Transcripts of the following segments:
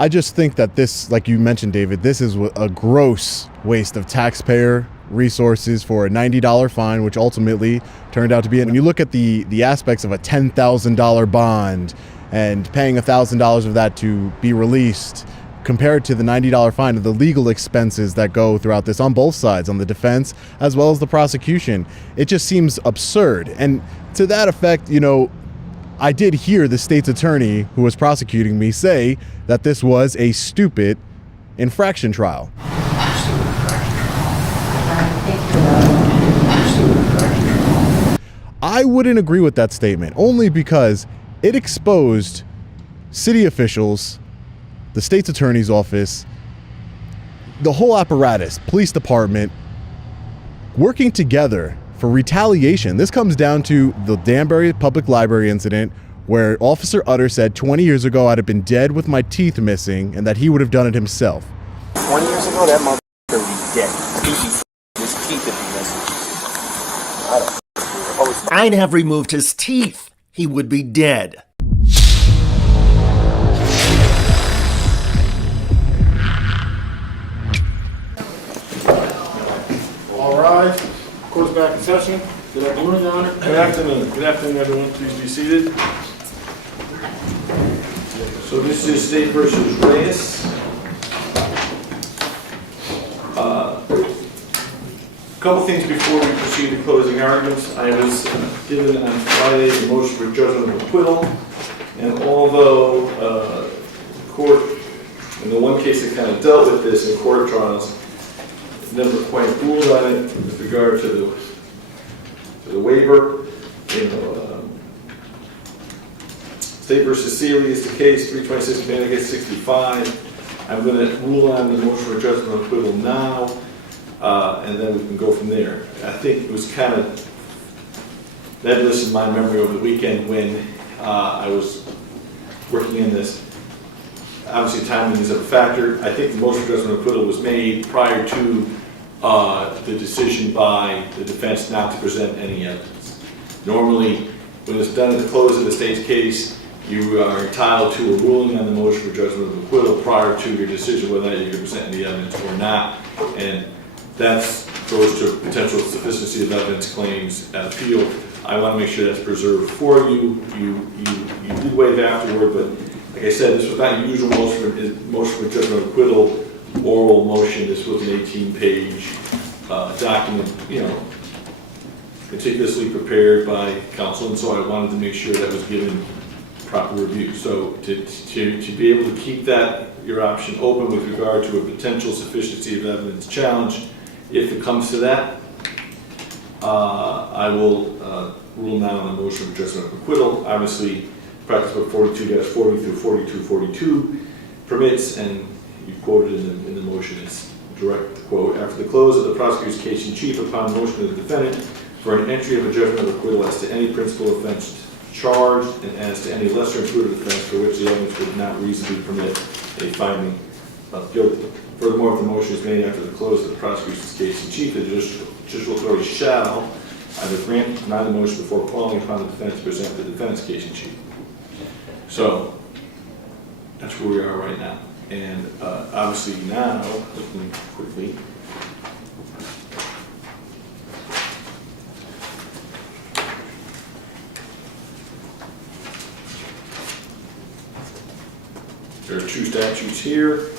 I just think that this, like you mentioned, David, this is a gross waste of taxpayer resources for a $90 fine, which ultimately turned out to be, when you look at the aspects of a $10,000 bond and paying $1,000 of that to be released, compared to the $90 fine of the legal expenses that go throughout this on both sides, on the defense as well as the prosecution, it just seems absurd. And to that effect, you know, I did hear the state's attorney who was prosecuting me say that this was a stupid infraction trial. I wouldn't agree with that statement, only because it exposed city officials, the state's attorney's office, the whole apparatus, police department, working together for retaliation. This comes down to the Danbury Public Library incident, where Officer Utter said 20 years ago I'd have been dead with my teeth missing and that he would have done it himself. 20 years ago, that motherfucker would be dead. His teeth would be missing. I'd have removed his teeth. He would be dead. All rise. Court's back in session. Good afternoon, Your Honor. Good afternoon. Good afternoon, everyone. Please be seated. So this is State versus Reyes. A couple things before we proceed to closing arguments. I was given on Friday a motion for judgment of acquittal, and although the court, in the one case that kind of dealt with this in court trials, never quite ruled on it with regard to the waiver. You know, State versus Sealy is the case, 326 Connecticut 65. I'm going to rule on the motion for judgment of acquittal now, and then we can go from there. I think it was kind of nebulous in my memory over the weekend when I was working in this. Obviously, timing is a factor. I think the motion for judgment of acquittal was made prior to the decision by the defense not to present any evidence. Normally, when it's done at the close of the state's case, you are entitled to a ruling on the motion for judgment of acquittal prior to your decision whether you're going to present any evidence or not. And that goes to potential sufficiency of evidence claims at appeal. I want to make sure that's preserved for you. You did waive afterward, but like I said, this was not a usual motion for judgment of acquittal oral motion. This was an 18-page document, you know, meticulously prepared by counsel, and so I wanted to make sure that was given proper review. So to be able to keep that, your option open with regard to a potential sufficiency of evidence challenge, if it comes to that, I will rule now on the motion for judgment of acquittal. Obviously, practice book 42-40 through 4242 permits, and you quoted in the motion, it's direct quote, after the close of the prosecutor's case in chief upon motion of the defendant for an entry of a judgment of acquittal as to any principal offense charged and as to any lesser included offense for which the evidence would not reasonably permit a finding of guilty. Furthermore, if the motion is made after the close of the prosecutor's case in chief, the judicial authority shall either grant or deny the motion before calling upon the defendant to present the defendant's case in chief. So that's where we are right now. And obviously now, looking quickly, there are two statutes here.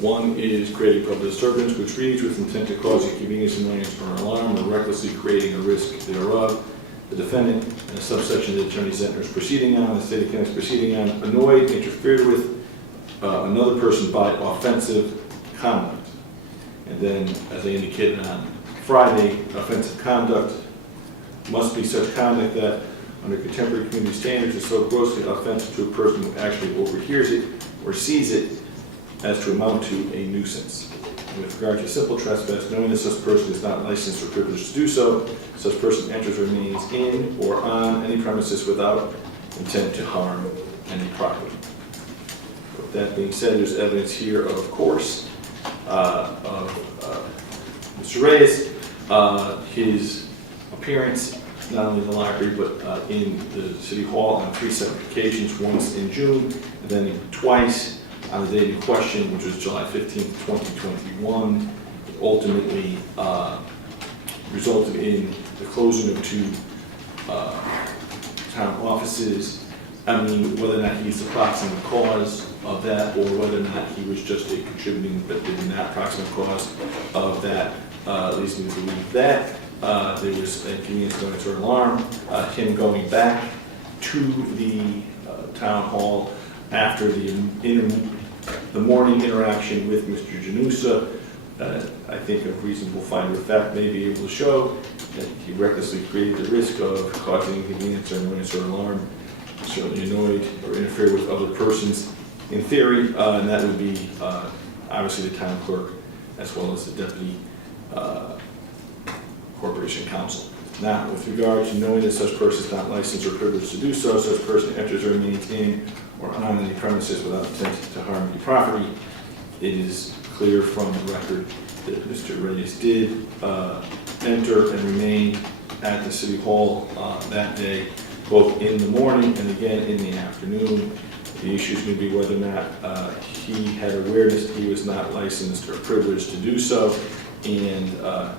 One is creating public disturbance, which reads with intent to cause inconvenience, annoyance, or alarm, or recklessly creating a risk thereof. The defendant, in a subsection of the Attorney General's proceeding on, the State of Connecticut's proceeding on, annoyed, interfered with another person by offensive conduct. And then, as I indicated on Friday, offensive conduct must be such conduct that, under contemporary community standards, is so grossly offensive to a person who actually overhears it or sees it as to amount to a nuisance. And with regard to simple trespass, knowing that such person is not licensed or privileged to do so, such person enters or remains in or on any premises without intent to harm any property. With that being said, there's evidence here, of course, of Mr. Reyes, his appearance not only in the library but in the City Hall on 3 separate occasions, once in June and then twice on the date in question, which was July 15th, 2021, ultimately resulted in the closing of 2 town offices. I mean, whether or not he's the proximate cause of that, or whether or not he was just a contributing but did not proximate cause of that, leads me to believe that there was a convenience notice or alarm. Him going back to the town hall after the morning interaction with Mr. Janusa, I think a reasonable finder of fact may be able to show that he recklessly created the risk of causing inconvenience or annoyance or alarm, certainly annoyed or interfered with other persons in theory, and that would be obviously the town clerk as well as the deputy corporation counsel. Now, with regard to knowing that such person is not licensed or privileged to do so, such person enters or remains in or on any premises without intent to harm any property, it is clear from the record that Mr. Reyes did enter and remain at the City Hall that day, both in the morning and again in the afternoon. The issue is going to be whether or not he had awareness that he was not licensed or privileged to do so, and a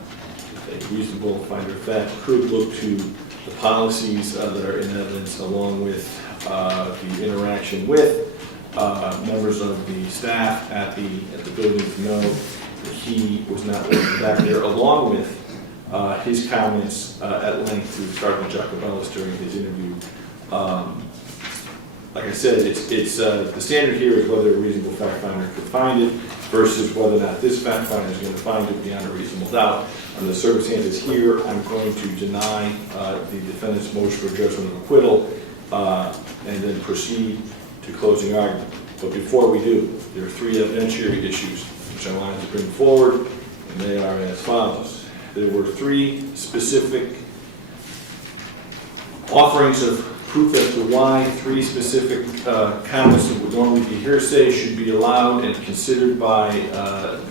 reasonable finder of fact could look to the policies that are in evidence, along with the interaction with members of the staff at the building, to know that he was not working back there, along with his comments at length to Sergeant Jacobellis during his interview. Like I said, it's the standard here is whether a reasonable fact finder could find it versus whether or not this fact finder is going to find it beyond a reasonable doubt. Under the circumstances here, I'm going to deny the defendant's motion for judgment of acquittal and then proceed to closing argument. But before we do, there are 3 evidentiary issues which I wanted to bring forward, and they are as follows. There were 3 specific offerings of proof as to why 3 specific comments that would normally be hearsay should be allowed and considered by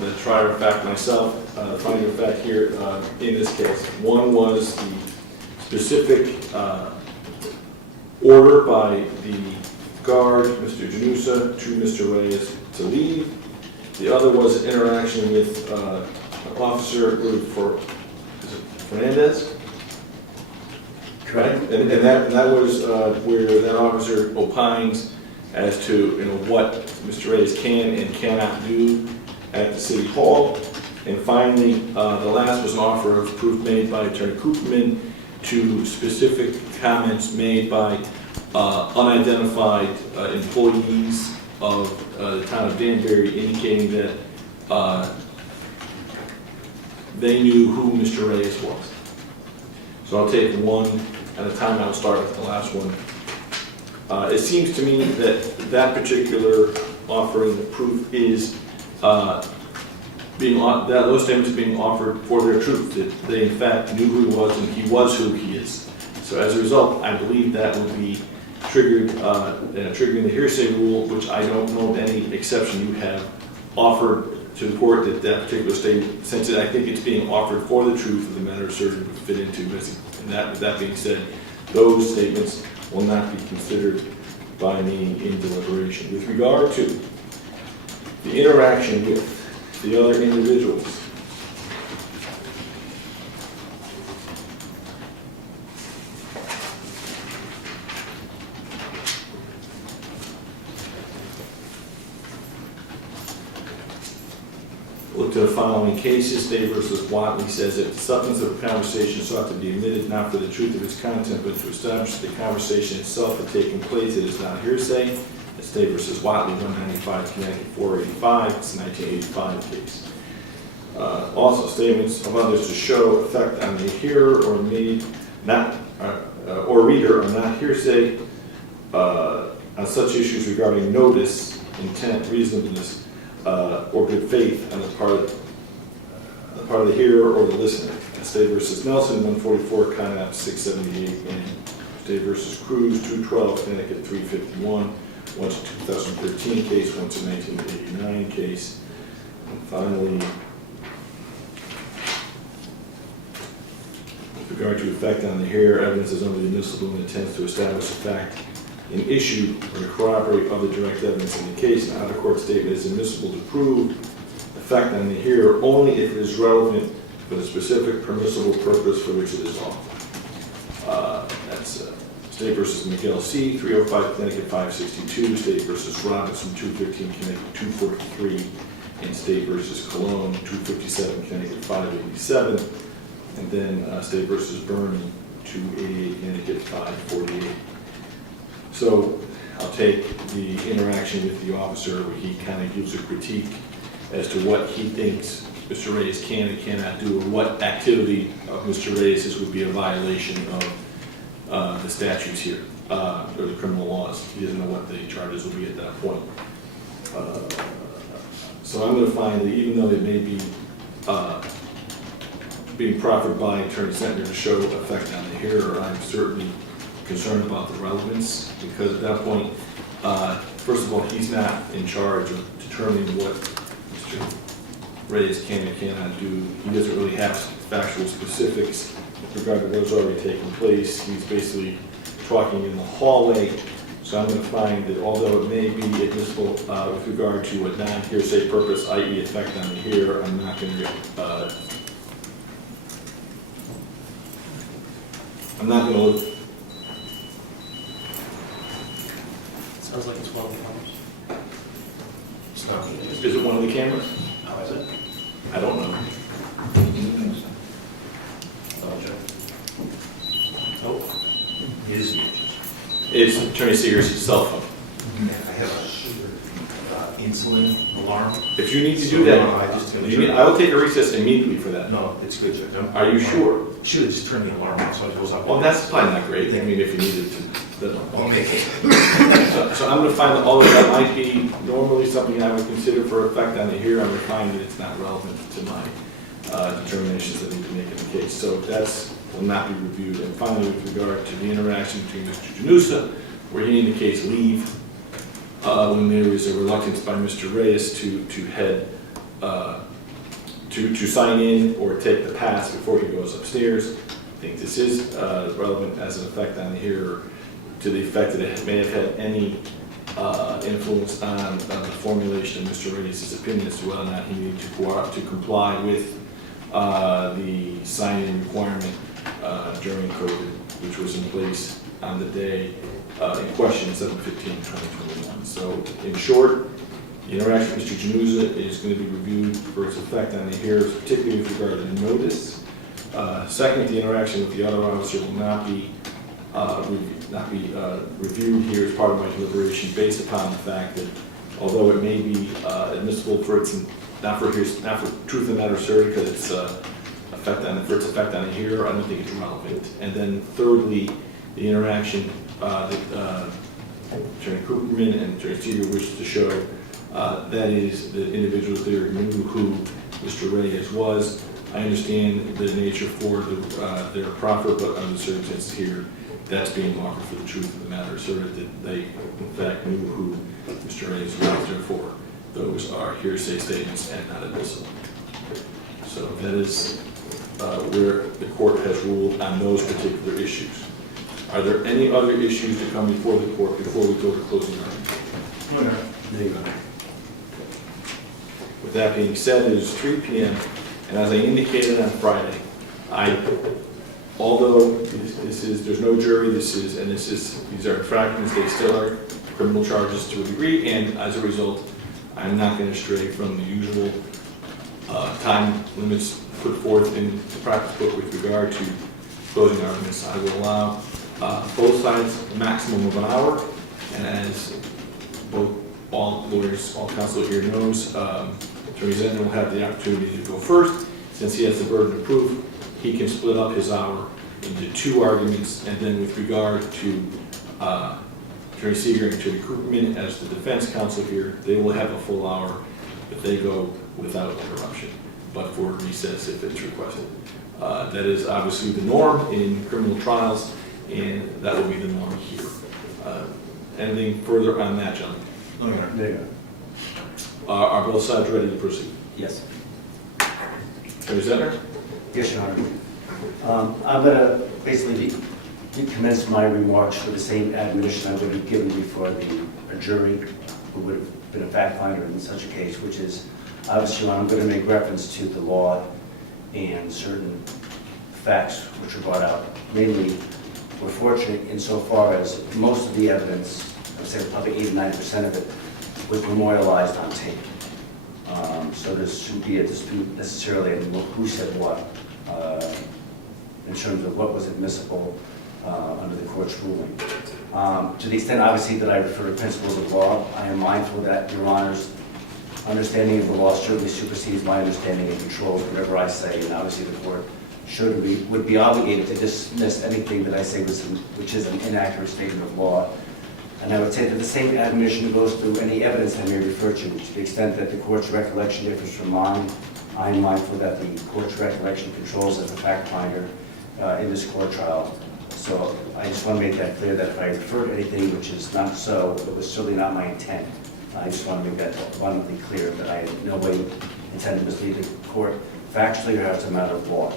the trier of fact, myself, the finder of fact here in this case. One was the specific order by the guard, Mr. Janusa, to Mr. Reyes to leave. The other was an interaction with Officer Fernandez. Right, and that was where that officer opines as to what Mr. Reyes can and cannot do at the City Hall. And finally, the last was an offer of proof made by Attorney Cooperman to specific comments made by unidentified employees of the town of Danbury, indicating that they knew who Mr. Reyes was. So I'll take one at a time. I'll start with the last one. It seems to me that that particular offering of proof is those statements being offered for their truth, that they in fact knew who he was and he was who he is. So as a result, I believe that would be triggered, triggering the hearsay rule, which I don't know of any exception you have offered to the court that that particular statement, since I think it's being offered for the truth of the matter asserted, would fit into this. And that being said, those statements will not be considered by me in deliberation. With regard to the interaction with the other individuals, look to the following cases. Day versus Watley says if the substance of a conversation sought to be admitted not for the truth of its content but to establish that the conversation itself had taken place, it is not hearsay. It's Day versus Watley, 195 Connecticut 485. It's a 1985 case. Also, statements of others to show effect on the hearer or made not or reader are not hearsay on such issues regarding notice, intent, reasonableness, or good faith on the part of the hearer or the listener. State versus Nelson, 144, Conap 678, and State versus Cruz, 212, Connecticut 351. One's a 2013 case, one's a 1989 case. And finally, with regard to effect on the hearer, evidence is only admissible and intends to establish a fact in issue or to corroborate other direct evidence in the case. An out-of-court statement is admissible to prove effect on the hearer only if it is relevant for the specific permissible purpose for which it is offered. That's State versus Miguel C., 305 Connecticut 562, State versus Robinson, 215 Connecticut 243, and State versus Cologne, 257 Connecticut 587, and then State versus Burney, 288 Connecticut 548. So I'll take the interaction with the officer where he kind of gives a critique as to what he thinks Mr. Reyes can and cannot do, or what activity of Mr. Reyes would be a violation of the statutes here, or the criminal laws. He doesn't know what the charges will be at that point. So I'm going to find that even though it may be being proffered by Attorney Sentner to show effect on the hearer, I'm certainly concerned about the relevance, because at that point, first of all, he's not in charge of determining what Mr. Reyes can and cannot do. He doesn't really have factual specifics with regard to what's already taken place. He's basically talking in the hallway. So I'm going to find that although it may be admissible with regard to a non-hearsay purpose, i.e. effect on the hearer, I'm not going to Sounds like it's one of the cameras. It's not. Is it one of the cameras? How is it? I don't know. Oh, Is It's Attorney Seeger's cell phone. I have a insulin alarm. If you need to do that, I just gonna turn it I will take a recess immediately for that. No, it's good, Judge. Are you sure? Should have just turned the alarm off so it goes up. Well, that's probably not great. I mean, if you needed to. I'll make it. So I'm going to find that although that might be normally something I would consider for effect on the hearer, I'm going to find that it's not relevant to my determinations that I need to make in the case. So that's will not be reviewed. And finally, with regard to the interaction between Mr. Janusa, where he indicates leave when there is a reluctance by Mr. Reyes to head to sign in or take the pass before he goes upstairs. I think this is relevant as an effect on the hearer, to the effect that it may have had any influence on the formulation of Mr. Reyes' opinion as to whether or not he needed to comply with the sign-in requirement during COVID, which was in place on the day in question, 7/15/2021. So in short, the interaction with Mr. Janusa is going to be reviewed for its effect on the hearers, particularly with regard to the notice. Second, the interaction with the other officer will not be reviewed here as part of my deliberation, based upon the fact that although it may be admissible for its not for truth of the matter asserted, because it's effect on the hearer, I don't think it's relevant. And then thirdly, the interaction that Attorney Cooperman and Attorney Seeger wish to show, that is, the individuals there knew who Mr. Reyes was. I understand the nature for their proffer, but under the circumstances here, that's being offered for the truth of the matter asserted, that they in fact knew who Mr. Reyes was. Therefore, those are hearsay statements and not admissible. So that is where the court has ruled on those particular issues. Are there any other issues to come before the court before we go to closing argument? With that being said, it is 3 p.m. and as I indicated on Friday, although there's no jury, these are infractions, they still are criminal charges to a degree, and as a result, I'm not going to stray from the usual time limits put forth in the practice book with regard to closing arguments. I will allow both sides a maximum of an hour, and as all lawyers, all counsel here knows, Attorney Zentner will have the opportunity to go first. Since he has the burden of proof, he can split up his hour into 2 arguments, and then with regard to Attorney Seeger and Attorney Cooperman as the defense counsel here, they will have a full hour if they go without interruption, but for recess if it's requested. That is obviously the norm in criminal trials, and that will be the norm here. Anything further on that, gentlemen? No, Your Honor. Are both sides ready to proceed? yes. Attorney Zentner? Yes, Your Honor. I'm going to basically commence my remarks with the same admonition I would have given before a jury who would have been a fact finder in such a case, which is, obviously, I'm going to make reference to the law and certain facts which were brought out. Mainly, we're fortunate insofar as most of the evidence, I would say probably 89% of it, was memorialized on tape. So there shouldn't be a dispute necessarily on who said what in terms of what was admissible under the court's ruling. To the extent, obviously, that I refer to principles of law, I am mindful that Your Honor's understanding of the law certainly supersedes my understanding and controls whatever I say, and obviously the court would be obligated to dismiss anything that I say which is an inaccurate statement of law. And I would say that the same admonition goes through any evidence I may refer to the extent that the court's recollection differs from mine. I am mindful that the court's recollection controls as a fact finder in this court trial. So I just want to make that clear that if I refer to anything which is not so, it was certainly not my intent. I just want to make that abundantly clear that I in no way intend to mislead the court factually or as a matter of law.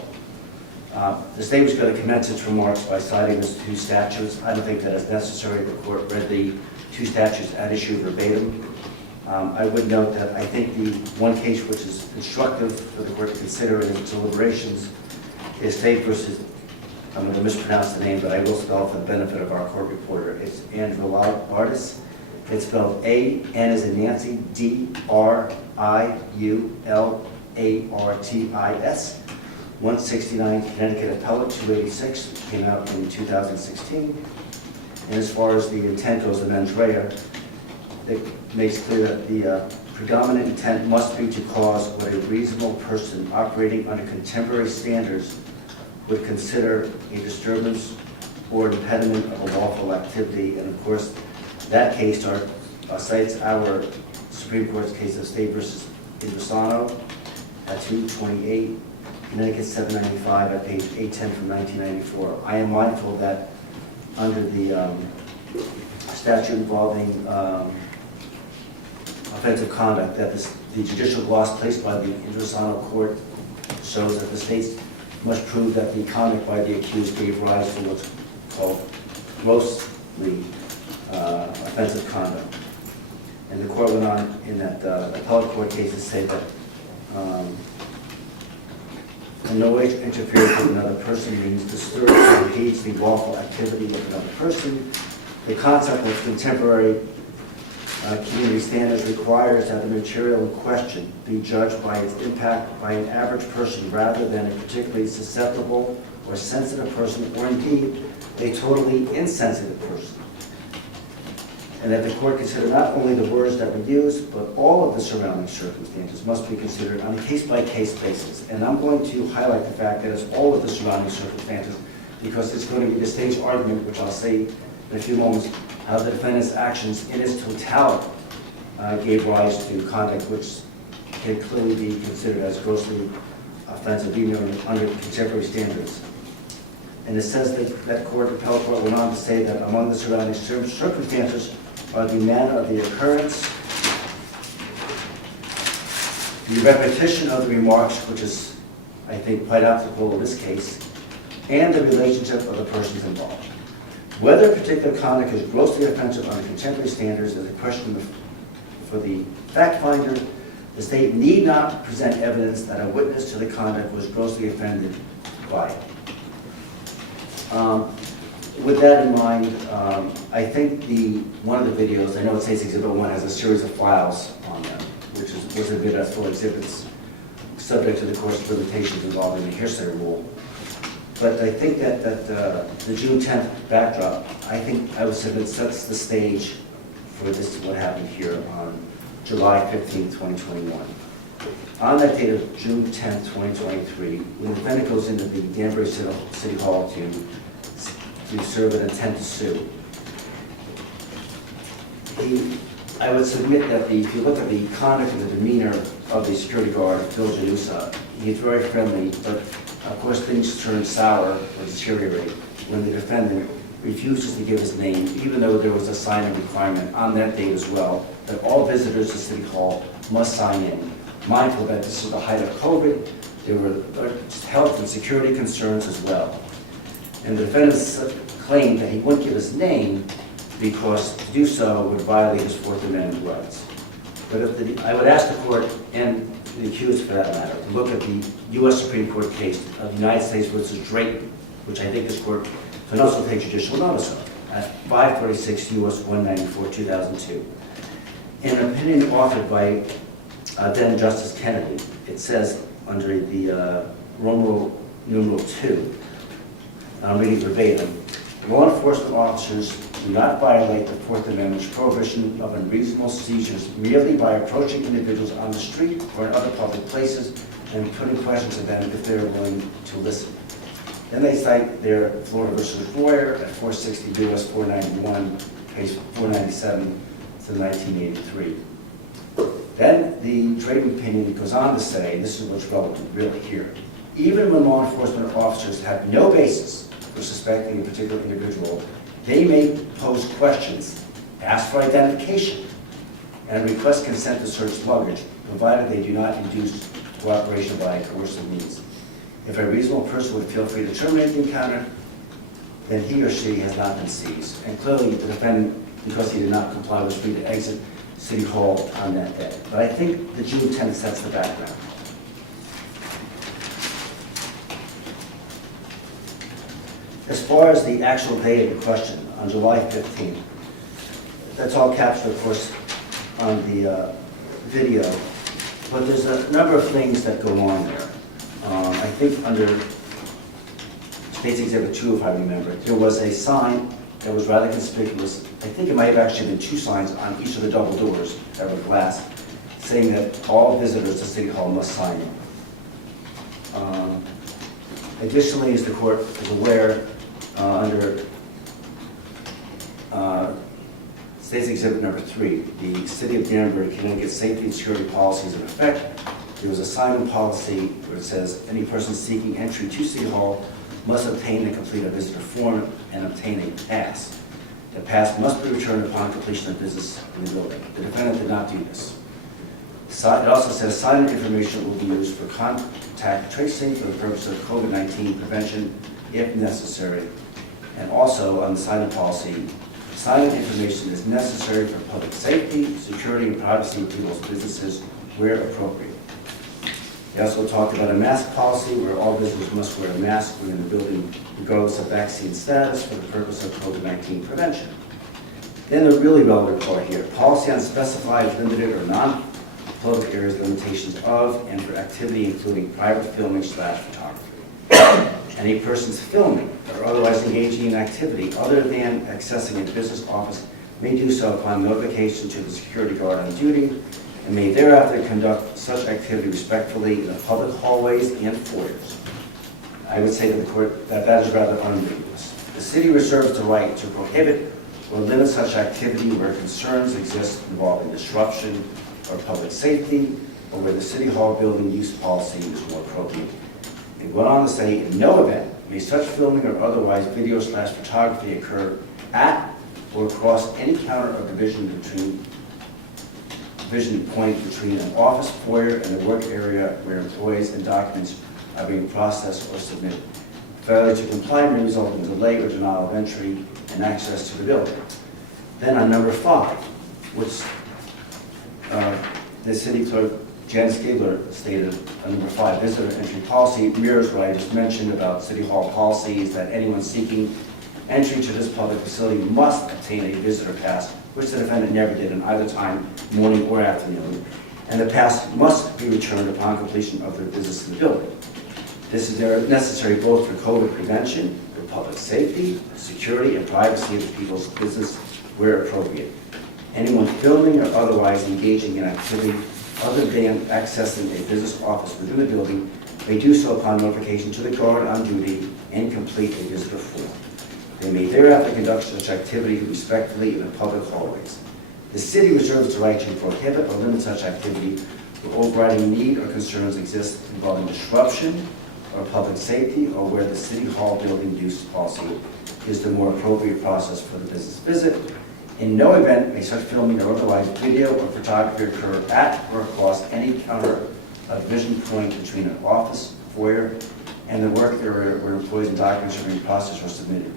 The state was going to commence its remarks by citing the two statutes. I don't think that is necessary. The court read the two statutes at issue verbatim. I would note that I think the one case which is instructive for the court to consider in its deliberations is State versus, I'm going to mispronounce the name, but I will spell it for the benefit of our court reporter. It's Androuladis. It's spelled A-N as in Nancy, D-R-I-U-L-A-R-T-I-S. 169 Connecticut Appellate 286, came out in 2016. And as far as the intent goes, the mens rea, it makes clear that the predominant intent must be to cause what a reasonable person operating under contemporary standards would consider a disturbance or impediment of a lawful activity. And of course, that case cites our Supreme Court's case of State versus Inversano at 228. Connecticut 795 at page 810 from 1994. I am mindful that under the statute involving offensive conduct, that the judicial gloss placed by the Inversano court shows that the states must prove that the conduct by the accused gave rise to what's called grossly offensive conduct. And the court went on in that appellate court case to say that in no way to interfere with another person means disturb or impede the lawful activity of another person. The concept of contemporary community standards requires that the material in question be judged by its impact by an average person rather than a particularly susceptible or sensitive person, or indeed a totally insensitive person. And that the court consider not only the words that were used, but all of the surrounding circumstances must be considered on a case-by-case basis. And I'm going to highlight the fact that it's all of the surrounding circumstances because it's going to be the state's argument, which I'll say in a few moments, how the defendant's actions in its totality gave rise to conduct which can clearly be considered as grossly offensive, even under contemporary standards. And it says that that appellate court went on to say that among the surrounding circumstances are the manner of the occurrence, the repetition of the remarks, which is, I think, quite applicable in this case, and the relationship of the persons involved. Whether particular conduct is grossly offensive under contemporary standards is a question for the fact finder. The state need not present evidence that a witness to the conduct was grossly offended by it. With that in mind, I think one of the videos, I know it says Exhibit 1 has a series of files on them, which was admitted as full exhibits, subject to the court's limitations involving the hearsay rule. But I think that the June 10th backdrop, I would say that sets the stage for this, what happened here on July 15, 2021. On that date of June 10th, 2023, when the defendant goes into the Danbury City Hall to serve an intent to sue, I would submit that if you look at the conduct and the demeanor of the security guard, Phil Janusa, he's very friendly, but of course things turn sour or deteriorate when the defendant refuses to give his name, even though there was a sign-in requirement on that date as well, that all visitors to City Hall must sign in. Mindful that this is the height of COVID, there were health and security concerns as well. And the defendant's claimed that he wouldn't give his name because to do so would violate his Fourth Amendment rights. But I would ask the court, and the accused for that matter, to look at the U.S. Supreme Court case of United States versus Drayton, which I think this court can also take judicial notice of, at 546 U.S. 194, 2002. In an opinion authored by then Justice Kennedy, it says under the Roman numeral 2, I'm reading verbatim, law enforcement officers do not violate the Fourth Amendment's prohibition of unreasonable seizures merely by approaching individuals on the street or in other public places and putting questions to them if they're willing to listen. Then they cite their Florida versus Royer at 460 U.S. 491, page 497 to 1983. Then the Drayton opinion goes on to say, this is what's relevant really here, even when law enforcement officers have no basis for suspecting a particular individual, they may pose questions, ask for identification, and request consent to search luggage, provided they do not induce cooperation by coercive means. If a reasonable person would feel free to terminate the encounter, then he or she has not been seized. And clearly the defendant, because he did not comply, was free to exit City Hall on that day. But I think the June 10th sets the background. As far as the actual day of the question, on July 15th, that's all captured, of course, on the video, but there's a number of things that go on there. I think under State's Exhibit 2, if I remember, there was a sign that was rather conspicuous. I think it might have actually been two signs on each of the double doors that were glass, saying that all visitors to City Hall must sign in. Additionally, as the court is aware, under State's Exhibit number 3, the City of Danbury, Connecticut Safety and Security Policies in effect. There was a sign-in policy where it says any person seeking entry to City Hall must obtain and complete a visitor form and obtain a pass. The pass must be returned upon completion of business in the building. The defendant did not do this. It also says sign-in information will be used for contact tracing for the purpose of COVID-19 prevention if necessary. And also on the sign-in policy, sign-in information is necessary for public safety, security, and privacy of people's businesses where appropriate. They also talked about a mask policy where all visitors must wear a mask when in the building regardless of vaccine status for the purpose of COVID-19 prevention. Then the really relevant part here, policy on specified, limited, or non-public areas, limitations of, and for activity including private filming / photography. Any persons filming or otherwise engaging in activity other than accessing a business office may do so upon notification to the security guard on duty and may thereafter conduct such activity respectfully in the public hallways and foyers. I would say to the court that that is rather unambiguous. The city reserves the right to prohibit or limit such activity where concerns exist involving disruption or public safety, or where the City Hall building use policy is more appropriate. It went on to say, in no event may such filming or otherwise video / photography occur at or across any counter or division point between an office, foyer, and the work area where employees and documents are being processed or submitted. Failure to comply may result in delay or denial of entry and access to the building. Then on number 5, which the city clerk Janice Gabler stated on number 5, visitor entry policy mirrors what I just mentioned about City Hall policies, that anyone seeking entry to this public facility must obtain a visitor pass, which the defendant never did in either time, morning or afternoon, and the pass must be returned upon completion of their business in the building. This is necessary both for COVID prevention, for public safety, security, and privacy of people's business where appropriate. Anyone filming or otherwise engaging in activity other than accessing a business office within the building may do so upon notification to the guard on duty and complete a visitor form. They may thereafter conduct such activity respectfully in the public hallways. The city reserves the right to prohibit or limit such activity where overriding need or concerns exist involving disruption or public safety, or where the City Hall building use policy is the more appropriate process for the business visit. In no event may such filming or otherwise video or photography occur at or across any counter or division point between an office, foyer, and the work area where employees and documents are being processed or submitted.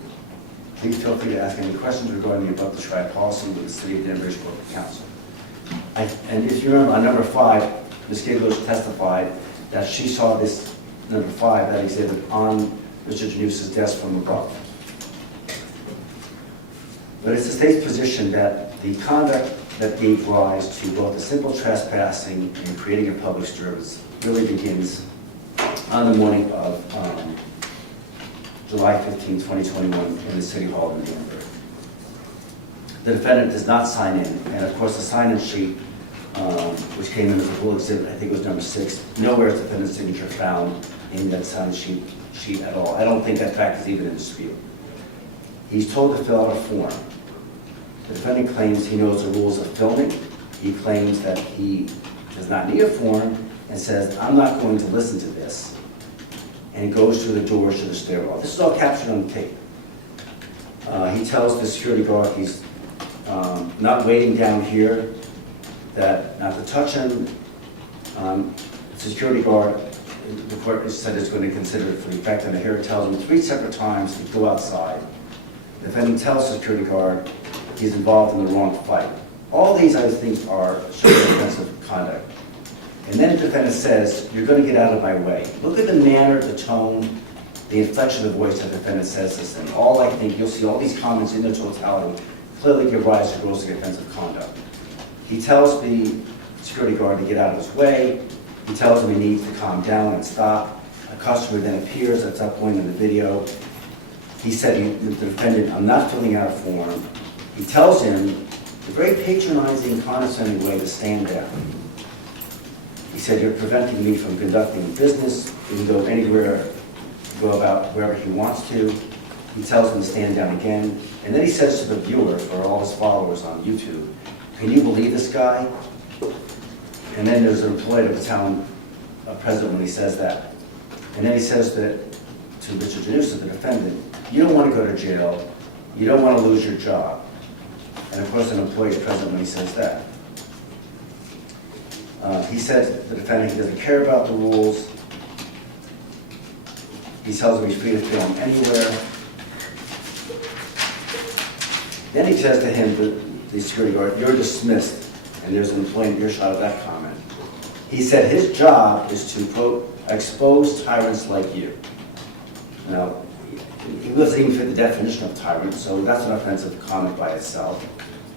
Please feel free to ask any questions regarding the above described policy with the City of Danbury's Corporate Counsel. And if you remember, on number 5, Ms. Gigos testified that she saw this number 5, that exhibit, on Mr. Janusa's desk from above. But it's the state's position that the conduct that gave rise to both the simple trespassing and creating a public disturbance really begins on the morning of July 15, 2021, in the City Hall in Danbury. The defendant does not sign in, and of course the sign-in sheet, which came in as a full exhibit, I think it was number 6, nowhere is the defendant's signature found in that sign sheet at all. I don't think that fact is even in dispute. He's told to fill out a form. The defendant claims he knows the rules of filming. He claims that he does not need a form and says, I'm not going to listen to this, and goes through the doors to the stairwell. This is all captured on tape. He tells the security guard he's not waiting down here, that not to touch him. The security guard, the court said is going to consider it for effect, and here it tells him 3 separate times to go outside. The defendant tells the security guard he's involved in the wrong fight. All these, I think, are showing offensive conduct. And then the defendant says, you're going to get out of my way. Look at the manner, the tone, the inflection of voice that the defendant says this in. All I think, you'll see all these comments in their totality clearly give rise to grossly offensive conduct. He tells the security guard to get out of his way. He tells him he needs to calm down and stop. A customer then appears at that point in the video. He said to the defendant, I'm not filling out a form. He tells him, in a very patronizing, condescending way, to stand down. He said, you're preventing me from conducting business. He can go anywhere, go about wherever he wants to. He tells him to stand down again. And then he says to the viewer, for all his followers on YouTube, can you believe this guy? And then there's an employee of the town president when he says that. And then he says that to Mr. Janusa, the defendant, you don't want to go to jail. You don't want to lose your job. And of course, an employee is present when he says that. He says the defendant, he doesn't care about the rules. He tells him he's free to film anywhere. Then he says to him, the security guard, you're dismissed. And there's an employee in earshot of that comment. He said his job is to, quote, expose tyrants like you. Now, he doesn't even fit the definition of tyrant, so that's an offensive comment by itself,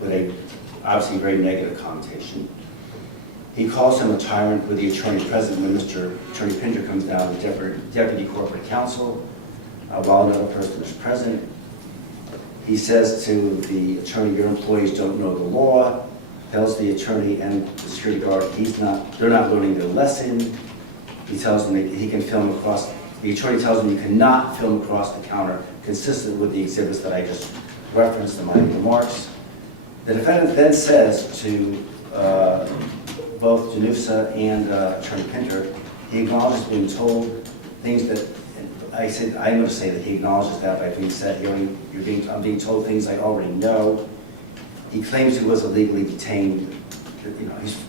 with a obviously very negative connotation. He calls him a tyrant with the attorney present when Mr. Attorney Pinter comes down, the deputy corporate counsel, while another person is present. He says to the attorney, your employees don't know the law. Tells the attorney and the security guard they're not learning their lesson. He tells them that he can film across, the attorney tells him you cannot film across the counter, consistent with the exhibits that I just referenced in my remarks. The defendant then says to both Janusa and Attorney Pinter, he acknowledges being told things that, I'm going to say that he acknowledges that by being said, I'm being told things I already know. He claims he was illegally detained.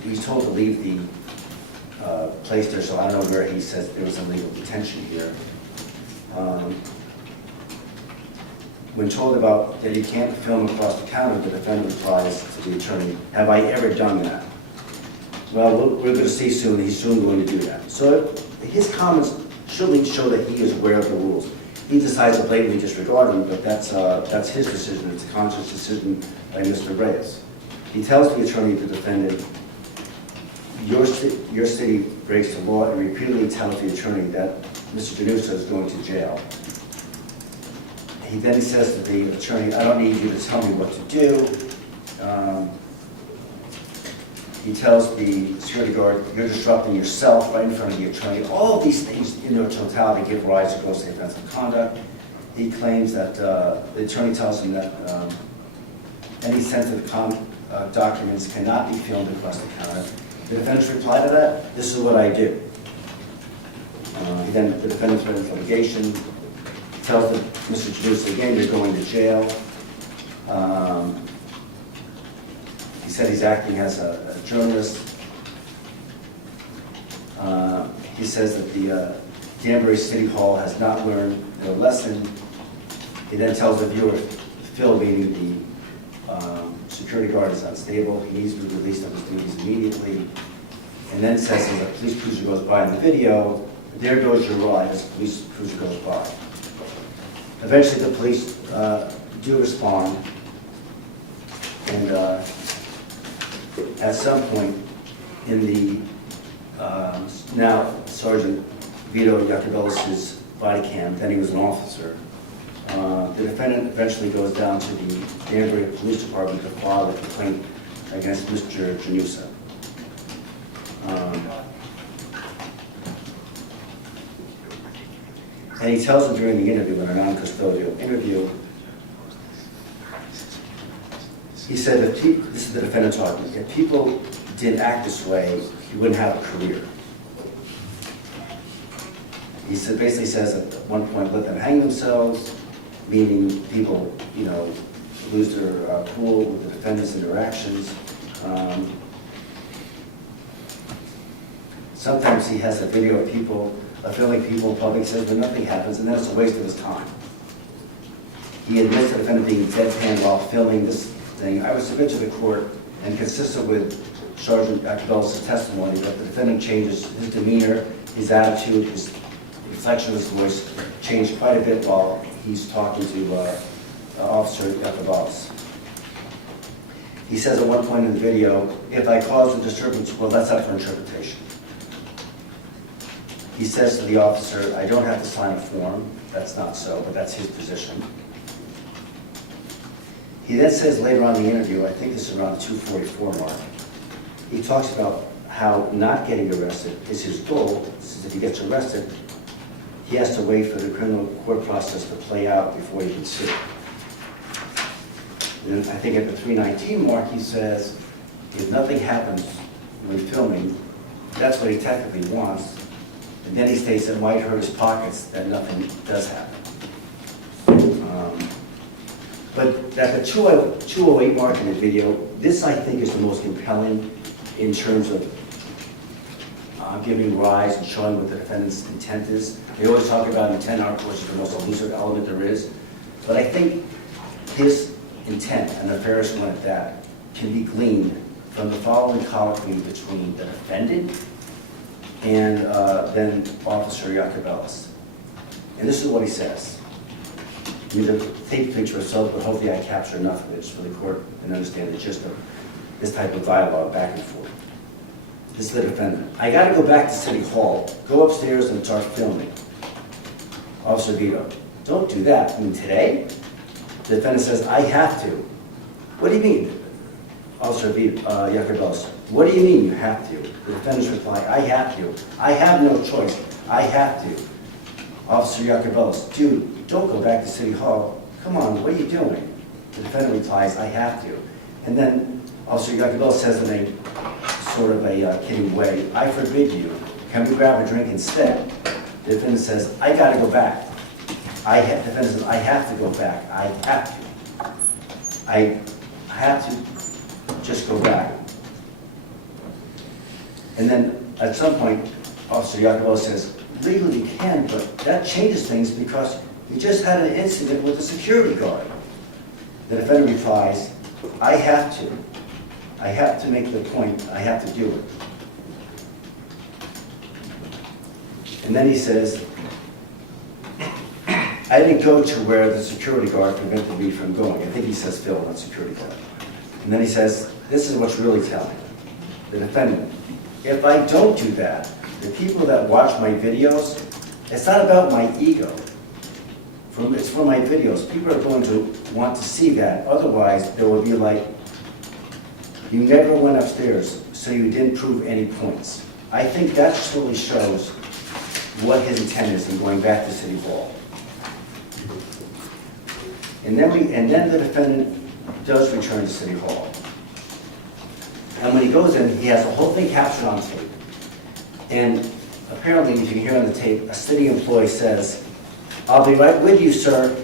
He's told to leave the place there, so I don't know where he says there was illegal detention here. When told about that he can't film across the counter, the defendant replies to the attorney, have I ever done that? Well, we're going to see soon, he's soon going to do that. So his comments surely show that he is aware of the rules. He decides to blatantly disregard them, but that's his decision. It's a conscious decision by Mr. Reyes. He tells the attorney, the defendant, your city breaks the law, and repeatedly tells the attorney that Mr. Janusa is going to jail. He says to the attorney, I don't need you to tell me what to do. He tells the security guard, you're disrupting yourself right in front of the attorney. All of these things in their totality give rise to grossly offensive conduct. He claims that the attorney tells him that any sensitive documents cannot be filmed across the counter. The defendant's reply to that, this is what I do. Then the defendant's written litigation, tells Mr. Janusa again, you're going to jail. He said he's acting as a journalist. He says that the Danbury City Hall has not learned their lesson. He then tells the viewer, Phil, meaning the security guard, is unstable. He needs to be released on his duties immediately. And then it says as a police cruiser goes by in the video, there goes your ride as a police cruiser goes by. Eventually the police do respond, and at some point in the now Sergeant Vito Iacobellis' body cam, then he was an officer, the defendant eventually goes down to the Danbury Police Department to file a complaint against Mr. Janusa. And he tells them during the interview, in a non-custodial interview, he said that people, this is the defendant talking, if people didn't act this way, he wouldn't have a career. He said, basically says at one point, let them hang themselves, meaning people, you know, lose their cool with the defendant's interactions. Sometimes he has a video of people, filming people in public, says, but nothing happens, and then it's a waste of his time. He admits the defendant being deadpan while filming this thing. I would submit to the court, and consistent with Sergeant Iacobellis' testimony, that the defendant changes his demeanor, his attitude, his inflection of his voice changed quite a bit while he's talking to Officer Iacobellis. He says at one point in the video, if I cause a disturbance, well, that's up for interpretation. He says to the officer, I don't have to sign a form. That's not so, but that's his position. He then says later on in the interview, I think this is around the 244 mark, he talks about how not getting arrested is his goal. Since if he gets arrested, he has to wait for the criminal court process to play out before he can sue. And I think at the 319 mark, he says, if nothing happens when filming, that's what he technically wants. And then he states that it might hurt his pockets that nothing does happen. But at the 208 mark in the video, this I think is the most compelling in terms of giving rise and showing what the defendant's intent is. They always talk about intent, of course, is the most elusive element there is. But I think his intent, and the fairest one at that, can be gleaned from the following colloquy between the defendant and then Officer Iacobellis. And this is what he says. You need to take the picture yourself, but hopefully I capture enough of it just for the court and understand the gist of this type of dialogue back and forth. This is the defendant. I got to go back to City Hall. Go upstairs and start filming. Officer Vito, don't do that. I mean, today? The defendant says, I have to. What do you mean? Officer Vito, Iacobellis, what do you mean you have to? The defendant's reply, I have to. I have no choice. I have to. Officer Iacobellis, dude, don't go back to City Hall. Come on, what are you doing? The defendant replies, I have to. And then Officer Iacobellis says in a sort of a kidding way, I forbid you. Can we grab a drink instead? The defendant says, I got to go back. The defendant says, I have to go back. I have to. I have to just go back. And then at some point, Officer Iacobellis says, legally you can, but that changes things because you just had an incident with a security guard. The defendant replies, I have to. I have to make the point. I have to do it. And then he says, I didn't go to where the security guard prevented me from going. I think he says Phil, not security guard. And then he says, this is what's really telling. The defendant, if I don't do that, the people that watch my videos, it's not about my ego. It's for my videos. People are going to want to see that. Otherwise, there will be like, you never went upstairs, so you didn't prove any points. I think that truly shows what his intent is in going back to City Hall. And then the defendant does return to City Hall. And when he goes in, he has the whole thing captured on tape. And apparently, as you can hear on the tape, a city employee says, I'll be right with you, sir.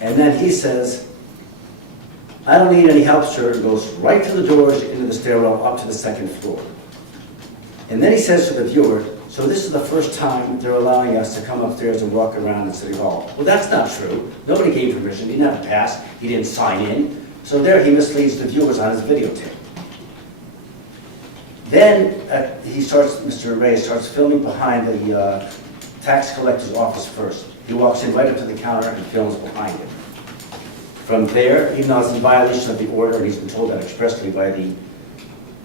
And then he says, I don't need any help, sir. And goes right to the doors, into the stairwell, up to the second floor. And then he says to the viewer, So this is the first time they're allowing us to come upstairs and walk around in City Hall. Well, that's not true. Nobody gave permission. He didn't have a pass. He didn't sign in. So there he misleads the viewers on his videotape. Then Mr. Reyes starts filming behind the tax collector's office first. He walks in right up to the counter and films behind it. From there, even though it's in violation of the order, and he's been told that expressly by the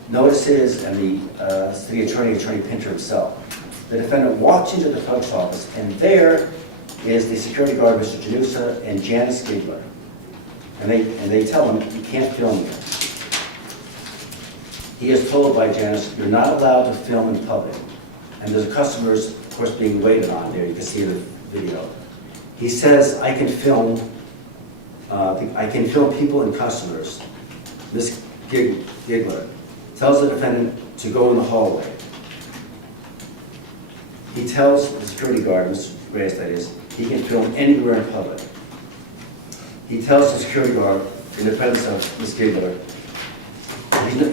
notices and the city attorney, Attorney Pinter himself, the defendant walks into the clerk's office, and there is the security guard, Mr. Janusa, and Janice Giggler. And they tell him, you can't film here. He is told by Janice, you're not allowed to film in public. And there's customers, of course, being waited on there. You can see the video. He says, I can film people and customers. Ms. Giggler tells the defendant to go in the hallway. He tells the security guard, Mr. Reyes that is, he can film anywhere in public. He tells the security guard, in the presence of Ms. Giggler,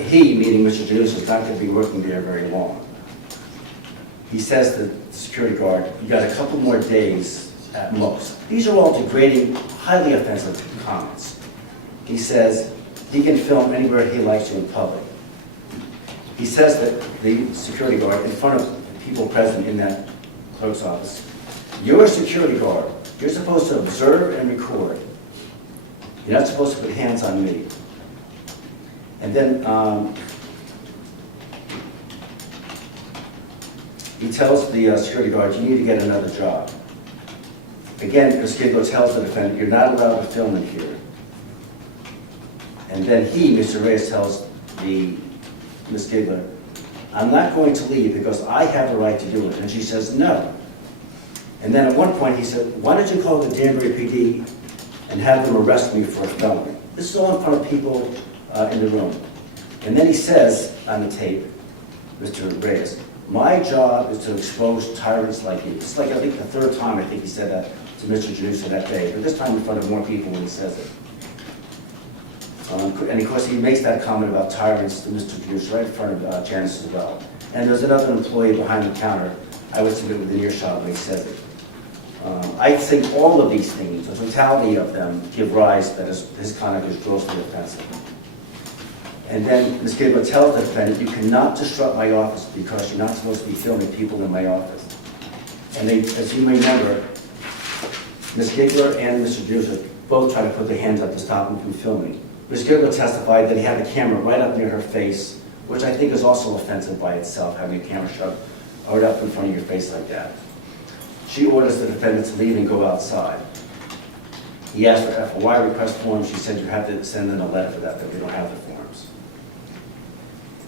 he, meaning Mr. Janusa, is not going to be working there very long. He says to the security guard, you got a couple more days at most. These are all degrading, highly offensive comments. He says he can film anywhere he likes to in public. He says that the security guard, in front of the people present in that clerk's office, you're a security guard. You're supposed to observe and record. You're not supposed to put hands on me. And then he tells the security guard, you need to get another job. Again, Ms. Giggler tells the defendant, you're not allowed to film in here. And then he, Mr. Reyes, tells Ms. Giggler, I'm not going to leave because I have the right to do it. And she says, no. And then at one point he said, why don't you call the Danbury PD and have them arrest me for a felony? This is all in front of people in the room. And then he says on the tape, Mr. Reyes, my job is to expose tyrants like you. It's like, I think, the third time I think he said that to Mr. Janusa that day, but this time in front of more people when he says it. And of course, he makes that comment about tyrants to Mr. Janusa right in front of Janice as well. And there's another employee behind the counter, I would submit within earshot when he says it. I think all of these things, the totality of them, give rise that his conduct is grossly offensive. And then Ms. Giggler tells the defendant, you cannot disrupt my office because you're not supposed to be filming people in my office. And they, as you may remember, Ms. Giggler and Mr. Janusa both try to put their hands up to stop him from filming. Ms. Giggler testified that he had the camera right up near her face, which I think is also offensive by itself, having a camera shoved right up in front of your face like that. She orders the defendant to leave and go outside. He asked for FOI request forms. She said you have to send in a letter for that we don't have the forms.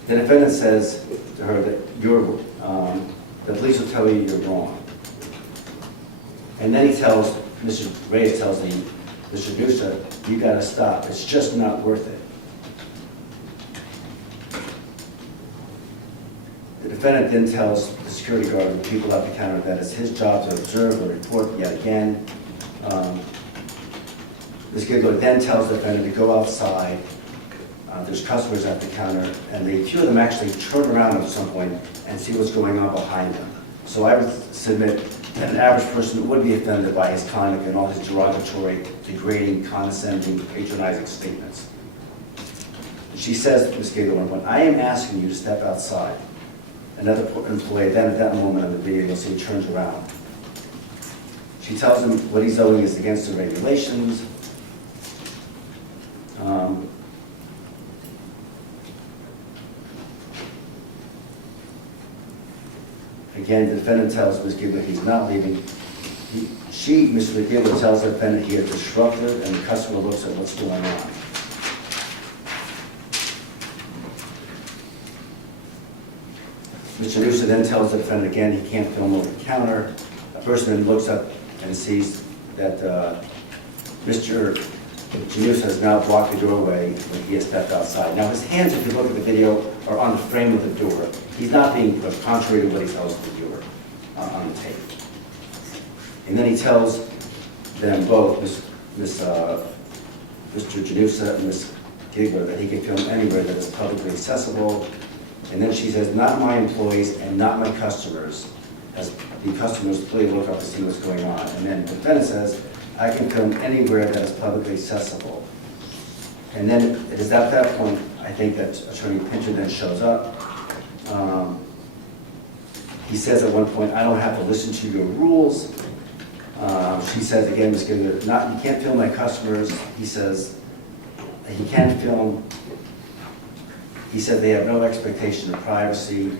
The defendant says to her that the police will tell you you're wrong. And then he tells, Mr. Reyes tells Mr. Janusa, you gotta stop. It's just not worth it. The defendant then tells the security guard and the people at the counter that it's his job to observe and report yet again. Ms. Giggler then tells the defendant to go outside. There's customers at the counter, and a few of them actually turn around at some point and see what's going on behind them. So I would submit that an average person would be offended by his conduct and all his derogatory, degrading, condescending, patronizing statements. She says to Ms. Giggler, when I am asking you to step outside, another employee, then at that moment in the video, you'll see he turns around. She tells him what he's doing is against the regulations. Again, the defendant tells Ms. Giggler he's not leaving. Mr. Giggler tells the defendant he is disruptive, and the customer looks at what's going on. Mr. Janusa then tells the defendant again he can't film over the counter. A person then looks up and sees that Mr. Janusa has now blocked the doorway when he has stepped outside. Now his hands, if you look at the video, are on the frame of the door. He's not being pushed, contrary to what he tells the viewer on the tape. And then he tells them both, Mr. Janusa and Ms. Giggler, that he can film anywhere that is publicly accessible. And then she says, not my employees and not my customers, as the customers clearly look up to see what's going on. And then the defendant says, I can film anywhere that is publicly accessible. And then it is at that point, I think, that Attorney Pinter then shows up. He says at one point, I don't have to listen to your rules. She says again, Ms. Gibbler, you can't film my customers. He says, he can't film. He said they have no expectation of privacy.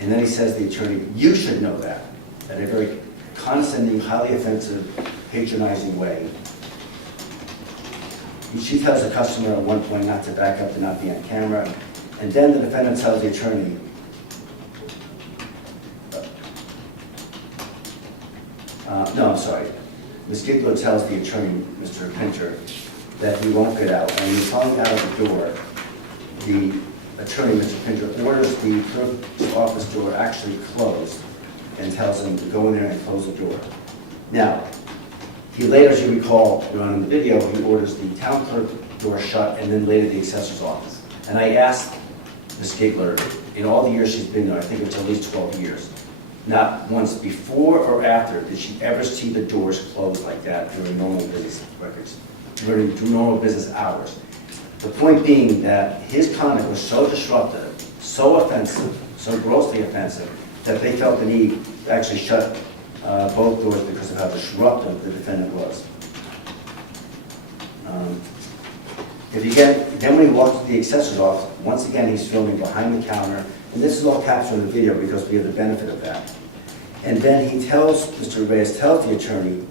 And then he says to the attorney, you should know that, in a very condescending, highly offensive, patronizing way. She tells the customer at one point not to back up, to not be on camera. And then the defendant tells the attorney, no, I'm sorry. Ms. Giggler tells the attorney, Mr. Pinter, that he won't get out. And he's falling out of the door. The attorney, Mr. Pinter, orders the clerk's office door actually closed and tells him to go in there and close the door. Now, he later, as you recall, in the video, he orders the town clerk door shut and then later the assessor's office. And I asked Ms. Giggler, in all the years she's been there, I think it's at least 12 years, not once before or after did she ever see the doors closed like that during normal business records, during normal business hours. The point being that his conduct was so disruptive, so offensive, so grossly offensive, that they felt the need to actually shut both doors because of how disruptive the defendant was. Then when he walks to the assessor's office, once again he's filming behind the counter, and this is all captured in the video because we have the benefit of that. And then he tells, Mr. Reyes tells the attorney,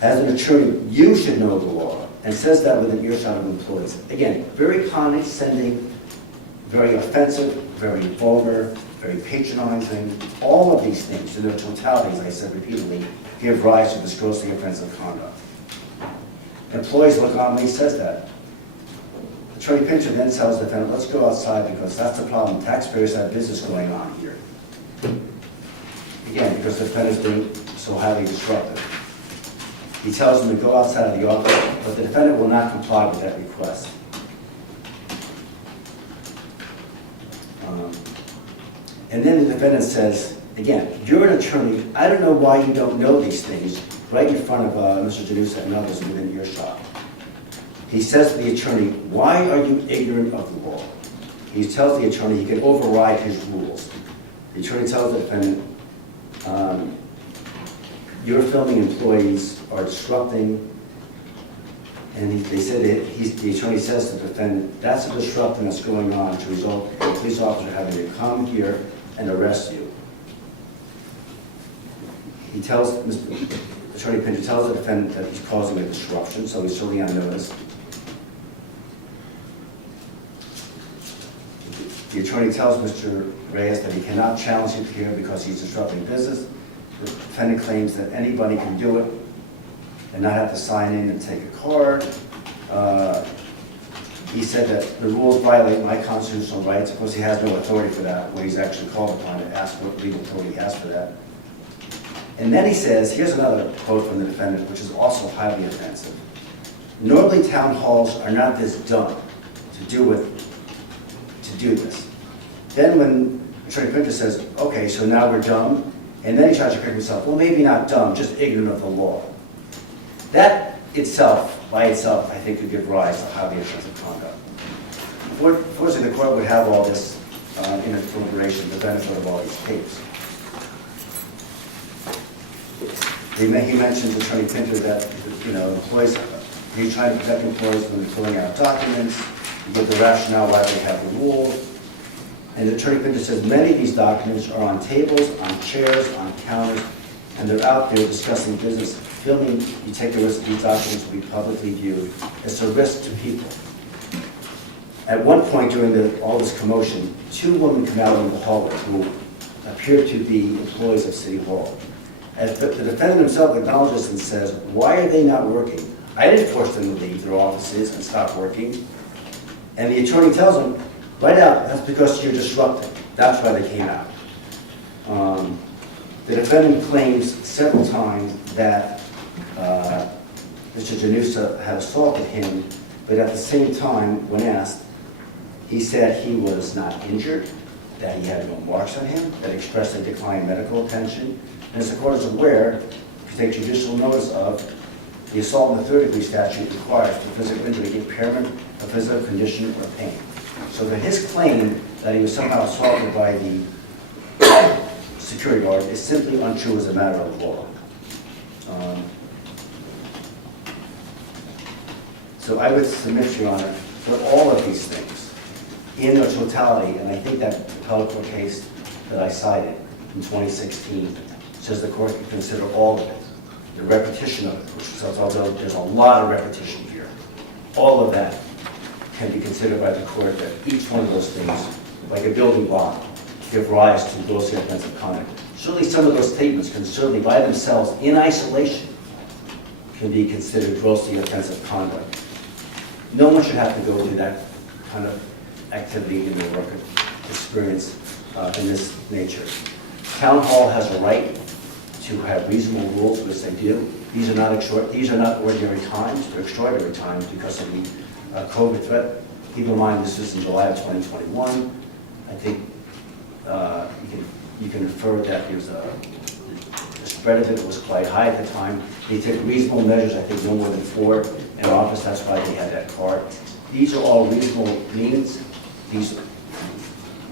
as an attorney, you should know the law, and says that with an earshot of employees. Again, very condescending, very offensive, very vulgar, very patronizing. All of these things, in their totality, as I said repeatedly, give rise to this grossly offensive conduct. Employees look on when he says that. Attorney Pinter then tells the defendant, let's go outside because that's the problem. Taxpayers have business going on here. Again, because the defendant's being so highly disruptive. He tells them to go outside of the office, but the defendant will not comply with that request. And then the defendant says, again, you're an attorney. I don't know why you don't know these things, right in front of Mr. Janusa and others within earshot. He says to the attorney, why are you ignorant of the law? He tells the attorney he can override his rules. The attorney tells the defendant, your filming employees are disrupting, and the attorney says to the defendant, that's a disruption that's going on to result in a police officer having to come here and arrest you. He tells, Attorney Pinter tells the defendant that he's causing a disruption, so he's certainly on notice. The attorney tells Mr. Reyes that he cannot challenge him here because he's disrupting business. The defendant claims that anybody can do it and not have to sign in and take a card. He said that the rules violate my constitutional rights. Of course, he has no authority for that, when he's actually called upon to ask what legal authority he has for that. And then he says, here's another quote from the defendant, which is also highly offensive. Normally, town halls are not this dumb to do this. Then when Attorney Pinter says, okay, so now we're dumb, and then he tries to correct himself, well, maybe not dumb, just ignorant of the law. That itself, by itself, I think could give rise to highly offensive conduct. Unfortunately, the court would have all this in its deliberation, the benefit of all these tapes. He mentions Attorney Pinter that, employees, he's trying to protect employees when they're filling out documents, you give the rationale why they have the rules. And Attorney Pinter says many of these documents are on tables, on chairs, on counters, and they're out there discussing business. Filming, you take the risk that these documents will be publicly viewed. It's a risk to people. At one point during all this commotion, two women come out in the hallway who appear to be employees of City Hall. As the defendant himself acknowledges and says, why are they not working? I didn't force them to leave their offices and stop working. And the attorney tells them, right out, that's because you're disrupting. That's why they came out. The defendant claims several times that Mr. Janusa had assaulted him, but at the same time, when asked, He said he was not injured, that he had no marks on him, that expressed a declined medical attention. And as the court is aware, to take judicial notice of, the assault in the third-degree statute requires for physical injury impairment of physical condition or pain. So that his claim that he was somehow assaulted by the security guard is simply untrue as a matter of law. So I would submit, Your Honor, for all of these things, in their totality, and I think that appellate court case that I cited in 2016 says the court can consider all of it. The repetition of it, which says, although there's a lot of repetition here, all of that can be considered by the court that each one of those things, like a building block, give rise to grossly offensive conduct. Certainly some of those statements can certainly by themselves, in isolation, can be considered grossly offensive conduct. No one should have to go through that kind of activity in their work experience in this nature. Town Hall has a right to have reasonable rules, which they do. These are not ordinary times, they're extraordinary times because of the COVID threat. Keep in mind, this was in July of 2021. I think you can infer that the spread of it was quite high at the time. They took reasonable measures, I think no more than 4 in office, that's why they had that card. These are all reasonable means. These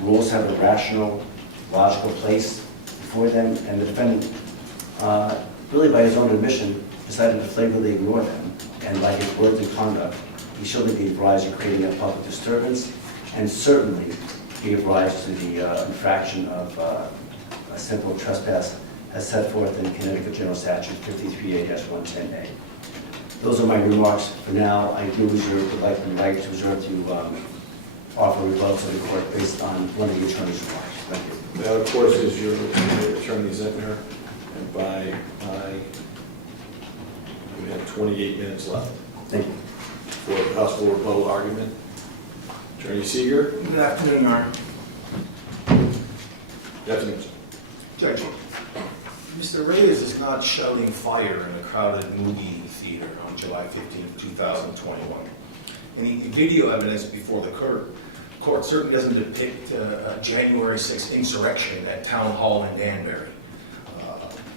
rules have a rational, logical place for them, and the defendant, really by his own admission, decided to flagrantly ignore them, and by his words and conduct, he surely gave rise to creating a public disturbance, and certainly gave rise to the infraction of a simple trespass as set forth in Connecticut General Statute 53A-110A. Those are my remarks for now. I do would like to reserve to offer rebuttals to the court based on one of the attorney's remarks. Thank you. That, of course, is your attorney, Zentner, and by we have 28 minutes left Thank you. for the possible rebuttal argument. Attorney Seeger. Good afternoon, Your Honor. Good afternoon. Judge, Mr. Reyes is not shouting fire in a crowded movie theater on July 15, 2021. Any video evidence before the court certainly doesn't depict a January 6th insurrection at Town Hall in Danbury.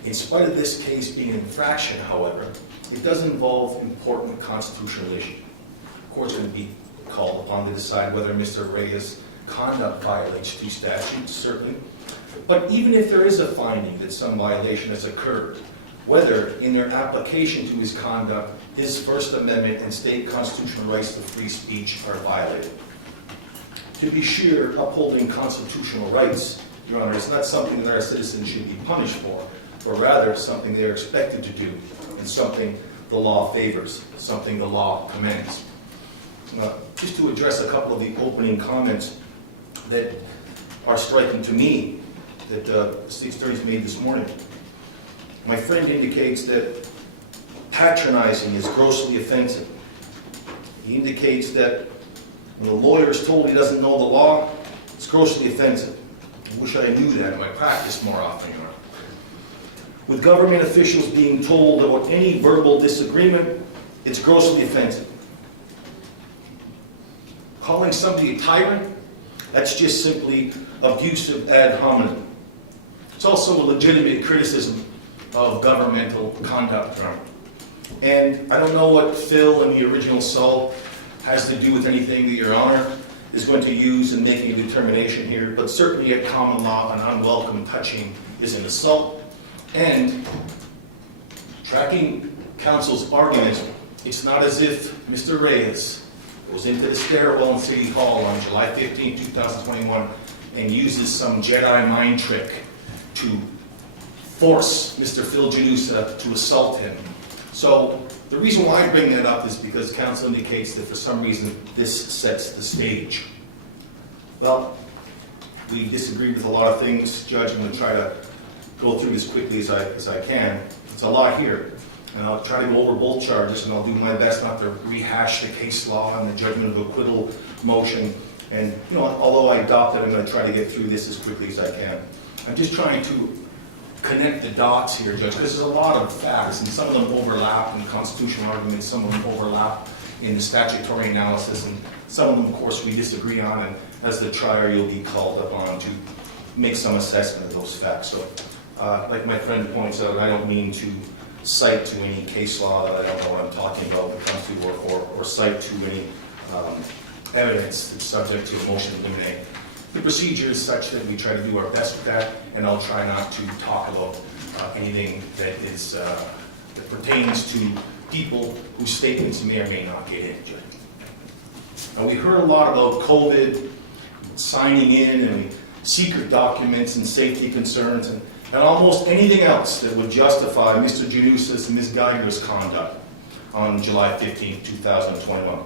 In spite of this case being an infraction, however, it does involve important constitutional issues. Courts are going to be called upon to decide whether Mr. Reyes' conduct violates 2 statutes, certainly. But even if there is a finding that some violation has occurred, whether in their application to his conduct, his First Amendment and state constitutional rights to free speech are violated. To be sure, upholding constitutional rights, Your Honor, is not something that our citizens should be punished for, but rather something they're expected to do, and something the law favors, something the law commends. Just to address a couple of the opening comments that are striking to me that the state's attorneys made this morning. My friend indicates that patronizing is grossly offensive. He indicates that when a lawyer is told he doesn't know the law, it's grossly offensive. I wish I knew that in my practice more often, Your Honor. With government officials being told about any verbal disagreement, it's grossly offensive. Calling somebody a tyrant, that's just simply abusive ad hominem. It's also a legitimate criticism of governmental conduct, Your Honor. And I don't know what Phil and the original Saul has to do with anything that Your Honor is going to use in making a determination here, but certainly at common law, an unwelcome touching is an assault. And tracking counsel's argument, it's not as if Mr. Reyes goes into the stairwell in City Hall on July 15, 2021 and uses some Jedi mind trick to force Mr. Phil Janusa to assault him. So the reason why I bring that up is because counsel indicates that for some reason this sets the stage. Well, we disagree with a lot of things, Judge. I'm going to try to go through as quickly as I can. It's a lot here, and I'll try to go over both charges, and I'll do my best not to rehash the case law and the judgment of acquittal motion. And you know, although I adopt it, I'm going to try to get through this as quickly as I can. I'm just trying to connect the dots here, Judge, because there's a lot of facts, and some of them overlap in constitutional arguments, some of them overlap in the statutory analysis, and some of them, of course, we disagree on, and as the trier, you'll be called upon to make some assessment of those facts. So, like my friend points out, I don't mean to cite to any case law that I don't know what I'm talking about when it comes to, or cite to any evidence that's subject to a motion to eliminate. The procedure is such that we try to do our best with that, and I'll try not to talk about anything that is that pertains to people whose statements may or may not get into. Now, we heard a lot about COVID, signing in, and secret documents and safety concerns, and almost anything else that would justify Mr. Janusa's and Ms. Geiger's conduct on July 15, 2021.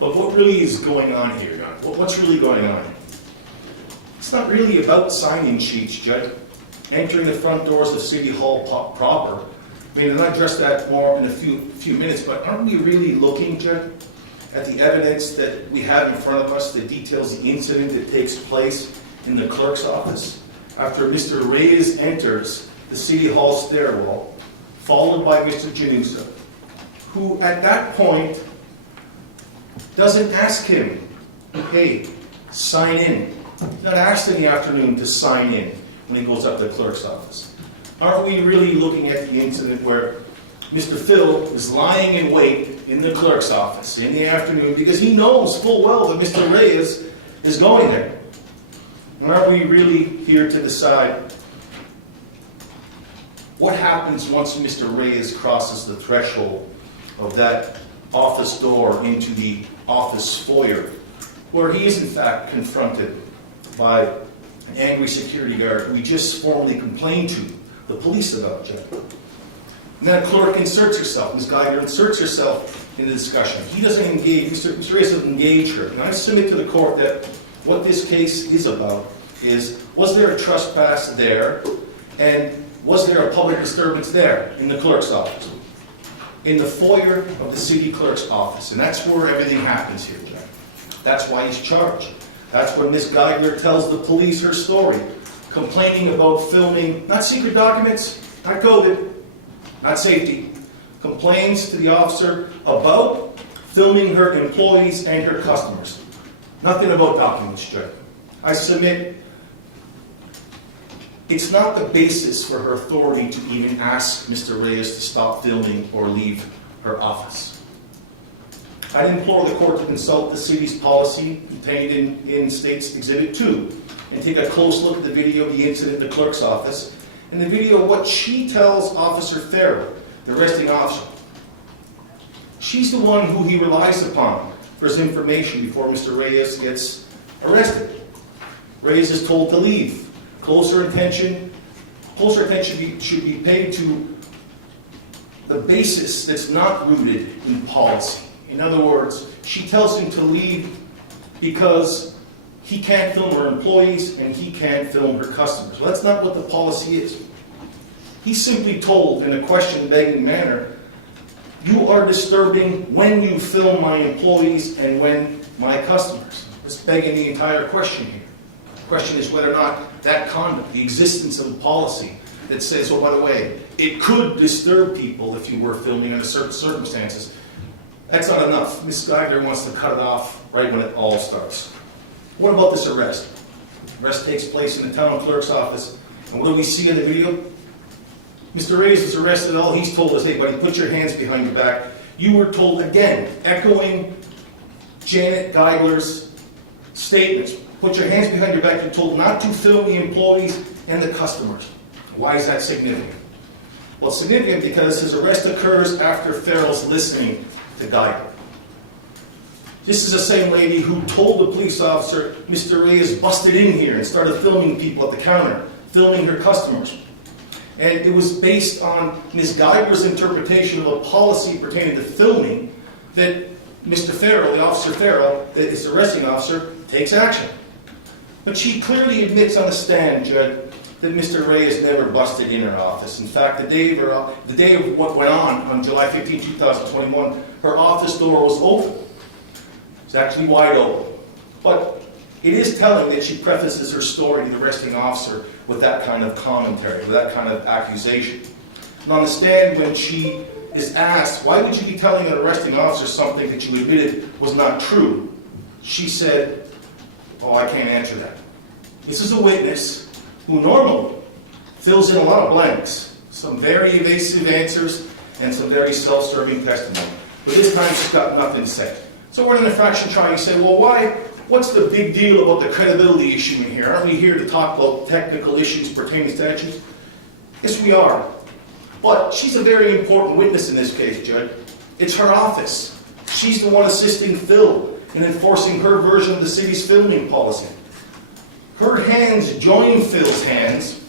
But what really is going on here, John? What's really going on? It's not really about sign-in sheets, Judge. Entering the front doors of City Hall proper. I mean, and I'll address that more in a few minutes, but aren't we really looking, Judge, at the evidence that we have in front of us that details the incident that takes place in the clerk's office after Mr. Reyes enters the City Hall stairwell, followed by Mr. Janusa, who at that point doesn't ask him, hey, sign in. He's not asked in the afternoon to sign in when he goes up to the clerk's office. Aren't we really looking at the incident where Mr. Phil is lying in wait in the clerk's office in the afternoon because he knows full well that Mr. Reyes is going there? And are we really here to decide what happens once Mr. Reyes crosses the threshold of that office door into the office foyer, where he is in fact confronted by an angry security guard who he just formally complained to the police about, Judge? And that clerk inserts herself, Ms. Geiger inserts herself in the discussion. He doesn't engage, Mr. Reyes doesn't engage her. And I submit to the court that what this case is about is, was there a trespass there, and was there a public disturbance there in the clerk's office? In the foyer of the city clerk's office. And that's where everything happens here, Jack. That's why he's charged. That's when Ms. Geiger tells the police her story, complaining about filming, not secret documents, not COVID, not safety, complains to the officer about filming her employees and her customers. Nothing about documents, Jack. I submit it's not the basis for her authority to even ask Mr. Reyes to stop filming or leave her office. I'd implore the court to consult the city's policy contained in State's Exhibit 2 and take a close look at the video of the incident in the clerk's office and the video of what she tells Officer Farrell, the arresting officer. She's the one who he relies upon for his information before Mr. Reyes gets arrested. Reyes is told to leave. Closer attention should be paid to the basis that's not rooted in policy. In other words, she tells him to leave because he can't film her employees and he can't film her customers. Well, that's not what the policy is. He's simply told in a question-begging manner, you are disturbing when you film my employees and when my customers. It's begging the entire question here. The question is whether or not that conduct, the existence of a policy that says, oh, by the way, it could disturb people if you were filming under certain circumstances. That's not enough. Ms. Geiger wants to cut it off right when it all starts. What about this arrest? Arrest takes place in the town clerk's office. And what do we see in the video? Mr. Reyes is arrested. All he's told is, hey, buddy, put your hands behind your back. You were told, again, echoing Janet Geiger's statements, put your hands behind your back. You're told not to film the employees and the customers. Why is that significant? Well, it's significant because his arrest occurs after Farrell's listening to Geiger. This is the same lady who told the police officer, Mr. Reyes busted in here and started filming people at the counter, filming her customers. And it was based on Ms. Geiger's interpretation of a policy pertaining to filming that Mr. Farrell, the Officer Farrell, that is the arresting officer, takes action. But she clearly admits on the stand, Judge, that Mr. Reyes never busted in her office. In fact, the day of what went on July 15, 2021, her office door was open. It's actually wide open. But it is telling that she prefaces her story to the arresting officer with that kind of commentary, with that kind of accusation. And on the stand, when she is asked, why would you be telling an arresting officer something that you admitted was not true? She said, oh, I can't answer that. This is a witness who normally fills in a lot of blanks, some very evasive answers and some very self-serving testimony. But this time she's got nothing to say. So we're in an infraction trial. You say, well, what's the big deal about the credibility issue in here? Aren't we here to talk about technical issues pertaining to statutes? Yes, we are. But she's a very important witness in this case, Judge. It's her office. She's the one assisting Phil in enforcing her version of the city's filming policy. Her hands join Phil's hands,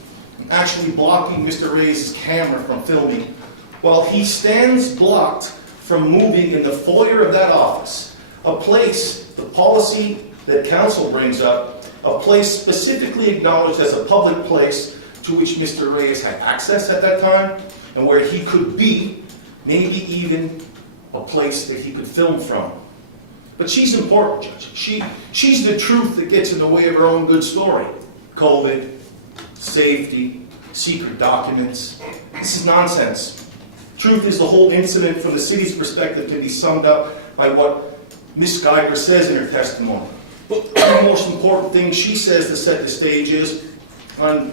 actually blocking Mr. Reyes' camera from filming, while he stands blocked from moving in the foyer of that office, a place, the policy that counsel brings up, a place specifically acknowledged as a public place to which Mr. Reyes had access at that time, and where he could be, maybe even a place that he could film from. But she's important, Judge. She's the truth that gets in the way of her own good story. COVID, safety, secret documents. This is nonsense. Truth is the whole incident from the city's perspective can be summed up by what Ms. Geiger says in her testimony. But the most important thing she says to set the stage is, on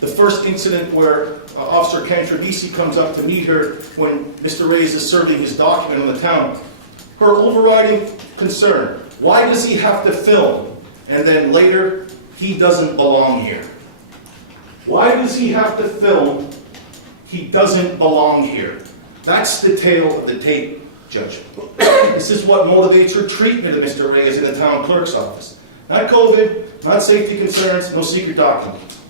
the first incident where Officer Cantravisi comes up to meet her when Mr. Reyes is serving his document on the town, her overriding concern, why does he have to film? And then later, he doesn't belong here. Why does he have to film? He doesn't belong here. That's the tale of the tape, Judge. This is what motivates her treatment of Mr. Reyes in the town clerk's office. Not COVID, not safety concerns, no secret documents.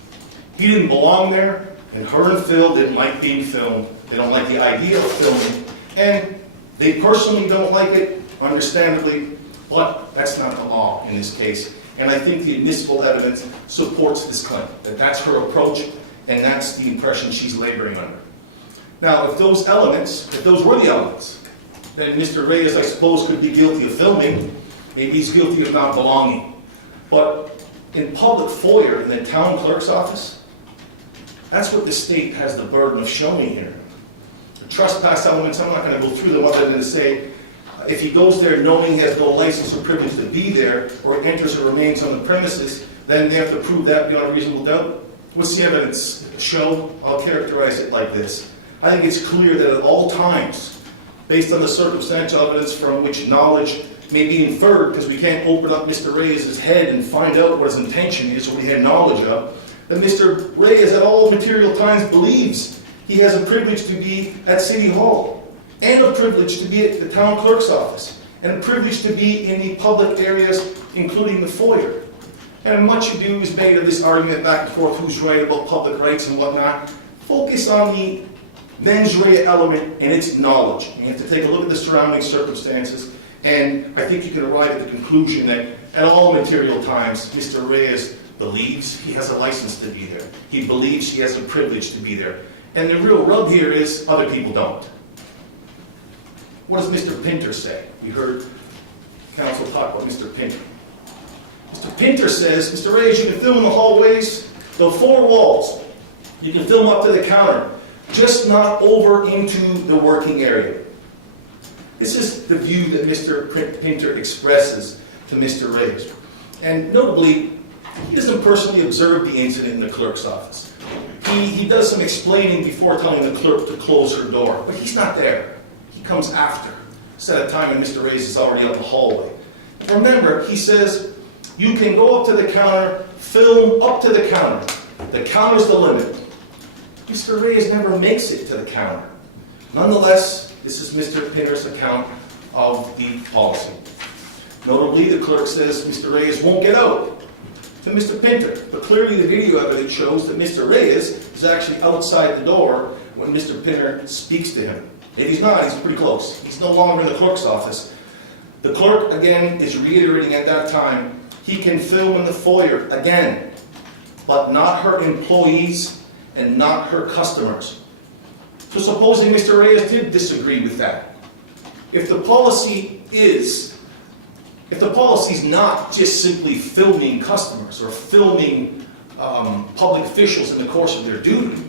He didn't belong there, and her and Phil didn't like being filmed. They don't like the idea of filming, and they personally don't like it, understandably, but that's not the law in this case. And I think the admissible evidence supports this claim, that that's her approach, and that's the impression she's laboring under. Now, if those were the elements, then Mr. Reyes, I suppose, could be guilty of filming. Maybe he's guilty of not belonging. But in public foyer in the town clerk's office, that's what the state has the burden of showing here. The trespass elements, I'm not going to go through them other than to say, if he goes there knowing he has no license or privilege to be there, or enters or remains on the premises, then they have to prove that beyond a reasonable doubt. What's the evidence show? I'll characterize it like this. I think it's clear that at all times, based on the circumstantial evidence from which knowledge may be inferred, because we can't open up Mr. Reyes' head and find out what his intention is or what he had knowledge of, that Mr. Reyes at all material times believes he has a privilege to be at City Hall, and a privilege to be at the town clerk's office, and a privilege to be in the public areas, including the foyer. And much ado is made of this argument back and forth, who's right about public rights and whatnot. Focus on the mens rea element and its knowledge. You have to take a look at the surrounding circumstances, and I think you can arrive at the conclusion that at all material times, Mr. Reyes believes he has a license to be there. He believes he has a privilege to be there. And the real rub here is other people don't. What does Mr. Pinter say? We heard counsel talk about Mr. Pinter. Mr. Pinter says, Mr. Reyes, you can film in the hallways, the four walls. You can film up to the counter, just not over into the working area. This is the view that Mr. Pinter expresses to Mr. Reyes. And notably, he doesn't personally observe the incident in the clerk's office. He does some explaining before telling the clerk to close her door, but he's not there. He comes after. It's at a time when Mr. Reyes is already up the hallway. Remember, he says, you can go up to the counter, film up to the counter. The counter's the limit. Mr. Reyes never makes it to the counter. Nonetheless, this is Mr. Pinter's account of the policy. Notably, the clerk says Mr. Reyes won't get out to Mr. Pinter, but clearly the video evidence shows that Mr. Reyes is actually outside the door when Mr. Pinter speaks to him. If he's not, he's pretty close. He's no longer in the clerk's office. The clerk, again, is reiterating at that time, he can film in the foyer again, but not her employees and not her customers. So supposing Mr. Reyes did disagree with that, if the policy is not just simply filming customers or filming public officials in the course of their duty,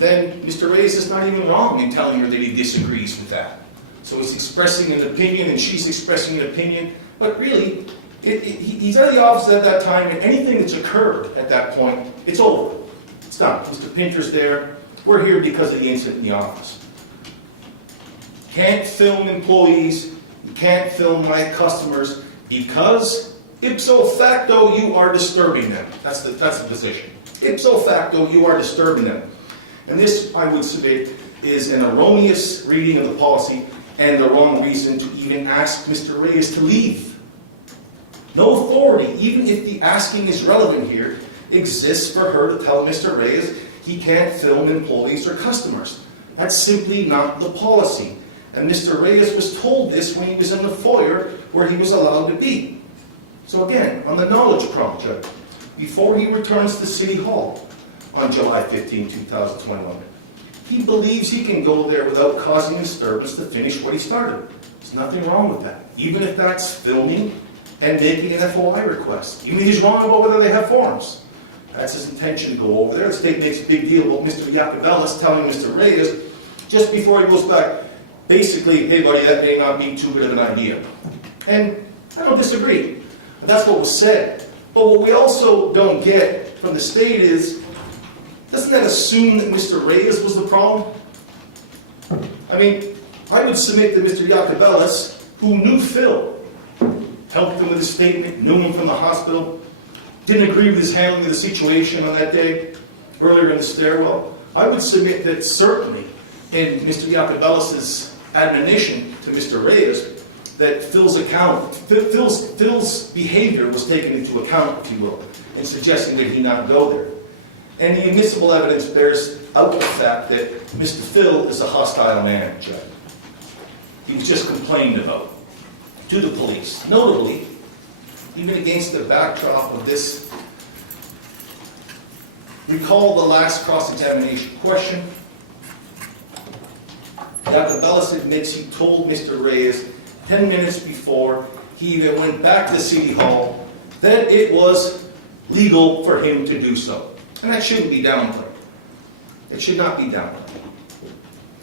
then Mr. Reyes is not even wrong in telling her that he disagrees with that. So he's expressing an opinion and she's expressing an opinion, but really, he's out of the office at that time, and anything that's occurred at that point, it's over. It's done. Mr. Pinter's there. We're here because of the incident in the office. Can't film employees, you can't film my customers, because ipso facto you are disturbing them. That's the position. Ipso facto you are disturbing them. And this, I would submit, is an erroneous reading of the policy and the wrong reason to even ask Mr. Reyes to leave. No authority, even if the asking is relevant here, exists for her to tell Mr. Reyes he can't film employees or customers. That's simply not the policy. And Mr. Reyes was told this when he was in the foyer where he was allowed to be. So again, on the knowledge prompt, Judge, before he returns to City Hall on July 15, 2021, he believes he can go there without causing disturbance to finish what he started. There's nothing wrong with that, even if that's filming and making an FOI request. Even if he's wrong about whether they have forms. That's his intention to go over there. The state makes a big deal about Mr. Iacovellis telling Mr. Reyes, just before he goes back, basically, hey buddy, that may not be too good of an idea. And I don't disagree. But that's what was said. But what we also don't get from the state is, doesn't that assume that Mr. Reyes was the problem? I mean, I would submit that Mr. Iacovellis, who knew Phil, helped him with his statement, knew him from the hospital, didn't agree with his handling of the situation on that day, earlier in the stairwell. I would submit that certainly in Mr. Iacovellis' admonition to Mr. Reyes, that Phil's behavior was taken into account, if you will, in suggesting that he not go there. And the admissible evidence bears out the fact that Mr. Phil is a hostile man, Judge. He was just complained about to the police. Notably, even against the backdrop of this, recall the last cross-examination question. Iacovellis admits he told Mr. Reyes 10 minutes before he even went back to City Hall that it was legal for him to do so. And that shouldn't be downplayed. It should not be downplayed.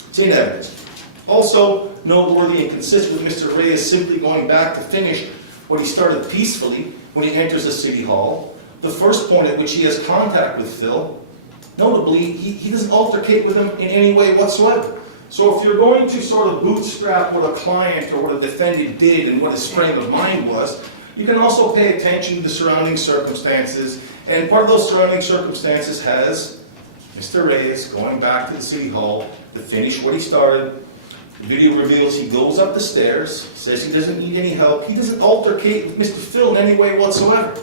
It's in evidence. Also noteworthy and consistent with Mr. Reyes simply going back to finish what he started peacefully when he enters the City Hall. The first point at which he has contact with Phil, notably, he doesn't altercate with him in any way whatsoever. So if you're going to sort of bootstrap what a client or what a defendant did and what his frame of mind was, you can also pay attention to the surrounding circumstances. And part of those surrounding circumstances has Mr. Reyes going back to the City Hall to finish what he started. The video reveals he goes up the stairs, says he doesn't need any help. He doesn't altercate with Mr. Phil in any way whatsoever.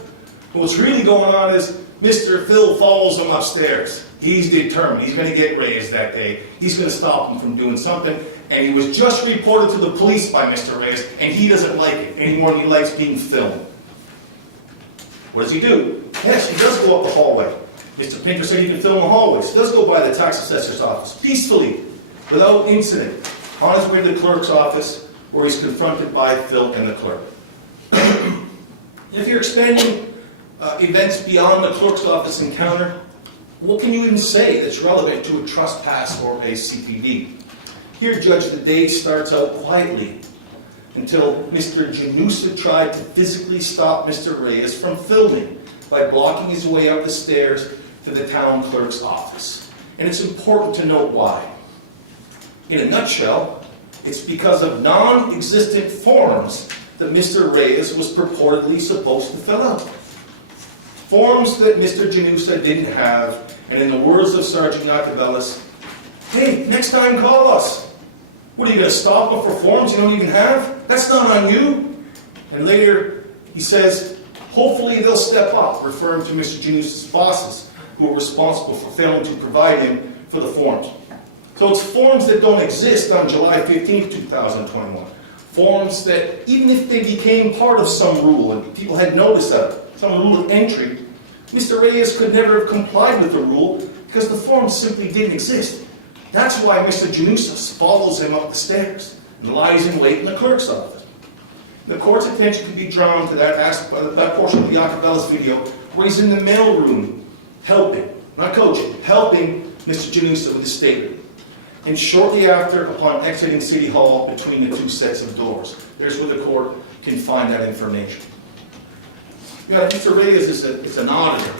But what's really going on is Mr. Phil follows him upstairs. He's determined. He's going to get Reyes that day. He's going to stop him from doing something. And he was just reported to the police by Mr. Reyes, and he doesn't like it any more than he likes being filmed. What does he do? Yes, he does go up the hallway. Mr. Pinter said he can film the hallways. He does go by the tax assessor's office, peacefully, without incident, on his way to the clerk's office, where he's confronted by Phil and the clerk. If you're expanding events beyond the clerk's office encounter, what can you even say that's relevant to a trespass or a CPD? Here, Judge, the day starts out quietly until Mr. Janusa tried to physically stop Mr. Reyes from filming by blocking his way up the stairs to the town clerk's office. And it's important to note why. In a nutshell, it's because of non-existent forms that Mr. Reyes was purportedly supposed to fill out. Forms that Mr. Janusa didn't have, and in the words of Sergeant Iacovellis, hey, next time call us. What, are you going to stop them for forms you don't even have? That's not on you. And later, he says, hopefully they'll step up, referring to Mr. Janusa's bosses, who are responsible for failing to provide him for the forms. So it's forms that don't exist on July 15, 2021. Forms that, even if they became part of some rule, and people had noticed that, some rule of entry, Mr. Reyes could never have complied with the rule because the forms simply didn't exist. That's why Mr. Janusa follows him up the stairs and lies in wait in the clerk's office. The court's attention can be drawn to that portion of the Iacovellis video where he's in the mailroom helping, not coaching, helping Mr. Janusa with his statement. And shortly after, upon exiting City Hall between the two sets of doors. There's where the court can find that information. Yeah, Mr. Reyes is an auditor.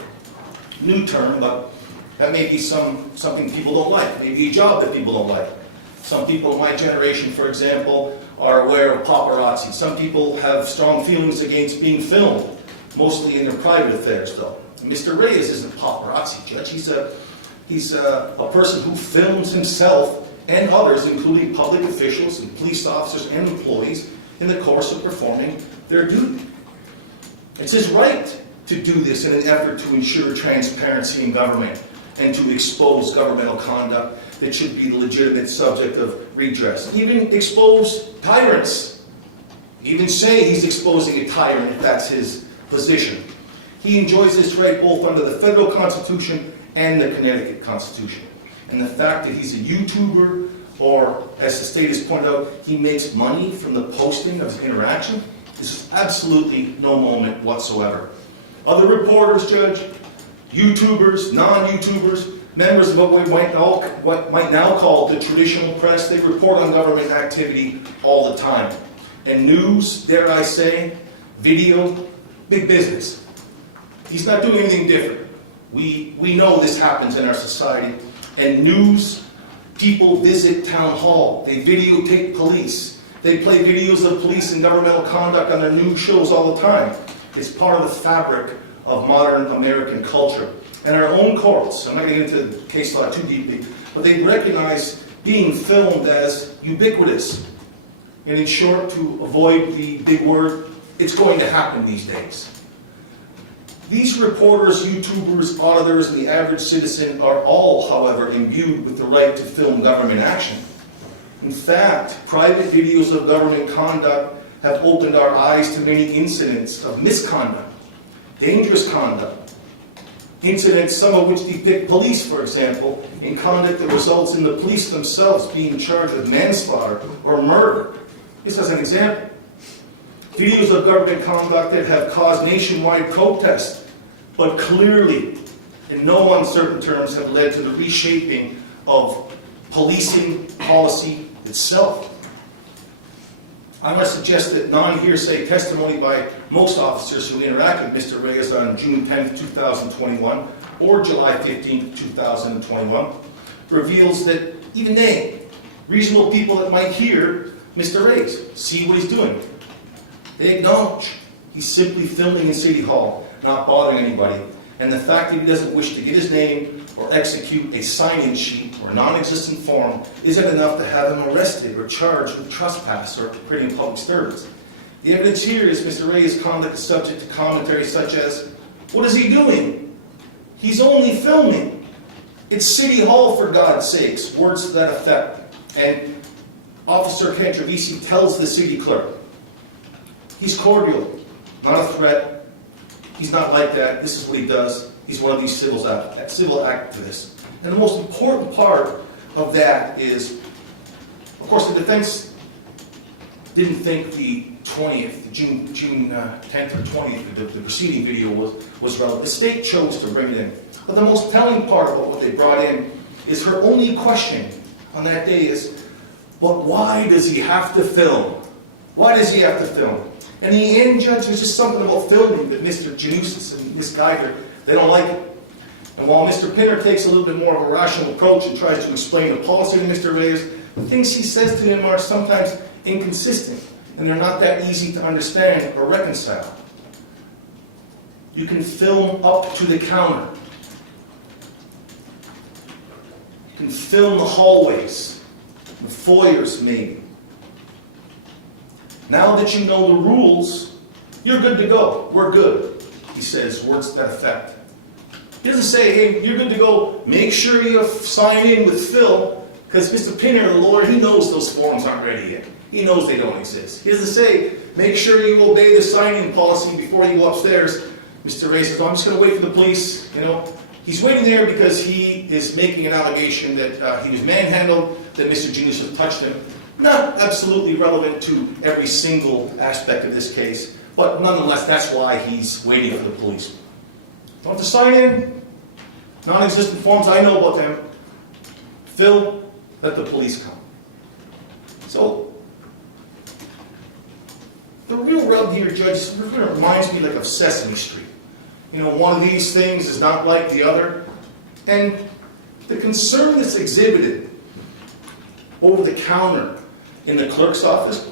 New term, but that may be something people don't like. Maybe a job that people don't like. Some people in my generation, for example, are aware of paparazzi. Some people have strong feelings against being filmed, mostly in their private affairs, though. And Mr. Reyes isn't a paparazzi, Judge. He's a person who films himself and others, including public officials and police officers and employees, in the course of performing their duty. It's his right to do this in an effort to ensure transparency in government and to expose governmental conduct that should be the legitimate subject of redress. Even expose tyrants. Even say he's exposing a tyrant if that's his position. He enjoys this right both under the federal Constitution and the Connecticut Constitution. And the fact that he's a YouTuber, or as the state has pointed out, he makes money from the posting of his interaction, this is absolutely no moment whatsoever. Other reporters, Judge, YouTubers, non-YouTubers, members of what might now call the traditional press, they report on government activity all the time. And news, dare I say, video, big business. He's not doing anything different. We know this happens in our society. And news, people visit town hall. They videotape police. They play videos of police and governmental conduct on their news shows all the time. It's part of the fabric of modern American culture. And our own courts, I'm not going to get into case law too deeply, but they recognize being filmed as ubiquitous. And in short, to avoid the big word, it's going to happen these days. These reporters, YouTubers, auditors, and the average citizen are all, however, imbued with the right to film government action. In fact, private videos of government conduct have opened our eyes to many incidents of misconduct, dangerous conduct, incidents, some of which depict police, for example, in conduct that results in the police themselves being charged with manslaughter or murder. Just as an example. Videos of government conduct that have caused nationwide protests, but clearly, in no uncertain terms, have led to the reshaping of policing policy itself. I must suggest that non-hearsay testimony by most officers who interacted with Mr. Reyes on June 10, 2021, or July 15, 2021, reveals that even they, reasonable people that might hear Mr. Reyes, see what he's doing. They acknowledge he's simply filming in City Hall, not bothering anybody. And the fact that he doesn't wish to get his name or execute a sign-in sheet or non-existent form isn't enough to have him arrested or charged with trespass or creating public disturbance. The evidence here is Mr. Reyes' conduct is subject to commentary such as, what is he doing? He's only filming. It's City Hall, for God's sakes, words to that effect. And Officer Cantravisi tells the city clerk, he's cordial, not a threat. He's not like that. This is what he does. He's one of these civil activists. And the most important part of that is, of course, the defense didn't think the 20th, the June 10th or 20th, the preceding video was relevant. The state chose to bring it in. But the most telling part about what they brought in is her only question on that day is, but why does he have to film? Why does he have to film? And in the end, Judge, there's just something about filming that Mr. Janusis and Ms. Geiger, they don't like it. And while Mr. Pinner takes a little bit more of a rational approach and tries to explain the policy to Mr. Reyes, the things he says to him are sometimes inconsistent, and they're not that easy to understand or reconcile. You can film up to the counter. You can film the hallways, the foyers maybe. Now that you know the rules, you're good to go. We're good, he says, words to that effect. He doesn't say, hey, you're good to go. Make sure you sign in with Phil, because Mr. Pinner, the lawyer, he knows those forms aren't ready yet. He knows they don't exist. He doesn't say, make sure you obey the sign-in policy before you go upstairs. Mr. Ray says, oh, I'm just going to wait for the police. You know, he's waiting there because he is making an allegation that he was manhandled, that Mr. Janusis touched him. Not absolutely relevant to every single aspect of this case, but nonetheless, that's why he's waiting for the police. Don't have to sign in. Non-existent forms, I know about them. Phil, let the police come. So, the real rub here, Judge, reminds me like of Sesame Street. You know, one of these things is not like the other. And the concern that's exhibited over the counter in the clerk's office,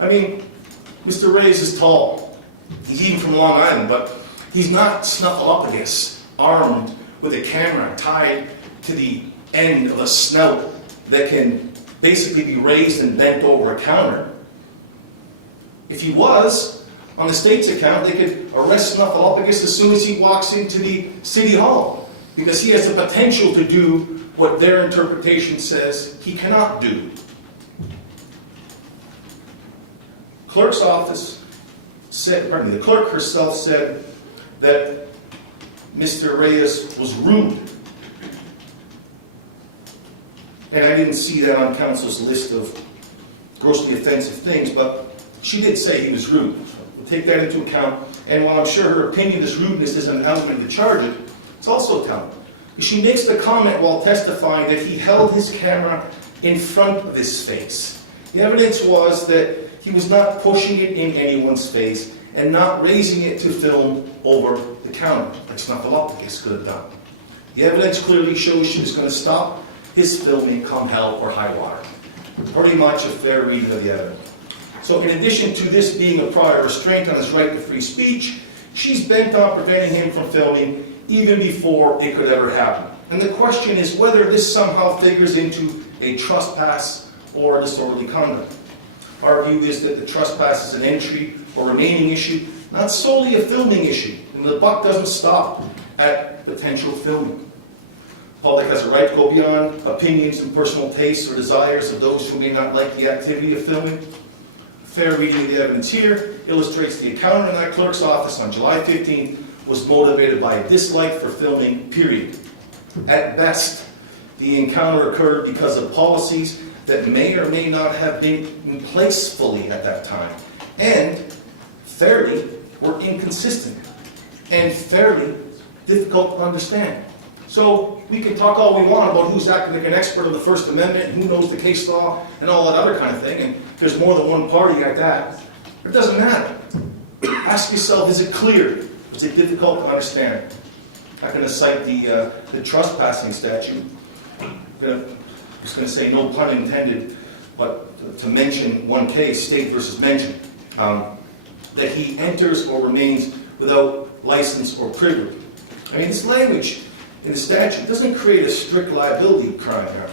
I mean, Mr. Reyes is tall. He's even from Long Island, but he's not snuffleupagus, armed with a camera tied to the end of a snout that can basically be raised and bent over a counter. If he was, on the state's account, they could arrest Snuffleupagus as soon as he walks into the city hall, because he has the potential to do what their interpretation says he cannot do. Clerk's office said, the clerk herself said that Mr. Reyes was rude. And I didn't see that on counsel's list of grossly offensive things, but she did say he was rude. We'll take that into account. And while I'm sure her opinion is rudeness is an element to charge it, it's also telling. She makes the comment while testifying that he held his camera in front of his face. The evidence was that he was not pushing it in anyone's face and not raising it to film over the counter, like Snuffleupagus could have done. The evidence clearly shows she was going to stop his filming come hell or high water. Pretty much a fair reading of the evidence. So in addition to this being a prior restraint on his right to free speech, she's bent on preventing him from filming even before it could ever happen. And the question is whether this somehow figures into a trespass or a disorderly conduct. Our view is that the trespass is an entry or remaining issue, not solely a filming issue, and the buck doesn't stop at potential filming. The public has a right to go beyond opinions and personal tastes or desires of those who may not like the activity of filming. A fair reading of the evidence here illustrates the encounter in that clerk's office on July 15th was motivated by a dislike for filming, period. At best, the encounter occurred because of policies that may or may not have been in place fully at that time, and fairly were inconsistent, and fairly difficult to understand. So we can talk all we want about who's acting like an expert on the First Amendment, who knows the case law, and all that other kind of thing, and there's more than one party like that. It doesn't matter. Ask yourself, is it clear? Is it difficult to understand? I'm going to cite the trespassing statute. I'm just going to say no pun intended, but to mention one case, State versus Mention, that he enters or remains without license or privilege. I mean, this language in the statute doesn't create a strict liability crime here.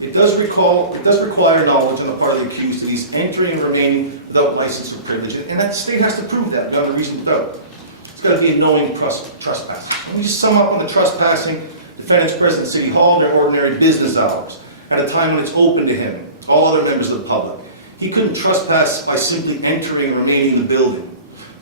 It does require knowledge on the part of the accused that he's entering and remaining without license or privilege, and that the state has to prove that beyond a reasonable doubt. It's got to be a knowing trespass. Let me just sum up on the trespassing. Defendant's present at City Hall in their ordinary business hours, at a time when it's open to him, all other members of the public. He couldn't trespass by simply entering and remaining in the building.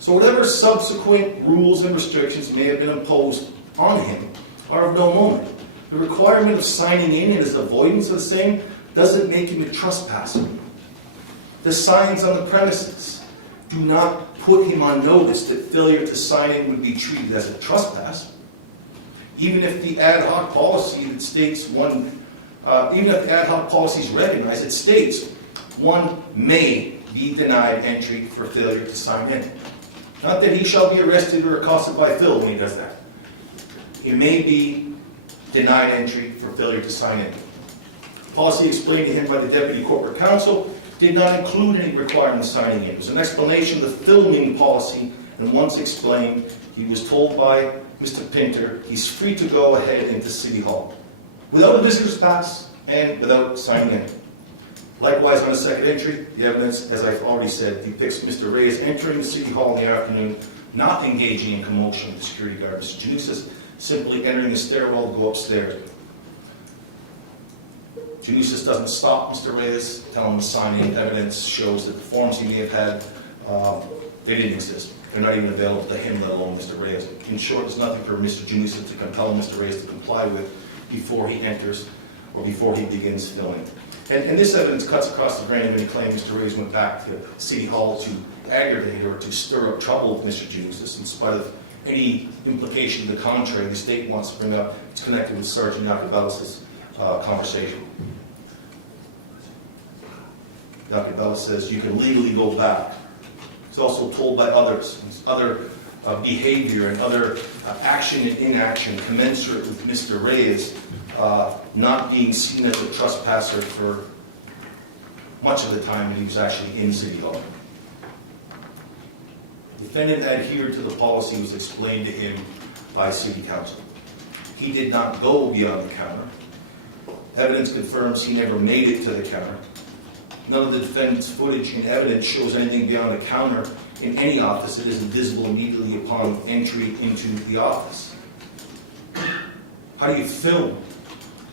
So whatever subsequent rules and restrictions may have been imposed on him are of no moment. The requirement of signing in and his avoidance of the same doesn't make him a trespasser. The signs on the premises do not put him on notice that failure to sign in would be treated as a trespass. Even if the ad hoc policy that states even if the ad hoc policy is recognized, it states one may be denied entry for failure to sign in. Not that he shall be arrested or accosted by Phil when he does that. He may be denied entry for failure to sign in. Policy explained to him by the Deputy Corporate Counsel did not include any requirement of signing in. It was an explanation of the filming policy, and once explained, he was told by Mr. Pinter he's free to go ahead into City Hall without a visitor's pass and without signing in. Likewise, on a second entry, the evidence, as I've already said, depicts Mr. Reyes entering the City Hall in the afternoon, not engaging in commotion with the security guard, Mr. Janusas, simply entering the stairwell to go upstairs. Janusas doesn't stop Mr. Reyes, tell him to sign in. Evidence shows that the forms he may have had, they didn't exist. They're not even available to him, let alone Mr. Reyes. In short, there's nothing for Mr. Janusas to compel Mr. Reyes to comply with before he enters or before he begins filming. And this evidence cuts across the grain when he claims Mr. Reyes went back to City Hall to aggravate or to stir up trouble with Mr. Janusas, in spite of any implication to the contrary the state wants to bring up. It's connected with Sergeant Yacobelis' conversation. Dr. Bella says you can legally go back. He's also told by others, other behavior and other action and inaction commensurate with Mr. Reyes not being seen as a trespasser for much of the time that he was actually in City Hall. The defendant adhered to the policy that was explained to him by City Council. He did not go beyond the counter. Evidence confirms he never made it to the counter. None of the defendant's footage and evidence shows anything beyond the counter in any office that isn't visible immediately upon entry into the office. How do you film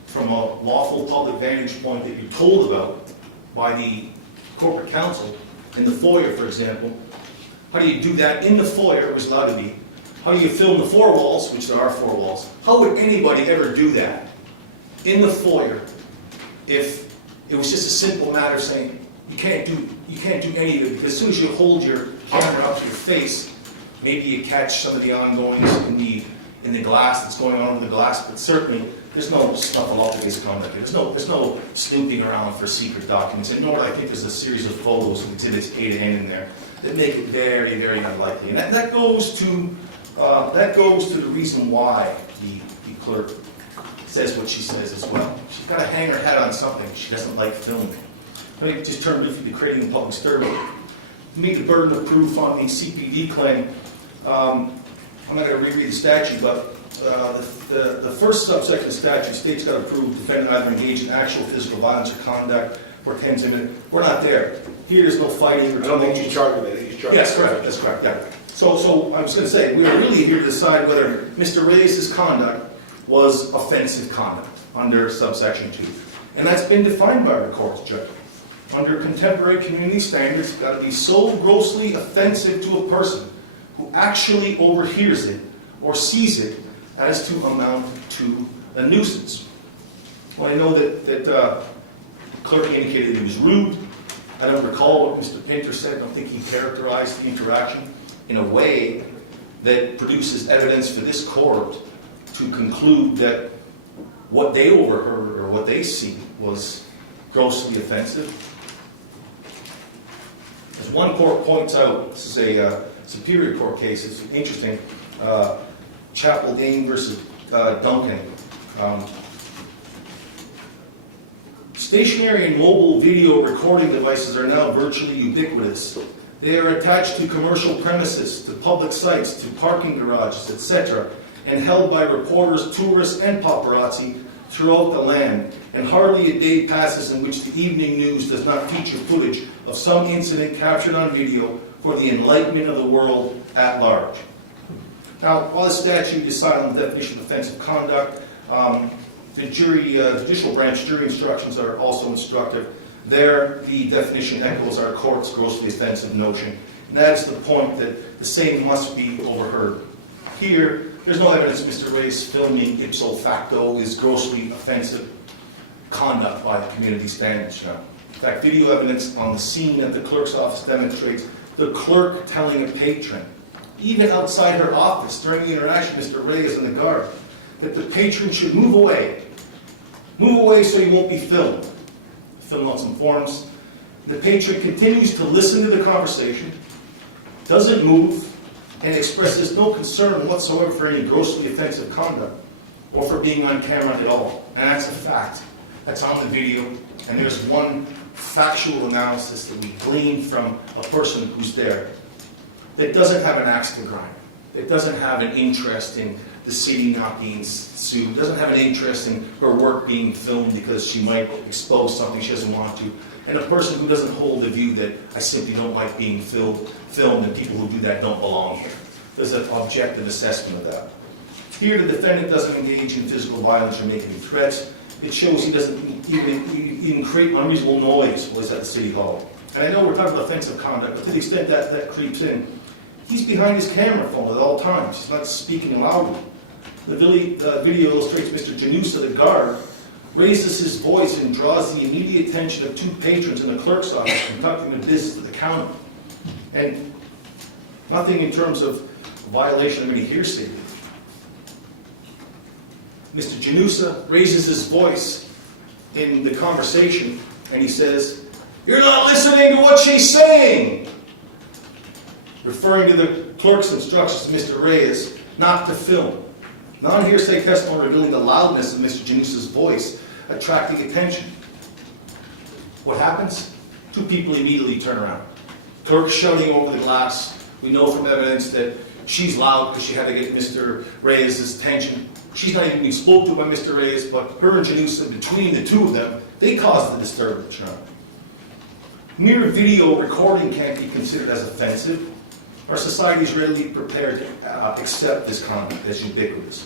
from a lawful public vantage point that you're told about by the corporate counsel in the foyer, for example? How do you do that in the foyer? It was allowed to be. How do you film the four walls, which there are four walls? How would anybody ever do that in the foyer if it was just a simple matter of saying you can't do any of it, because as soon as you hold your camera up to your face, maybe you catch some of the ongoings in the glass that's going on in the glass, but certainly there's no snuffleupagus conduct. There's no snooping around for secret documents, and nor do I think there's a series of photos from exhibits A to N in there that make it very, very unlikely. And that goes to the reason why the clerk says what she says as well. She's got to hang her hat on something. She doesn't like filming. Let me just turn briefly to creating a public disturbance. To meet the burden of proof on the CPD claim, I'm not going to reread the statute, but the first subsection of the statute states got to prove defendant either engaged in actual physical violence or conduct or tends to. We're not there. Here there's no fighting or. I don't think she's charged with it. He's charged. Yes, correct. That's correct. Yeah. So I was going to say we are really here to decide whether Mr. Reyes' conduct was offensive conduct under subsection 2, and that's been defined by the court's judgment. Under contemporary community standards, it's got to be so grossly offensive to a person who actually overhears it or sees it as to amount to a nuisance. Well, I know that the clerk indicated it was rude. I don't recall what Mr. Pinter said. I don't think he characterized the interaction in a way that produces evidence for this court to conclude that what they overheard or what they see was grossly offensive. As one court points out, this is a Superior Court case, it's interesting, Chapel Dane versus Duncan. Stationary and mobile video recording devices are now virtually ubiquitous. They are attached to commercial premises, to public sites, to parking garages, etc., and held by reporters, tourists, and paparazzi throughout the land, and hardly a day passes in which the evening news does not feature footage of some incident captured on video for the enlightenment of the world at large. Now, while the statute is silent on the definition of offensive conduct, the judicial branch jury instructions are also instructive. There, the definition echoes our court's grossly offensive notion, and that is the point that the same must be overheard. Here, there's no evidence Mr. Reyes' filming ipso facto is grossly offensive conduct by the community standards. In fact, video evidence on the scene at the clerk's office demonstrates the clerk telling a patron, even outside her office during the interaction with Mr. Reyes and the guard, that the patron should move away. Move away so he won't be filmed. Film on some forms. The patron continues to listen to the conversation, doesn't move, and expresses no concern whatsoever for any grossly offensive conduct or for being on camera at all. And that's a fact. That's on the video. And there's one factual analysis that we glean from a person who's there that doesn't have an axe to grind. It doesn't have an interest in the city not being sued, doesn't have an interest in her work being filmed because she might expose something she doesn't want to, and a person who doesn't hold the view that I simply don't like being filmed and people who do that don't belong here. There's an objective assessment of that. Here, the defendant doesn't engage in physical violence or make any threats. It shows he doesn't even create unreasonable noise while he's at the city hall. And I know we're talking about offensive conduct, but to the extent that that creeps in, he's behind his camera phone at all times. He's not speaking loudly. The video illustrates Mr. Janusa, the guard, raises his voice and draws the immediate attention of two patrons in the clerk's office conducting the business at the counter. And nothing in terms of violation of any hearsay. Mr. Janusa raises his voice in the conversation, and he says, "You're not listening to what she's saying," referring to the clerk's instructions to Mr. Reyes not to film. Non-hearsay testimony revealing the loudness of Mr. Janusa's voice, attracting attention. What happens? Two people immediately turn around. Clerk shouting over the glass. We know from evidence that she's loud because she had to get Mr. Reyes' attention. She's not even being spoken to by Mr. Reyes, but her and Janusa, between the two of them, they caused the disturbance. Mere video recording can't be considered as offensive. Our society is readily prepared to accept this conduct as ubiquitous.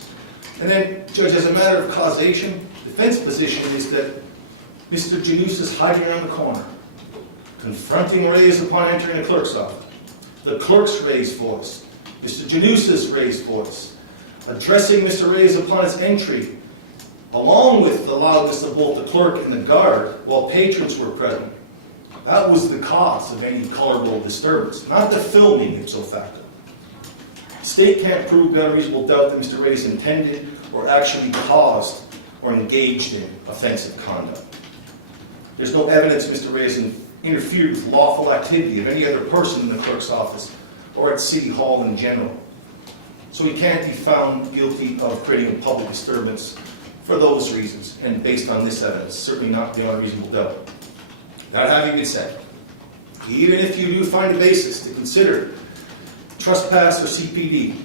And then, Judge, as a matter of causation, the defense position is that Mr. Janusa is hiding around the corner, confronting Reyes upon entering the clerk's office. The clerk's raised voice, Mr. Janusa's raised voice, addressing Mr. Reyes upon his entry, along with the loudness of both the clerk and the guard while patrons were present. That was the cause of any colorable disturbance, not the filming ipso facto. The state can't prove beyond a reasonable doubt that Mr. Reyes intended or actually caused or engaged in offensive conduct. There's no evidence Mr. Reyes interfered with lawful activity of any other person in the clerk's office or at City Hall in general. So he can't be found guilty of creating a public disturbance for those reasons and based on this evidence, certainly not beyond a reasonable doubt. That having been said, even if you do find a basis to consider trespass or CPD,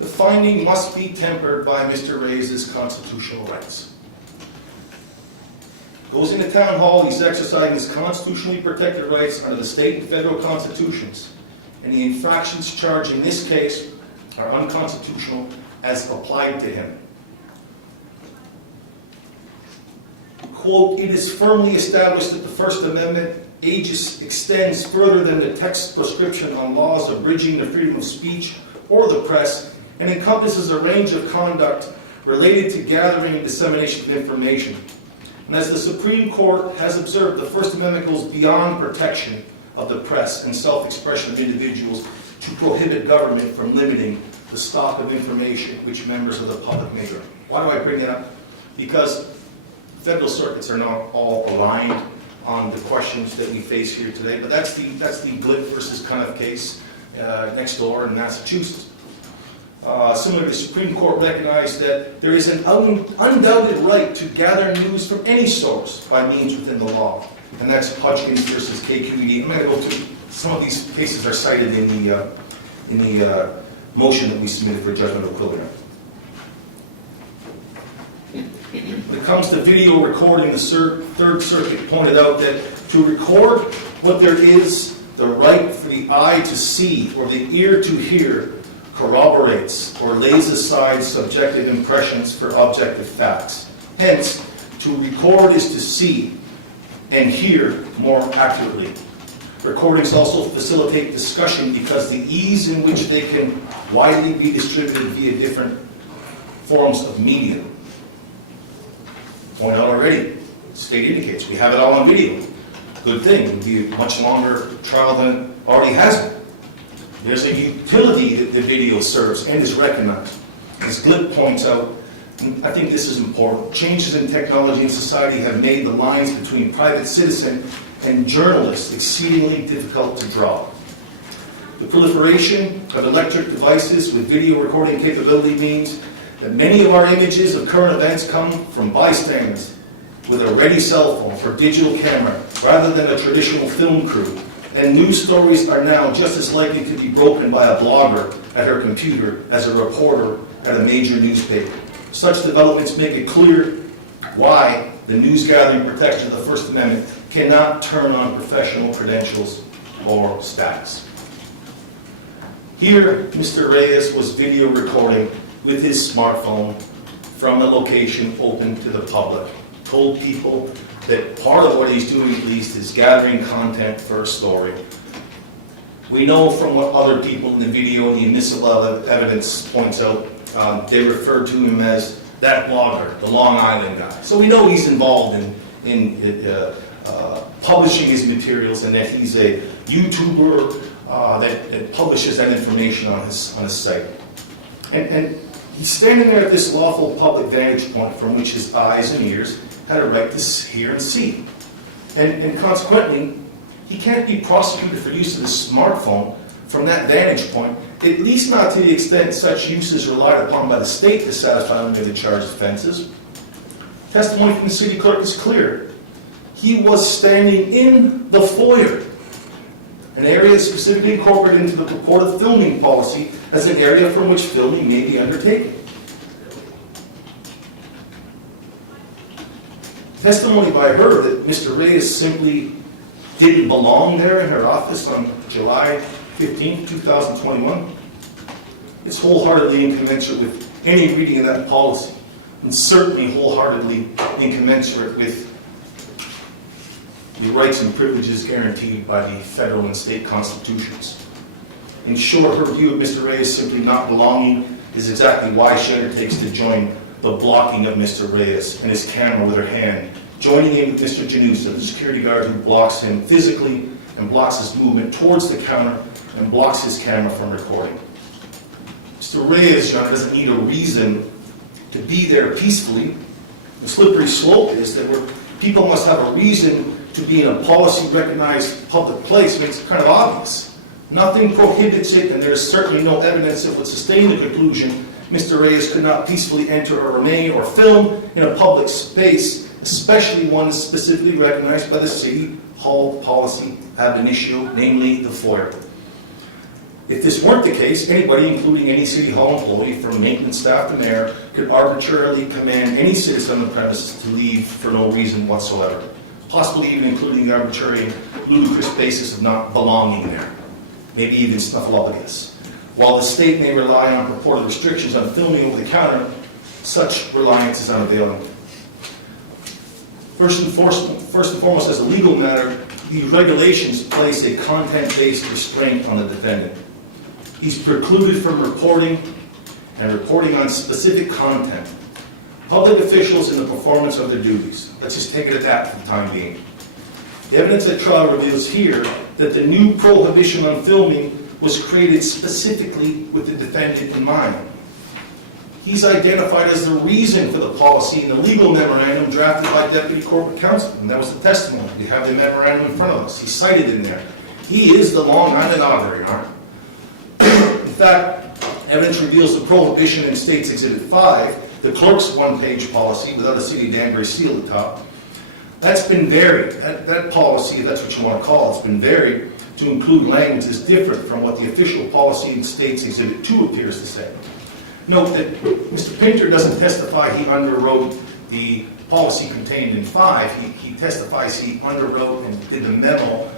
the finding must be tempered by Mr. Reyes' constitutional rights. Goes into town hall, he's exercising his constitutionally protected rights under the state and federal constitutions, and the infractions charged in this case are unconstitutional as applied to him. Quote, "It is firmly established that the First Amendment extends further than the text prescription on laws abridging the freedom of speech or the press and encompasses a range of conduct related to gathering and dissemination of information. And as the Supreme Court has observed, the First Amendment goes beyond protection of the press and self-expression of individuals to prohibit government from limiting the stock of information which members of the public may learn." Why do I bring that up? Because federal circuits are not all aligned on the questions that we face here today, but that's the Glick versus Cunniff case next door in Massachusetts. Similarly, the Supreme Court recognized that there is an undoubted right to gather news from any source by means within the law, and that's Hodgkins versus KQED. I'm going to go through some of these cases are cited in the motion that we submitted for judgment of acquittal. When it comes to video recording, the Third Circuit pointed out that to record what there is the right for the eye to see or the ear to hear corroborates or lays aside subjective impressions for objective facts. Hence, to record is to see and hear more accurately. Recordings also facilitate discussion because the ease in which they can widely be distributed via different forms of media. Pointed out already, the state indicates we have it all on video. Good thing, it would be a much longer trial than it already has been. There's a utility that the video serves and is recognized. As Glick points out, and I think this is important, changes in technology and society have made the lines between private citizen and journalist exceedingly difficult to draw. The proliferation of electric devices with video recording capability means that many of our images of current events come from bystanders with a ready cell phone or digital camera rather than a traditional film crew. And news stories are now just as likely to be broken by a blogger at her computer as a reporter at a major newspaper. Such developments make it clear why the news gathering protection of the First Amendment cannot turn on professional credentials or status. Here, Mr. Reyes was video recording with his smartphone from a location open to the public. Told people that part of what he's doing at least is gathering content for a story. We know from what other people in the video and the admissible evidence points out, they refer to him as that blogger, the Long Island guy. So we know he's involved in publishing his materials and that he's a YouTuber that publishes that information on his site. And he's standing there at this lawful public vantage point from which his eyes and ears had a right to hear and see. And consequently, he can't be prosecuted for use of his smartphone from that vantage point, at least not to the extent such use is relied upon by the state to satisfy limited charged offenses. Testimony from the city clerk is clear. He was standing in the foyer, an area specifically incorporated into the purported filming policy as an area from which filming may be undertaken. Testimony by her that Mr. Reyes simply didn't belong there in her office on July 15, 2021, it's wholeheartedly incommensurate with any reading of that policy, and certainly wholeheartedly incommensurate with the rights and privileges guaranteed by the federal and state constitutions. In short, her view of Mr. Reyes simply not belonging is exactly why she undertakes to join the blocking of Mr. Reyes and his camera with her hand, joining in with Mr. Janusa, the security guard who blocks him physically and blocks his movement towards the counter and blocks his camera from recording. Mr. Reyes, Your Honor, doesn't need a reason to be there peacefully. The slippery slope is that where people must have a reason to be in a policy-recognized public place makes it kind of obvious. Nothing prohibits it, and there is certainly no evidence that would sustain the conclusion Mr. Reyes could not peacefully enter or remain or film in a public space, especially one specifically recognized by the City Hall policy ab initio, namely the foyer. If this weren't the case, anybody, including any City Hall employee, from maintenance staff to mayor, could arbitrarily command any citizen on the premises to leave for no reason whatsoever, possibly even including the arbitrary and ludicrous basis of not belonging there, maybe even snuffleupagus. While the state may rely on purported restrictions on filming over the counter, such reliance is unavailing. First and foremost, as a legal matter, the regulations place a content-based restraint on the defendant. He's precluded from reporting and reporting on specific content. Public officials in the performance of their duties. Let's just take it at that for the time being. The evidence at trial reveals here that the new prohibition on filming was created specifically with the defendant in mind. He's identified as the reason for the policy in the legal memorandum drafted by Deputy Corporate Counsel, and that was the testimony. We have the memorandum in front of us. He's cited in there. He is the Long Island auditor, Your Honor. In fact, evidence reveals the prohibition in State's Exhibit 5, the clerk's one-page policy without a City of Danbury seal at the top. That's been varied. That policy, if that's what you want to call it, has been varied to include language that's different from what the official policy in State's Exhibit 2 appears to say. Note that Mr. Pinter doesn't testify he underwrote the policy contained in 5. He testifies he underwrote and did the memo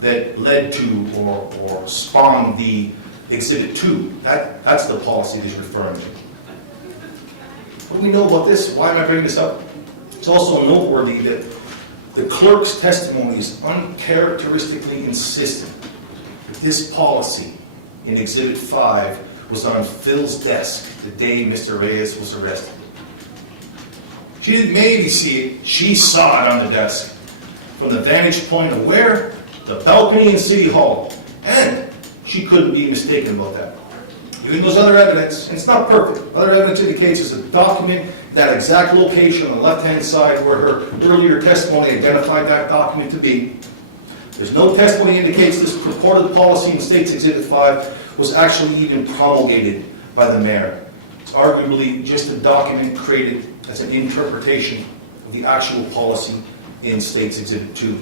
that led to or spawned the Exhibit 2. That's the policy that he's referring to. What do we know about this? Why am I bringing this up? It's also noteworthy that the clerk's testimony is uncharacteristically insistent that this policy in Exhibit 5 was on Phil's desk the day Mr. Reyes was arrested. She didn't maybe see it, she saw it on the desk. From the vantage point of where? The balcony in City Hall. And she couldn't be mistaken about that. Even those other evidence, and it's not perfect, other evidence indicates there's a document, that exact location on the left-hand side where her earlier testimony identified that document to be. There's no testimony indicates this purported policy in State's Exhibit 5 was actually even promulgated by the mayor. It's arguably just a document created as an interpretation of the actual policy in State's Exhibit 2.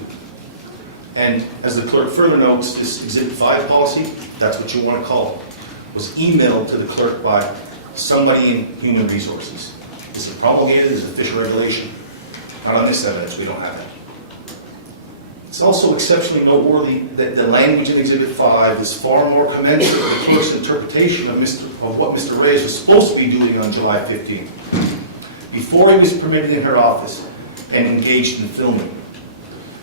And as the clerk further notes, this Exhibit 5 policy, that's what you want to call it, was emailed to the clerk by somebody in Human Resources. This is promulgated as official regulation. Not on this evidence, we don't have that. It's also exceptionally noteworthy that the language in Exhibit 5 is far more commensurate with the clerk's interpretation of what Mr. Reyes was supposed to be doing on July 15th, before he was permitted in her office and engaged in filming.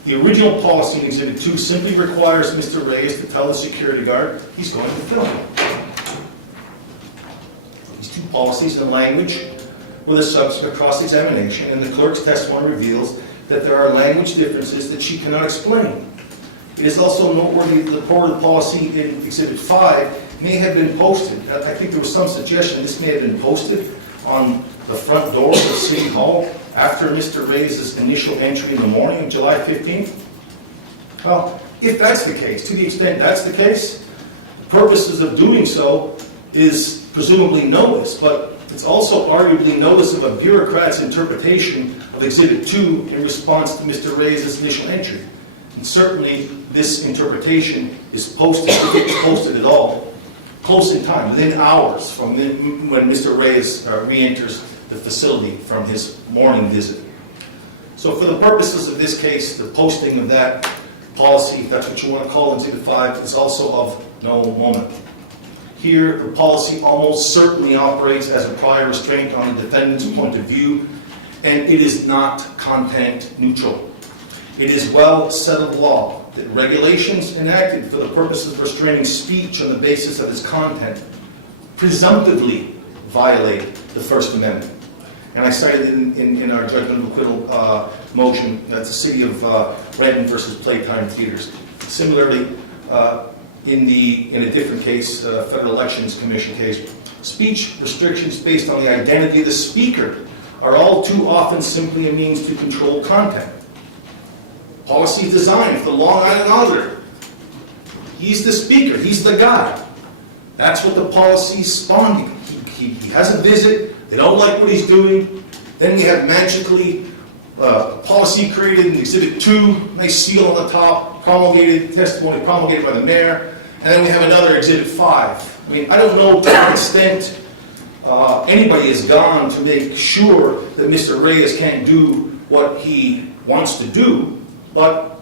The original policy in Exhibit 2 simply requires Mr. Reyes to tell the security guard he's going to film. These two policies and language were the subject of cross-examination, and the clerk's testimony reveals that there are language differences that she cannot explain. It is also noteworthy that the purported policy in Exhibit 5 may have been posted. I think there was some suggestion this may have been posted on the front door of City Hall after Mr. Reyes' initial entry in the morning of July 15th? Well, if that's the case, to the extent that's the case, the purposes of doing so is presumably notice, but it's also arguably notice of a bureaucrat's interpretation of Exhibit 2 in response to Mr. Reyes' initial entry. And certainly, this interpretation is posted, if it's posted at all, close in time, within hours from when Mr. Reyes re-enters the facility from his morning visit. So for the purposes of this case, the posting of that policy, if that's what you want to call Exhibit 5, is also of no moment. Here, the policy almost certainly operates as a prior restraint on the defendant's point of view, and it is not content neutral. It is well settled law that regulations enacted for the purposes of restraining speech on the basis of its content presumptively violate the First Amendment. And I cited in our judgment of acquittal motion, that's the City of Renton versus Playtime Theaters. Similarly, in a different case, Federal Elections Commission case, speech restrictions based on the identity of the speaker are all too often simply a means to control content. Policy designed for the Long Island Auditor. He's the speaker, he's the guy. That's what the policy's spawned. He has a visit, they don't like what he's doing. Then we have magically policy created in Exhibit 2, nice seal on the top, promulgated, testimony promulgated by the mayor. And then we have another Exhibit 5. I mean, I don't know to what extent anybody has gone to make sure that Mr. Reyes can't do what he wants to do, but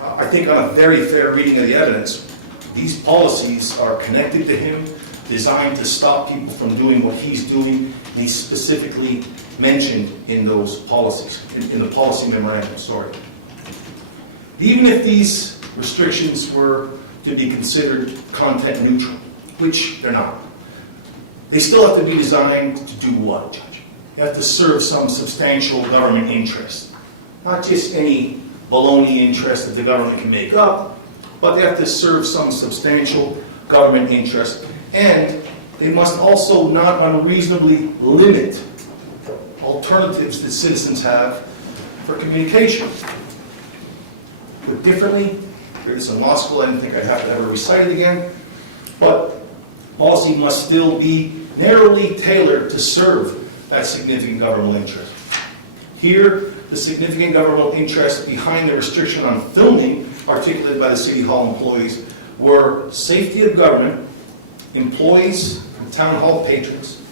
I think on a very fair reading of the evidence, these policies are connected to him, designed to stop people from doing what he's doing, and he's specifically mentioned in those policies, in the policy memorandum, sorry. Even if these restrictions were to be considered content neutral, which they're not, they still have to be designed to do what, Judge? They have to serve some substantial government interest, not just any baloney interest that the government can make up, but they have to serve some substantial government interest, and they must also not unreasonably limit alternatives that citizens have for communication. Put differently, heard this in law school, I didn't think I'd have to ever recite it again, but policy must still be narrowly tailored to serve that significant governmental interest. Here, the significant governmental interest behind the restriction on filming articulated by the City Hall employees were safety of government, employees and town hall patrons,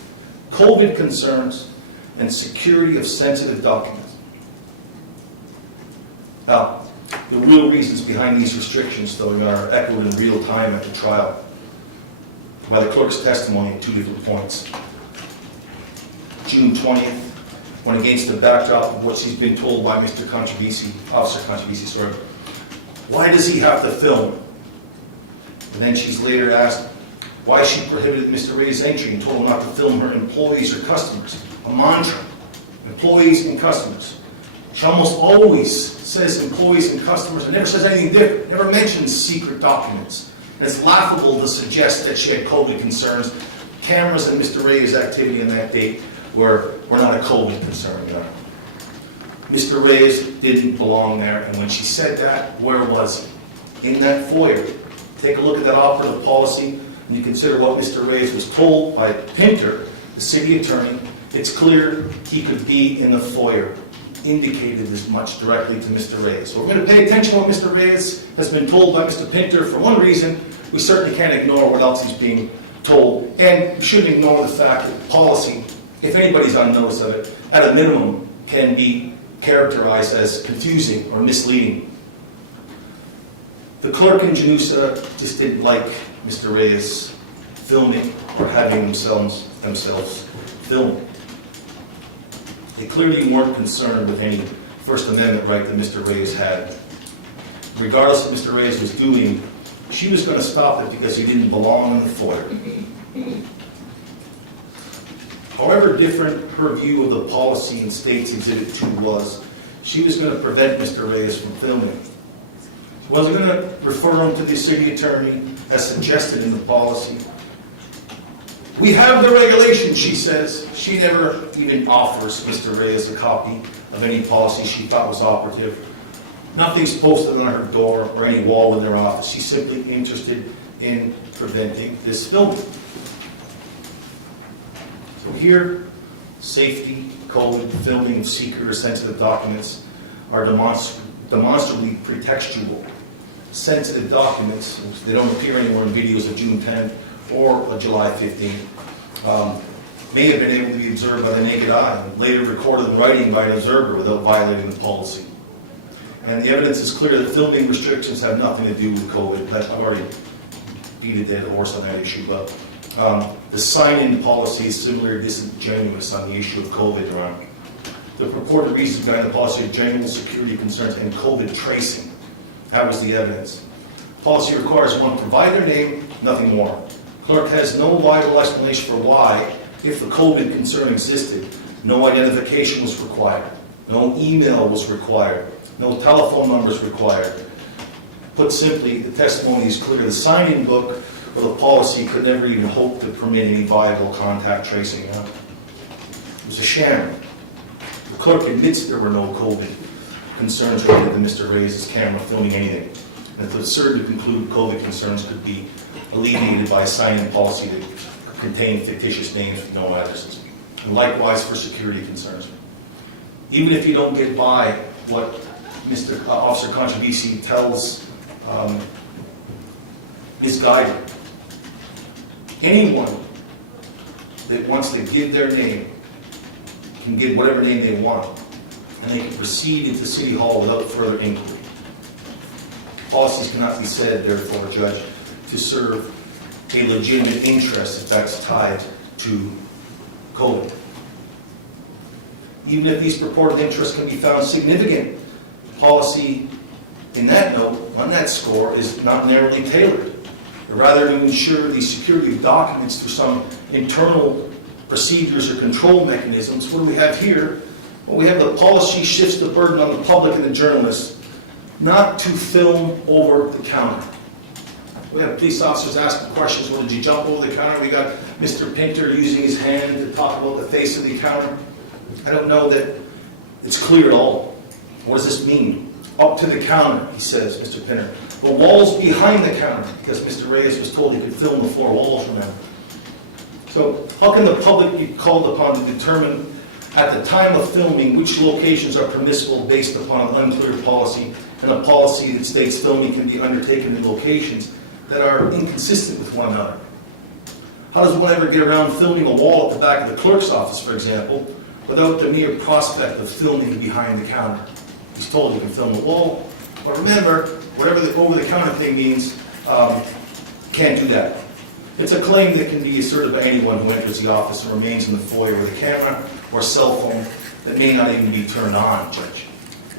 COVID concerns, and security of sensitive documents. Now, the real reasons behind these restrictions, though, are echoed in real time at the trial by the clerk's testimony at two different points. June 20th, when against the backdrop of what she's been told by Mr. Contribisi, Officer Contribisi, sorry, why does he have to film? And then she's later asked why she prohibited Mr. Ray's entry and told him not to film her employees or customers. A mantra, employees and customers. She almost always says employees and customers and never says anything different, never mentions secret documents. And it's laughable to suggest that she had COVID concerns. Cameras and Mr. Ray's activity on that date were not a COVID concern. You know. Mr. Reyes didn't belong there, and when she said that, where was he? In that foyer. Take a look at that operative policy, and you consider what Mr. Reyes was told by Pinter, the city attorney. It's clear he could be in the foyer. Indicated as much directly to Mr. Reyes. So we're going to pay attention to what Mr. Reyes has been told by Mr. Pinter. For one reason, we certainly can't ignore what else he's being told, and we shouldn't ignore the fact that policy, if anybody's on notice of it, at a minimum can be characterized as confusing or misleading. The clerk in Janusa just didn't like Mr. Reyes filming or having themselves filmed. They clearly weren't concerned with any First Amendment right that Mr. Reyes had. Regardless of what Mr. Reyes was doing, she was going to stop it because he didn't belong in the foyer. However different her view of the policy in State's Exhibit 2 was, she was going to prevent Mr. Reyes from filming. She wasn't going to refer him to the city attorney as suggested in the policy. We have the regulations, she says. She never even offers Mr. Reyes a copy of any policy she thought was operative. Nothing's posted on her door or any wall in their office. She's simply interested in preventing this filming. So here, safety, code, filming of secret or sensitive documents are demonstrably pretextual. Sensitive documents, they don't appear anywhere in videos of June 10th or July 15th, may have been able to be observed by the naked eye and later recorded in writing by an observer without violating the policy. And the evidence is clear that filming restrictions have nothing to do with COVID. I've already beat a dead horse on that issue, but the sign-in policy is similarly disingenuous on the issue of COVID around. The purported reasons behind the policy are general security concerns and COVID tracing. That was the evidence. Policy requires one provide their name, nothing more. Clerk has no viable explanation for why, if the COVID concern existed, no identification was required, no email was required, no telephone numbers required. Put simply, the testimony is clear. The sign-in book or the policy could never even hope to permit any viable contact tracing. It was a sham. The clerk admits there were no COVID concerns related to Mr. Reyes' camera filming anything. And it's absurd to conclude COVID concerns could be alleviated by a sign-in policy that contained fictitious names with no addresses. And likewise for security concerns. Even if you don't get by what Mr. Officer Contribisi tells misguided, anyone that wants to give their name can give whatever name they want, and they can proceed into City Hall without further inquiry. Policies cannot be said, therefore, Judge, to serve a legitimate interest if that's tied to COVID. Even if these purported interests can be found significant, policy in that note, on that score, is not narrowly tailored. Rather, to ensure the security of documents through some internal procedures or control mechanisms, what do we have here? Well, we have the policy shifts the burden on the public and the journalists not to film over the counter. We have police officers asking questions, well, did you jump over the counter? We got Mr. Pinter using his hand to talk about the face of the counter. I don't know that it's clear at all. What does this mean? Up to the counter, he says, Mr. Pinter. The walls behind the counter, because Mr. Reyes was told he could film the floor walls, remember. So how can the public be called upon to determine at the time of filming which locations are permissible based upon an unclear policy and a policy that states filming can be undertaken in locations that are inconsistent with one another? How does one ever get around filming a wall at the back of the clerk's office, for example, without the mere prospect of filming behind the counter? He's told he can film the wall, but remember, whatever the over-the-counter thing means, can't do that. It's a claim that can be asserted by anyone who enters the office and remains in the foyer with a camera or cell phone that may not even be turned on, Judge.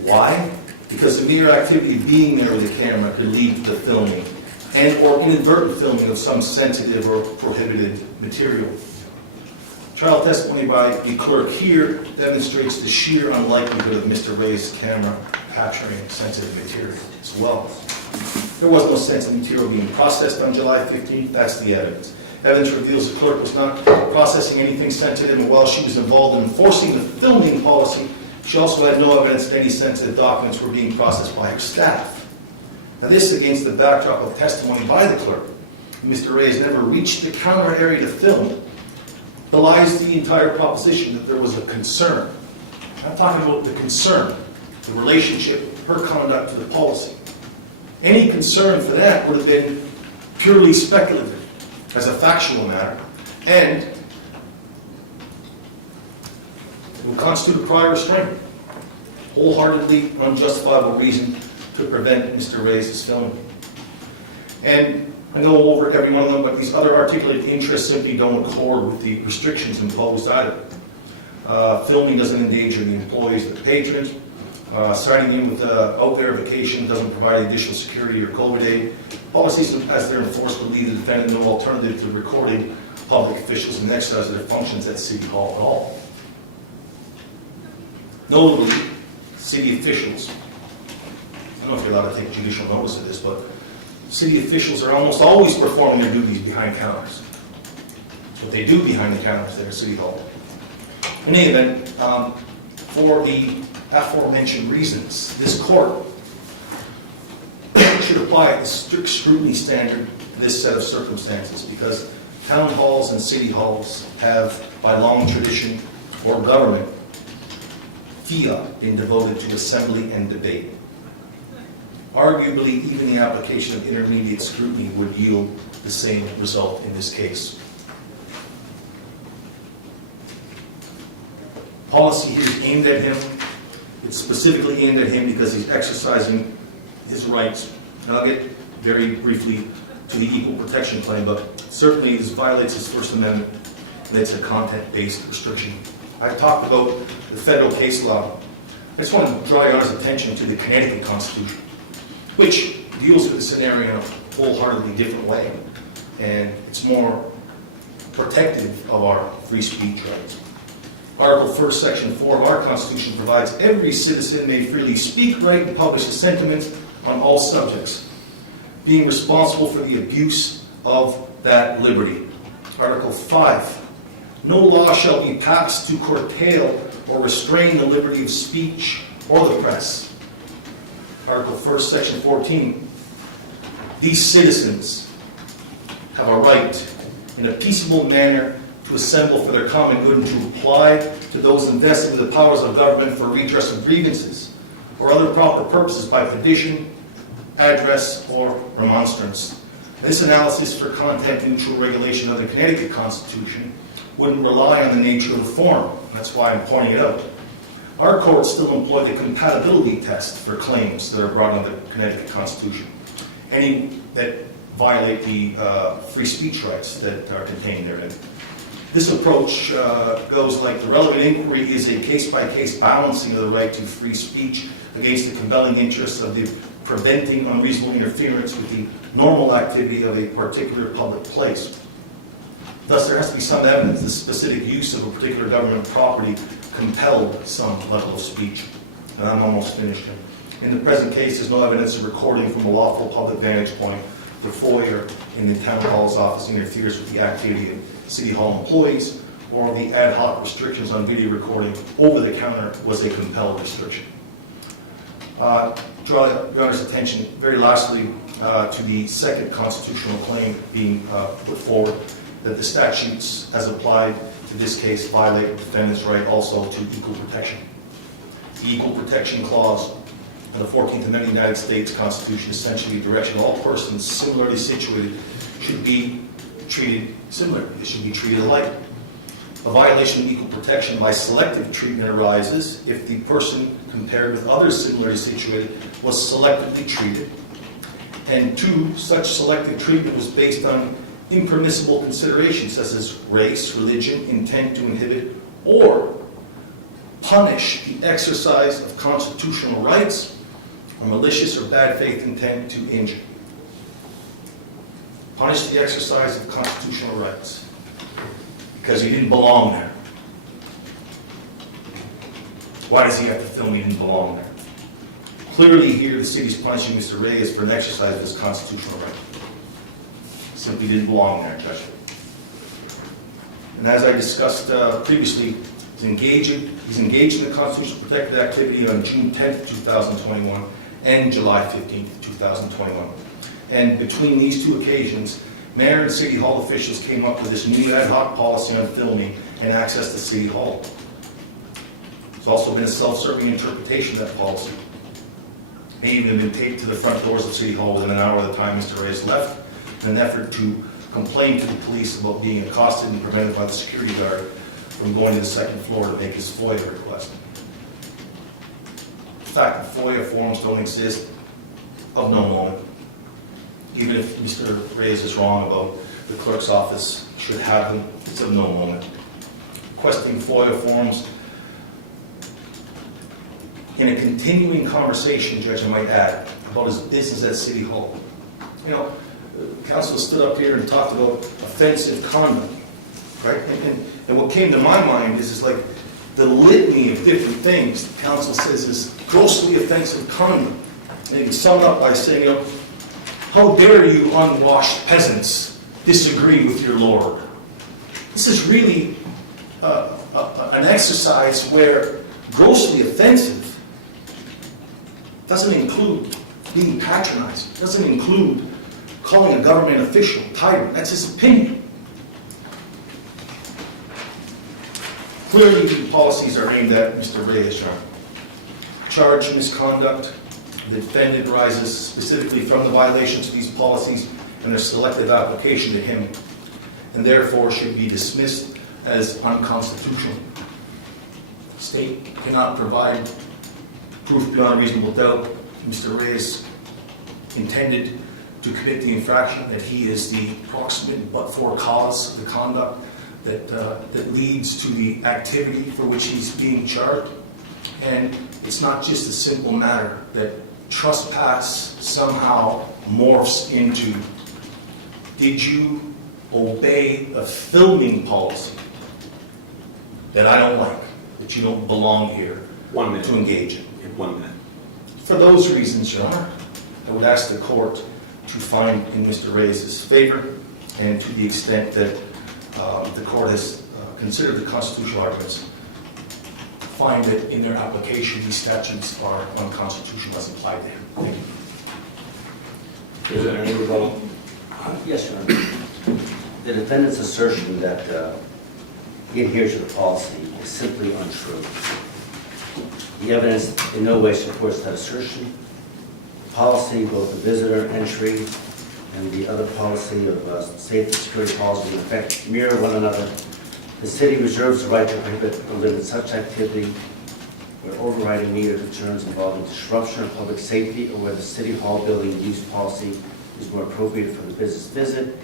Why? Because the mere activity of being there with a camera could lead to the filming and or inadvertent filming of some sensitive or prohibited material. Trial testimony by the clerk here demonstrates the sheer unlikelihood of Mr. Reyes' camera capturing sensitive material as well. There was no sensitive material being processed on July 15th. That's the evidence. Evidence reveals the clerk was not processing anything sensitive, and while she was involved in enforcing the filming policy, she also had no evidence that any sensitive documents were being processed by her staff. Now this is against the backdrop of testimony by the clerk. Mr. Reyes never reached the counter area to film. Belies the entire proposition that there was a concern. I'm talking about the concern, the relationship, her conduct to the policy. Any concern for that would have been purely speculative as a factual matter, and it would constitute a prior restraint, wholeheartedly unjustifiable reason to prevent Mr. Reyes' filming. And I go over every one of them, but these other articulated interests simply don't accord with the restrictions imposed either. Filming doesn't endanger the employees or the patrons. Signing in with out verification doesn't provide additional security or COVID aid. Policies as they're enforced would leave the defendant no alternative to recording public officials and exercise their functions at City Hall at all. Notably, city officials, I don't know if you're allowed to take judicial notice of this, but city officials are almost always performing their duties behind counters. what they do behind the counters there at City Hall. In any event, for the aforementioned reasons, this court should apply a strict scrutiny standard to this set of circumstances, because town halls and city halls have, by long tradition or government, been devoted to assembly and debate. Arguably, even the application of intermediate scrutiny would yield the same result in this case. Policy here is aimed at him. It's specifically aimed at him because he's exercising his rights. And I'll get very briefly to the equal protection claim, but certainly this violates his First Amendment, and it's a content-based restriction. I talked about the federal case law. I just want to draw your attention to the Connecticut Constitution, which deals with the scenario in a wholeheartedly different way, and it's more protective of our free speech rights. Article 1, Section 4 of our Constitution provides every citizen may freely speak, write, and publish his sentiments on all subjects, being responsible for the abuse of that liberty. Article 5, no law shall be passed to curtail or restrain the liberty of speech or the press. Article 1, Section 14, these citizens have a right in a peaceable manner to assemble for their common good and to apply to those invested with the powers of government for redress of grievances or other proper purposes by petition, address, or remonstrance. This analysis for content-neutral regulation of the Connecticut Constitution wouldn't rely on the nature of the form. That's why I'm pointing it out. Our courts still employ the compatibility test for claims that are brought under the Connecticut Constitution. Any that violate the free speech rights that are contained therein. This approach goes like the relevant inquiry is a case-by-case balancing of the right to free speech against the compelling interests of the preventing unreasonable interference with the normal activity of a particular public place. Thus, there has to be some evidence the specific use of a particular government property compelled some level of speech. And I'm almost finished here. In the present case, there's no evidence of recording from a lawful public vantage point. The FOIA in the town hall's office interferes with the activity of City Hall employees, or the ad hoc restrictions on video recording over the counter was a compelled restriction. Draw your Honor's attention very lastly to the second constitutional claim being put forward, that the statutes as applied to this case violate the defendant's right also to equal protection. The Equal Protection Clause of the 14th Amendment of the United States Constitution essentially directs all persons similarly situated should be treated similarly. They should be treated alike. A violation of equal protection by selective treatment arises if the person compared with others similarly situated was selectively treated, and 2, such selective treatment was based on impermissible considerations such as race, religion, intent to inhibit, or punish the exercise of constitutional rights, or malicious or bad faith intent to injure. Punish the exercise of constitutional rights because he didn't belong there. Why does he have to film he didn't belong there? Clearly here the city's punishing Mr. Reyes for an exercise of his constitutional right. Simply didn't belong there, Judge. And as I discussed previously, he's engaged in the constitutional protected activity on June 10th, 2021 and July 15th, 2021. And between these two occasions, Mayor and City Hall officials came up with this new ad hoc policy on filming and access to City Hall. There's also been a self-serving interpretation of that policy. It may even been taped to the front doors of City Hall within an hour of the time Mr. Reyes left, in an effort to complain to the police about being accosted and prevented by the security guard from going to the second floor to make his FOIA request. The fact that FOIA forms don't exist of no moment. Even if Mr. Reyes is wrong about the clerk's office should have them, it's of no moment. Requesting FOIA forms in a continuing conversation, Judge, I might add, about his business at City Hall. You know, counsel stood up here and talked about offensive conduct, right? And what came to my mind is like the litany of different things the counsel says is grossly offensive conduct. And he can sum it up by saying, you know, how dare you unwashed peasants disagree with your lord? This is really an exercise where grossly offensive doesn't include being patronizing, doesn't include calling a government official tyrant. That's his opinion. Clearly, the policies are aimed at Mr. Reyes. Charge misconduct. The defendant arises specifically from the violations of these policies and their selective application to him, and therefore should be dismissed as unconstitutional. The state cannot provide proof beyond reasonable doubt Mr. Reyes intended to commit the infraction, that he is the proximate but-for cause of the conduct that leads to the activity for which he's being charged. And it's not just a simple matter that trespass somehow morphs into, did you obey a filming policy that I don't like, that you don't belong here 1 minute. to engage in? 1 minute. For those reasons, Your Honor, I would ask the court to find in Mr. Reyes' favor, and to the extent that the court has considered the constitutional arguments, find that in their application these statutes are unconstitutional as applied to him. Thank you. Is there any rebuttal? Yes, Your Honor. The defendant's assertion that he adheres to the policy is simply untrue. The evidence in no way supports that assertion. The policy, both the visitor entry and the other policy of safety security policy, in effect, mirror one another. The city reserves the right to prohibit or limit such activity where overriding need or concerns involving disruption of public safety, or where the city hall building use policy is more appropriate for the business visit.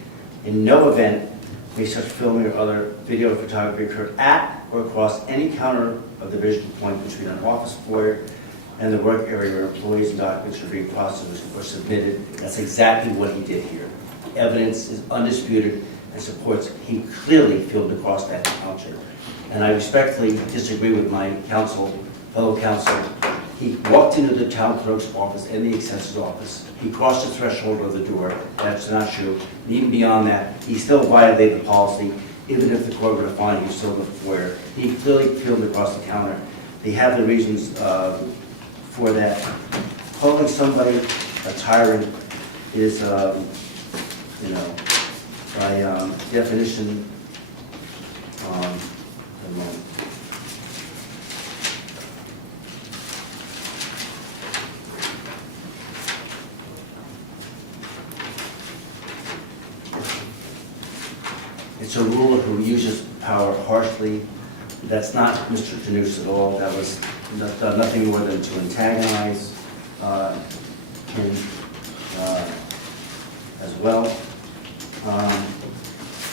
In no event may such filming or other video or photography occur at or across any counter of the vision point between an office foyer and the work area where employees and documents are being processed or submitted. That's exactly what he did here. The evidence is undisputed and supports he clearly filmed across that counter. And I respectfully disagree with my fellow counsel. He walked into the town clerk's office and the assessor's office. He crossed the threshold of the door. That's not true. And even beyond that, he still violated the policy, even if the court were to find he was still in the foyer. He clearly filmed across the counter. They have the reasons for that. Calling somebody a tyrant is, by definition, it's a ruler who uses power harshly. That's not Mr. Janus at all. That was done nothing more than to antagonize him as well.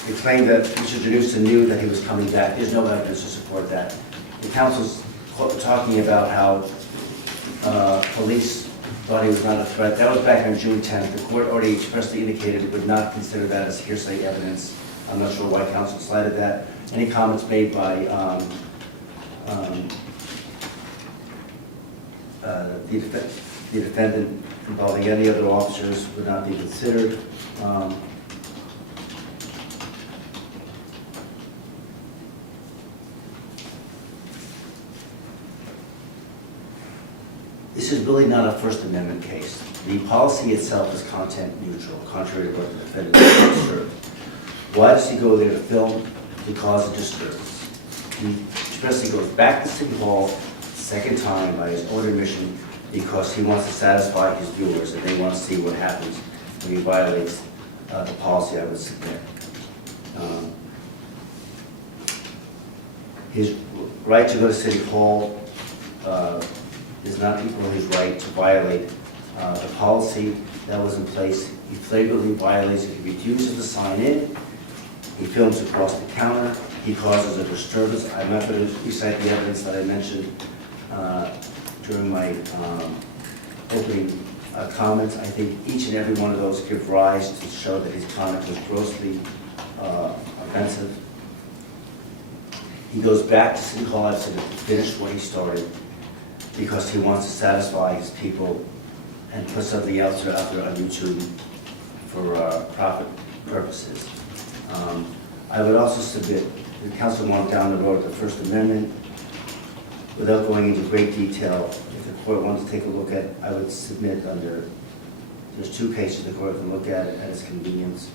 They claim that Mr. Janus knew that he was coming back. There's no evidence to support that. The counsel's talking about how police thought he was not a threat. That was back on June 10th. The court already expressly indicated it would not consider that as hearsay evidence. I'm not sure why counsel cited that. Any comments made by the defendant involving any other officers would not be considered. This is really not a First Amendment case. The policy itself is content neutral, contrary to what the defendant observed. Why does he go there to film? Because of disturbance. He expressly goes back to City Hall the second time by his own admission because he wants to satisfy his viewers and they want to see what happens when he violates the policy I would submit. His right to go to City Hall is not equal to his right to violate the policy that was in place. He flagrantly violates it. He refuses to sign in. He films across the counter. He causes a disturbance. I'm not going to recite the evidence that I mentioned during my opening comments. I think each and every one of those give rise to show that his conduct was grossly offensive. He goes back to City Hall after to finish what he started because he wants to satisfy his people and put something else out there on YouTube for profit purposes. I would also submit, the council went down the road, the First Amendment, without going into great detail. If the court wanted to take a look at, I would submit under, there's two cases the court can look at its convenience.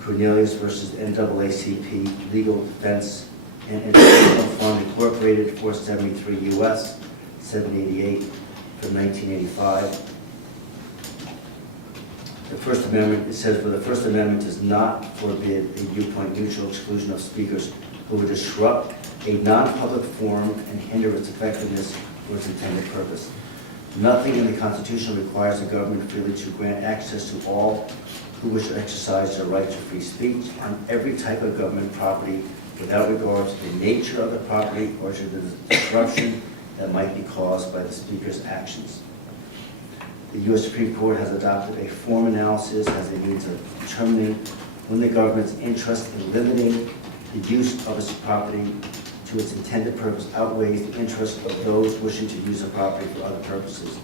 Cornelius versus NAACP, Legal Defense and International Fund Incorporated, 473 U.S., 788 from 1985. The First Amendment, it says, "For the First Amendment does not forbid a viewpoint neutral exclusion of speakers who would disrupt a non-public forum and hinder its effectiveness for its intended purpose. Nothing in the Constitution requires the government freely to grant access to all who wish to exercise their right to free speech on every type of government property without regard to the nature of the property or to the disruption that might be caused by the speaker's actions." The U.S. Supreme Court has adopted a form analysis as a means of determining when the government's interest in limiting the use of its property to its intended purpose outweighs the interest of those wishing to use the property for other purposes.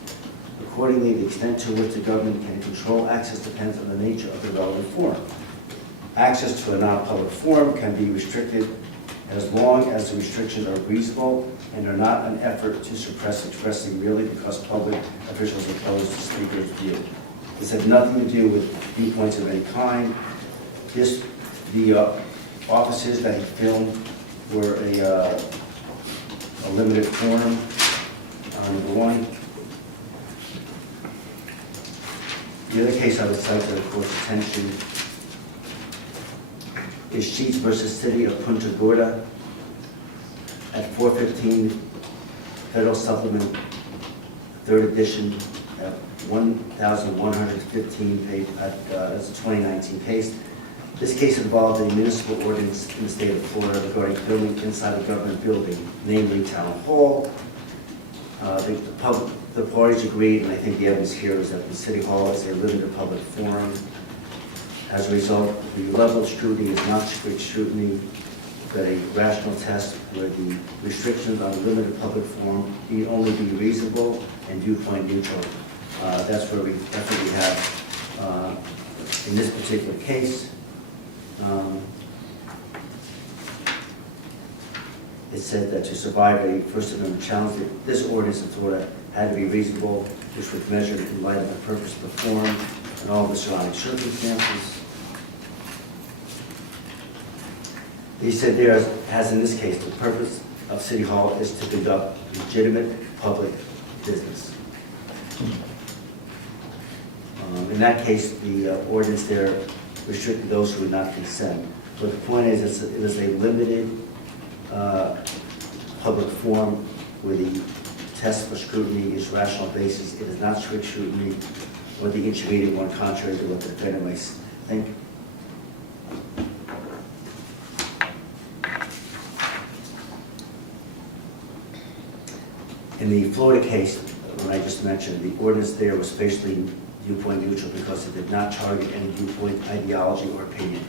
Accordingly, the extent to which the government can control access depends on the nature of the relevant forum. Access to a non-public forum can be restricted as long as the restrictions are reasonable and are not an effort to suppress expressing merely because public officials oppose the speaker's view. This had nothing to do with viewpoints of any kind. The offices that he filmed were a limited forum, number one. The other case I would cite to the court's attention is Sheets versus City of Punta Gorda at 415 Federal Supplement, 3rd edition, at 1,115 page, that's a 2019 case. This case involved a municipal ordinance in the state of Florida regarding filming inside a government building, namely Town Hall. The parties agreed, and I think the evidence here is that the City Hall is a limited public forum. As a result, the level of scrutiny is not strict scrutiny, but a rational test where the restrictions on a limited public forum need only be reasonable and viewpoint neutral. That's where we definitely have, in this particular case, it said that to survive a First Amendment challenge, this ordinance in Florida had to be reasonable, which was measured in light of the purpose of the forum and all the surrounding circumstances. He said there, as in this case, the purpose of City Hall is to conduct legitimate public business. In that case, the ordinance there restricted those who would not consent. But the point is, it is a limited public forum where the test for scrutiny is rational basis. It is not strict scrutiny or the intermediate one, contrary to what the defendant might think. In the Florida case, when I just mentioned, the ordinance there was facially viewpoint neutral because it did not target any viewpoint, ideology, or opinion.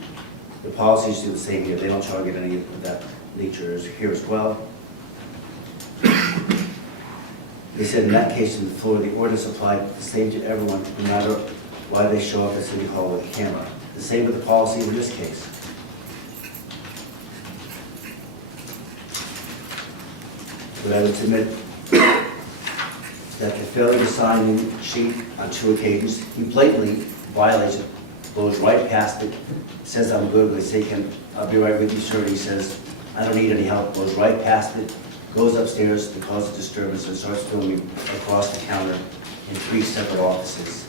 The policies do the same here. They don't target any of that nature here as well. They said in that case in Florida, the ordinance applied the same to everyone, no matter why they show up at City Hall with a camera. The same with the policy in this case. But I would submit that the failure to sign the sheet on 2 occasions, he blatantly violates it, goes right past it, says I'm good, they say, I'll be right with you, sir. He says, I don't need any help, goes right past it, goes upstairs to cause a disturbance and starts filming across the counter in 3 separate offices.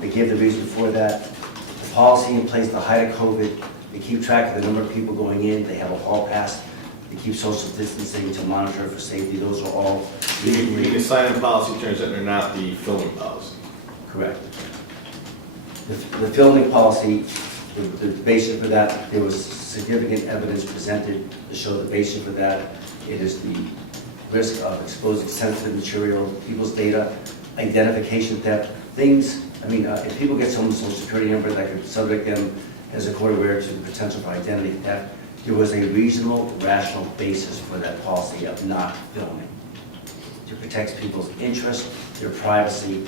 They give the reason for that. The policy in place, the height of COVID, they keep track of the number of people going in, they have a hall pass, they keep social distancing to monitor for safety. Those are all legally. The sign-in policy turns out they're not the filming policy. Correct. The filming policy, the basis for that, there was significant evidence presented to show the basis for that. It is the risk of exposing sensitive material, people's data, identification theft, things. I mean, if people get someone's social security number that could subject them as a court aware to the potential for identity theft, there was a reasonable, rational basis for that policy of not filming. To protect people's interest, their privacy,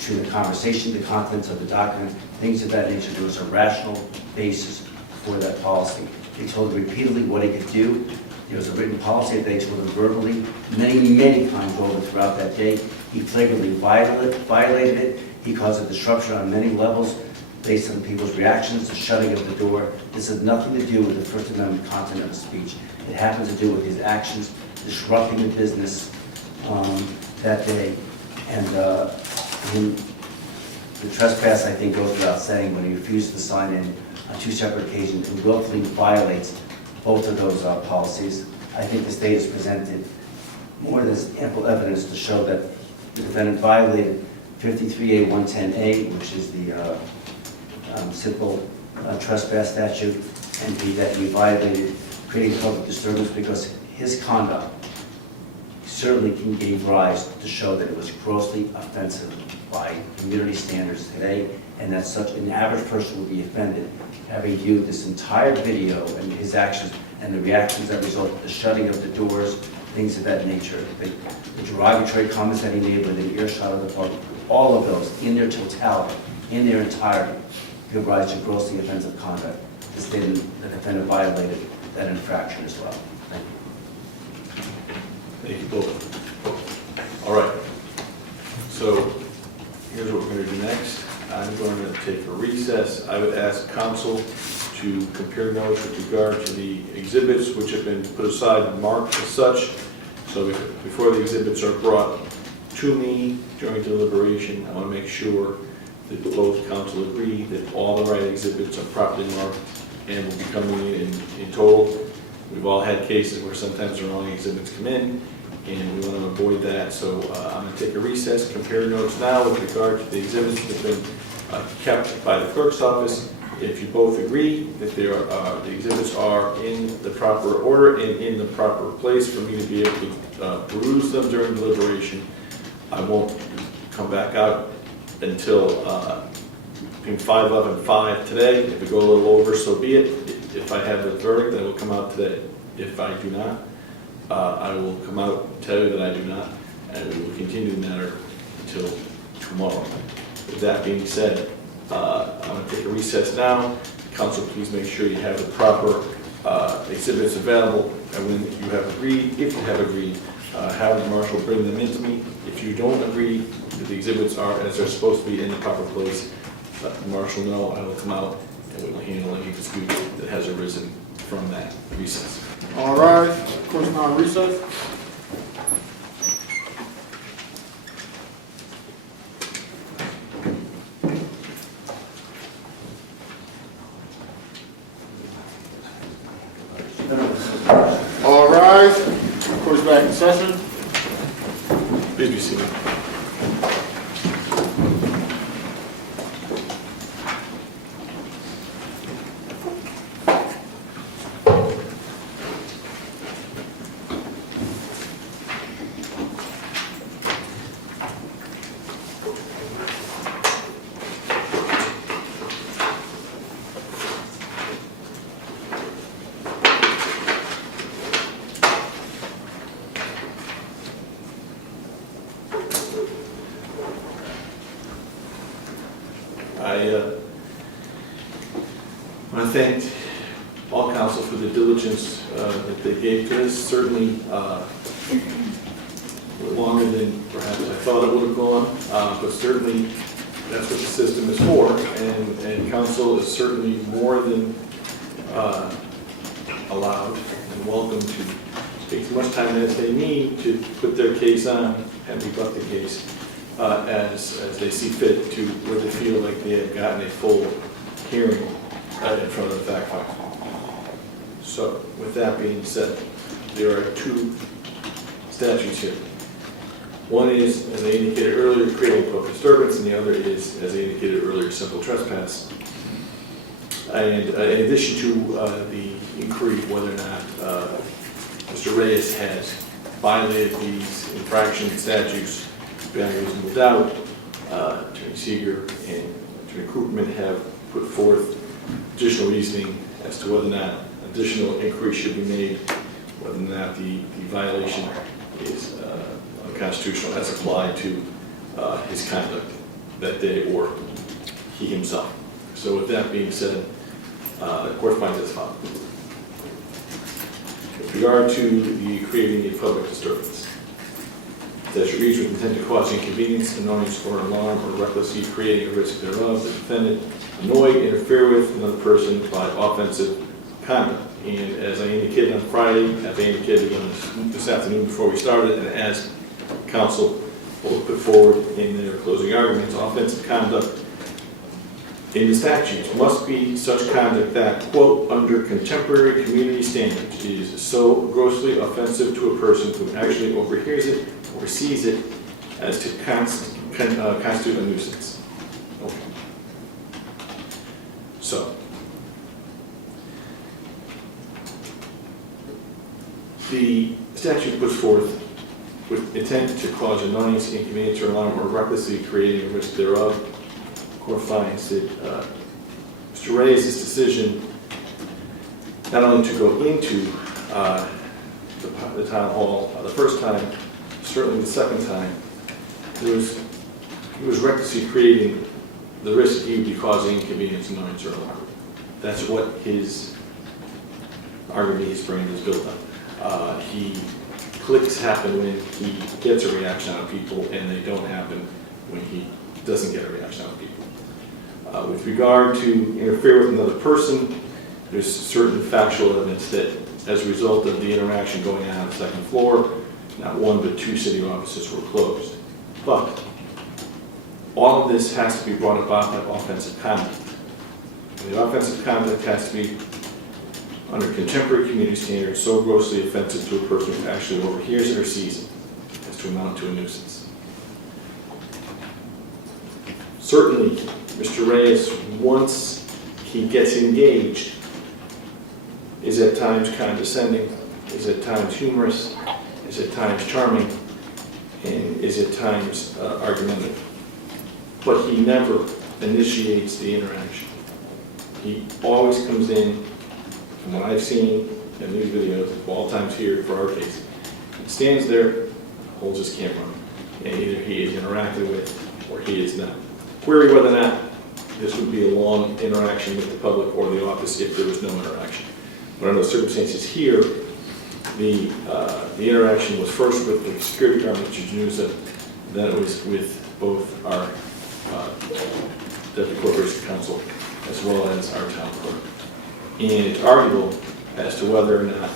to the conversation, the contents of the document, things of that nature. There was a rational basis for that policy. They told him repeatedly what he could do. There was a written policy that they told him verbally many times over throughout that day. He flagrantly violated it. He caused a disruption on many levels based on people's reactions, the shutting of the door. This has nothing to do with the First Amendment content of the speech. It happens to do with his actions disrupting the business that day. And the trespass, I think, goes without saying when he refuses to sign in on 2 separate occasions and willfully violates both of those policies. I think the state has presented more than ample evidence to show that the defendant violated 53A110A, which is the simple trespass statute, and that he violated creating public disturbance because his conduct certainly gave rise to show that it was grossly offensive by community standards today, and that such an average person would be offended having viewed this entire video and his actions and the reactions that resulted, the shutting of the doors, things of that nature, the derogatory comments that he made within earshot of the public, all of those in their totality, in their entirety, give rise to grossly offensive conduct. The defendant violated that infraction as well. Thank you. Thank you both. All right. So here's what we're going to do next. I'm going to take a recess. I would ask counsel to compare notes with regard to the exhibits which have been put aside and marked as such. So before the exhibits are brought to me during deliberation, I want to make sure that both counsel agree that all the right exhibits are properly marked and will be coming in total. We've all had cases where sometimes the wrong exhibits come in, and we want to avoid that. So I'm going to take a recess, compare notes now with regard to the exhibits that have been kept by the clerk's office. If you both agree that the exhibits are in the proper order and in the proper place for me to be able to peruse them during deliberation, I won't come back out until between 5 up and 5 today. If we go a little over, so be it. If I have the verdict, I will come out today. If I do not, I will come out and tell you that I do not, and we will continue the matter until tomorrow. With that being said, I'm going to take a recess now. Council, please make sure you have the proper exhibits available, and when you have agreed, if you have agreed, have the marshal bring them into me. If you don't agree that the exhibits are as they're supposed to be in the proper place, let the marshal know. I will come out and we will handle any dispute that has arisen from that recess. All right, court's now in recess. All rise, court's back in session. Please be seated. I want to thank all counsel for the diligence that they gave to this. Certainly longer than perhaps I thought it would have gone, but certainly that's what the system is for. And counsel is certainly more than allowed and welcome to take as much time as they need to put their case on and rebut the case as they see fit to where they feel like they have gotten a full hearing in front of the fact finder. So with that being said, there are two statutes here. One is, as I indicated earlier, creating public disturbance, and the other is, as I indicated earlier, simple trespass. And in addition to the inquiry of whether or not Mr. Reyes has violated these infraction statutes beyond a reasonable doubt, Attorney Seeger and Attorney Koopman have put forth additional reasoning as to whether or not additional inquiry should be made, whether or not the violation is unconstitutional as applied to his conduct that day or he himself. So with that being said, the court finds as follows. regard to the creating a public disturbance, that should reach with intent to cause inconvenience, annoyance, or alarm, or recklessly creating a risk thereof, the defendant annoy, interfere with another person by offensive conduct. And as I indicated on Friday, as I indicated again this afternoon before we started, and as counsel will put forward in their closing arguments, offensive conduct in the statutes must be such conduct that, quote, under contemporary community standards, is so grossly offensive to a person who actually overhears it or sees it as to constitute a nuisance. Okay. So, the statute puts forth with intent to cause annoyance, inconvenience, or alarm, or recklessly creating a risk thereof. The court finds that Mr. Reyes' decision not only to go into the town hall the first time, certainly the second time, he was recklessly creating the risk that he would be causing inconvenience, annoyance, or alarm. That's what his argument, his brain is built on. Clicks happen when he gets a reaction out of people, and they don't happen when he doesn't get a reaction out of people. With regard to interfere with another person, there's certain factual evidence that as a result of the interaction going on the second floor, not one but two city offices were closed. But all of this has to be brought about by offensive conduct. And the offensive conduct has to be under contemporary community standards, so grossly offensive to a person who actually overhears it or sees it as to amount to a nuisance. Certainly, Mr. Reyes, once he gets engaged, is at times condescending, is at times humorous, is at times charming, and is at times argumentative. But he never initiates the interaction. He always comes in. From what I've seen in these videos, all times here for our case, he stands there, holds his camera, and either he is interacted with or he is not. Query whether or not this would be a long interaction with the public or the office if there was no interaction. But under the circumstances here, the interaction was first with the security guard, Mr. Januza, then it was with both our Deputy Corporation Counsel as well as our town clerk. And it's arguable as to whether or not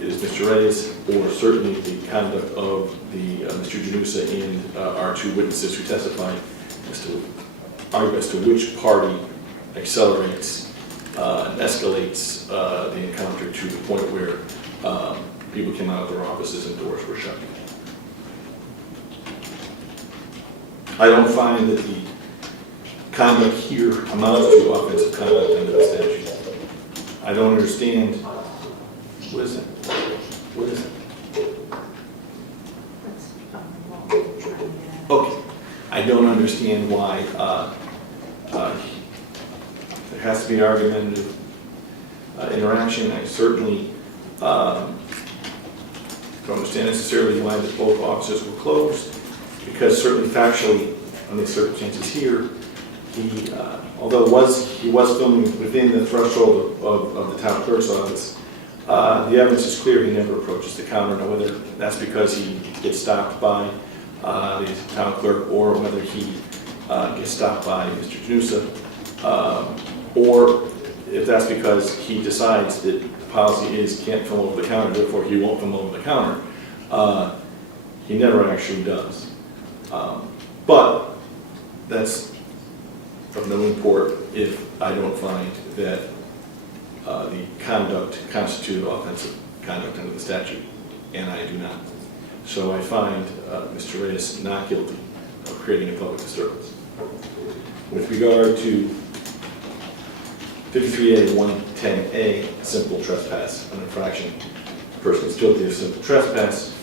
it is Mr. Reyes or certainly the conduct of the Mr. Januza and our two witnesses who testified as to which party accelerates and escalates the encounter to the point where people came out of their offices and doors were shut. I don't find that the conduct here amounts to offensive conduct under the statute. I don't understand. What is it? What is it? Okay. I don't understand why there has to be argumentative interaction. I certainly don't understand necessarily why both offices were closed, because certainly factually, under the circumstances here, he, although he was filming within the threshold of the town clerk's office, the evidence is clear he never approaches the counter. Now, whether that's because he gets stopped by the town clerk or whether he gets stopped by Mr. Januza, or if that's because he decides that the policy is can't film over the counter, therefore he won't film over the counter, he never actually does. But that's of no import if I don't find that the conduct constituted offensive conduct under the statute, and I do not. So I find Mr. Reyes not guilty of creating a public disturbance. With regard to 53A 110A, simple trespass, an infraction, the person is guilty of simple trespass,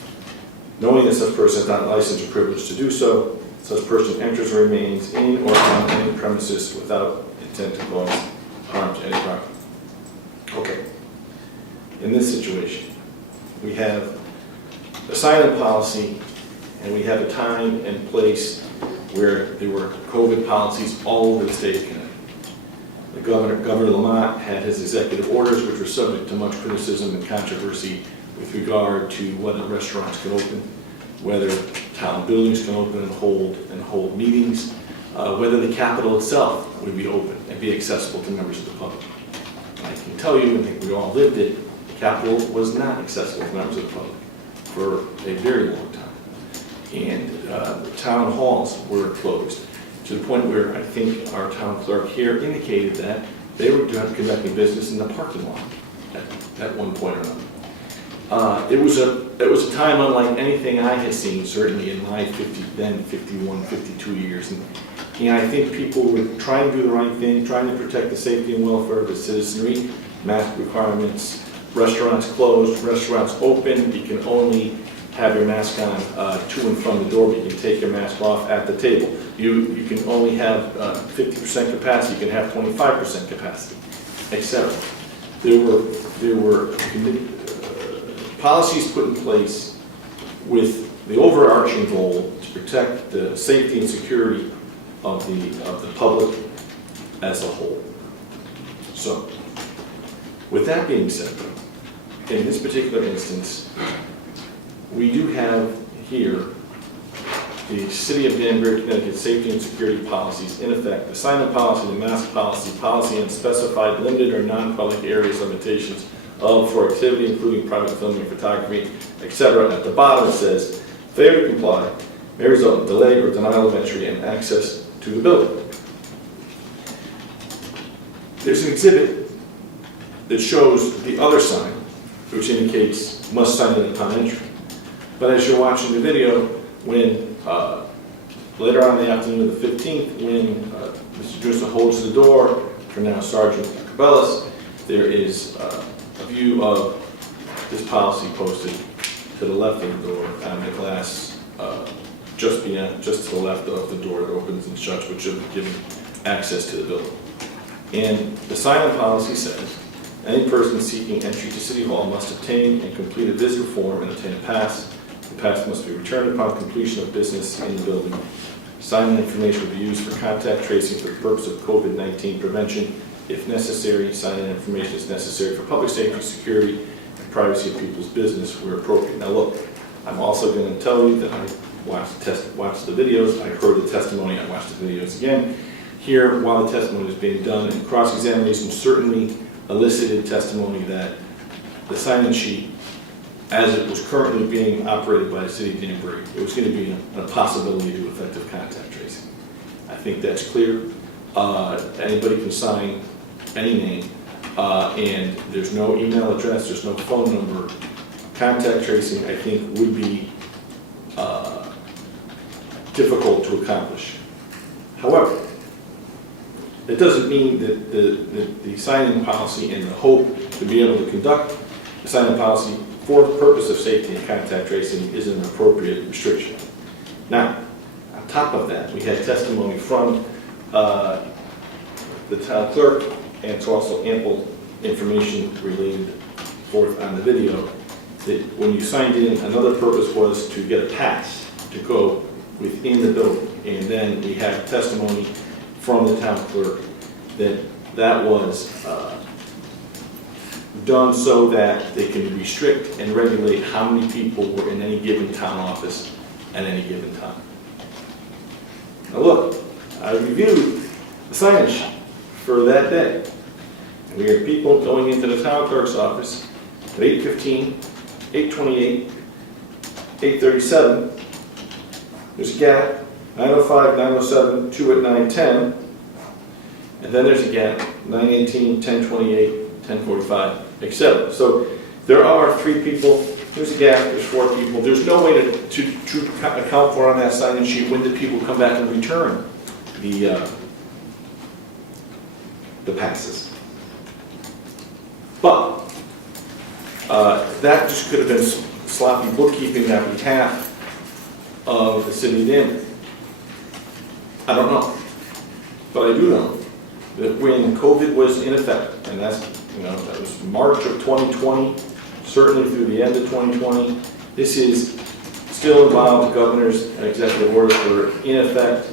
knowing that such person is not licensed or privileged to do so. Such person enters or remains in or on any premises without intent to cause harm to any property. Okay. In this situation, we have a silent policy, and we have a time and place where there were COVID policies all over the state of Connecticut. Governor Lamont had his executive orders, which were subject to much criticism and controversy with regard to whether restaurants can open, whether town buildings can open and hold meetings, whether the Capitol itself would be open and be accessible to members of the public. I can tell you, I think we all lived it, the Capitol was not accessible to members of the public for a very long time. And the town halls were closed to the point where I think our town clerk here indicated that they were conducting business in the parking lot at one point or another. It was a time unlike anything I had seen, certainly in my 51, 52 years. And I think people were trying to do the right thing, trying to protect the safety and welfare of the citizenry, mask requirements, restaurants closed, restaurants open. You can only have your mask on to and from the door, but you can take your mask off at the table. You can only have 50% capacity, you can have 25% capacity, etc. There were policies put in place with the overarching goal to protect the safety and security of the public as a whole. So, with that being said, in this particular instance, we do have here the City of Danbury, Connecticut safety and security policies in effect, the sign-up policy, the mask policy, policy on specified limited or non-public areas limitations for activity including private filming, photography, etc. At the bottom it says, failure to comply may result in delay or denial of entry and access to the building. There's an exhibit that shows the other sign, which indicates must sign in upon entry. But as you're watching the video, when later on in the afternoon of the 15th, when Mr. Drusa holds the door for now Sergeant Cabellas, there is a view of this policy posted to the left of the door on the glass just to the left of the door that opens and shuts, which will give access to the building. And the sign-up policy says, any person seeking entry to City Hall must obtain and complete a visitor form and obtain a pass. The pass must be returned upon completion of business in the building. Sign-in information will be used for contact tracing for the purpose of COVID-19 prevention. If necessary, sign-in information is necessary for public safety, security, and privacy of people's business where appropriate. Now look, I'm also going to tell you that I watched the videos, I heard the testimony, I watched the videos again. Here, while the testimony is being done, and cross-examination certainly elicited testimony that the sign-in sheet, as it was currently being operated by the City of Danbury, it was going to be a possibility to do effective contact tracing. I think that's clear. Anybody can sign any name, and there's no email address, there's no phone number. Contact tracing, I think, would be difficult to accomplish. However, it doesn't mean that the sign-in policy and the hope to be able to conduct the sign-in policy for the purpose of safety and contact tracing is an appropriate restriction. Now, on top of that, we had testimony from the town clerk, and it's also ample information related forth on the video, that when you signed in, another purpose was to get a pass to go within the building. And then we had testimony from the town clerk that that was done so that they can restrict and regulate how many people were in any given town office at any given time. Now look, I reviewed the sign-in sheet for that day. And we had people going into the town clerk's office at 8:15, 8:28, 8:37. There's a gap, 9:05, 9:07, 2 at 9:10. And then there's a gap, 9:18, 10:28, 10:45, etc. So there are 3 people, there's a gap, there's 4 people. There's no way to account for on that sign-in sheet when the people come back and return the passes. But that just could have been sloppy bookkeeping on behalf of the City of Danbury. I don't know. But I do know that when COVID was in effect, and that's, that was March of 2020, certainly through the end of 2020, this is still involved. The governor's executive orders were in effect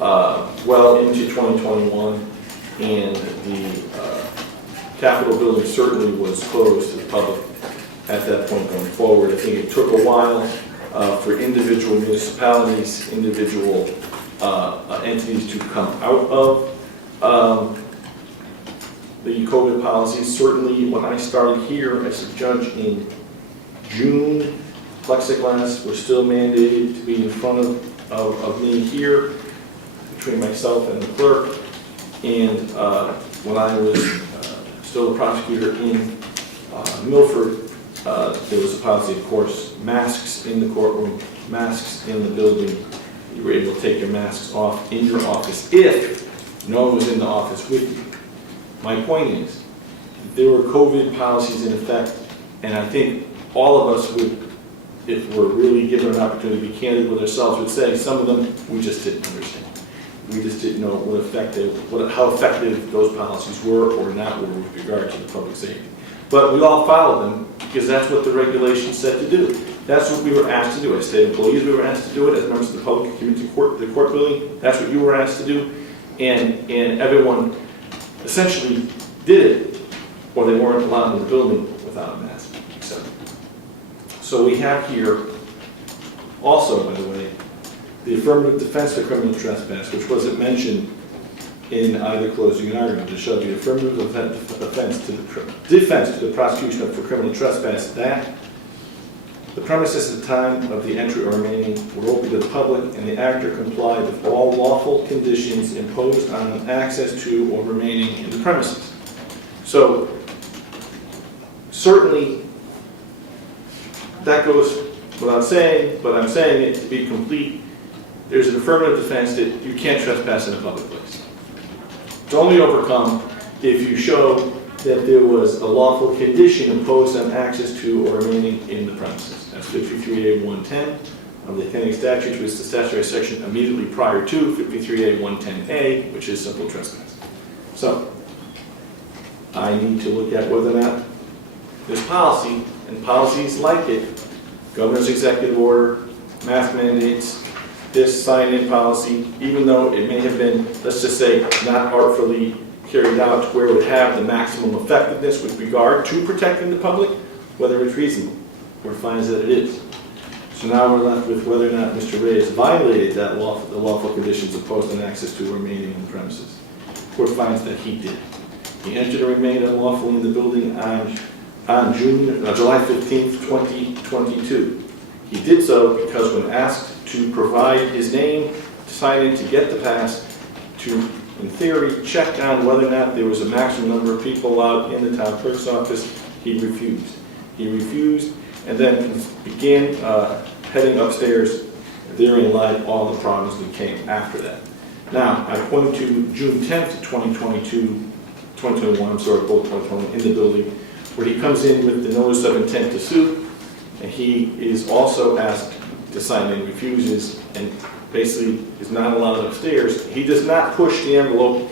well into 2021. and the Capitol building certainly was closed to the public at that point going forward. I think it took a while for individual municipalities, individual entities to come out of the COVID policies. Certainly when I started here as a judge in June, plexiglass was still mandated to be in front of me here, between myself and the clerk. And when I was still a prosecutor in Milford, there was a policy, of course, masks in the courtroom, masks in the building. You were able to take your masks off in your office if no one was in the office with you. My point is, there were COVID policies in effect, and I think all of us would, if we're really given an opportunity to be candid with ourselves, would say some of them we just didn't understand. We just didn't know how effective those policies were or not were with regard to the public safety. But we all followed them because that's what the regulations said to do. That's what we were asked to do. As state employees, we were asked to do it. As members of the public community court, the court building, that's what you were asked to do. And everyone essentially did it, or they weren't allowed in the building without a mask, etc. So we have here also, by the way, the affirmative defense to criminal trespass, which wasn't mentioned in either closing argument. It showed the affirmative defense to the prosecution for criminal trespass that the premises at the time of the entry or remaining were open to the public and the actor complied with all lawful conditions imposed on access to or remaining in the premises. So certainly that goes without saying, but I'm saying it to be complete. There's an affirmative defense that you can't trespass in a public place. It's only overcome if you show that there was a lawful condition imposed on access to or remaining in the premises. That's 53A110 of the attending statute, which is the statutory section immediately prior to 53A110A, which is simple trespass. So I need to look at whether or not this policy and policies like it, governor's executive order, mask mandates, this sign-in policy, even though it may have been, let's just say, not artfully carried out to where it would have the maximum effectiveness with regard to protecting the public, whether it's reasonable, or finds that it is. So now we're left with whether or not Mr. Reyes violated the lawful conditions imposed on access to or remaining in the premises. The court finds that he did. He entered and remained unlawfully in the building on July 15th, 2022. He did so because when asked to provide his name to sign in to get the pass, to, in theory, check on whether or not there was a maximum number of people allowed in the town clerk's office, he refused. He refused and then began heading upstairs. Therein lied all the problems that came after that. Now, I point to June 10th, 2021, I'm sorry, both 2021, in the building, where he comes in with the notice of intent to sue, and he is also asked to sign in, refuses, and basically is not allowed upstairs. He does not push the envelope.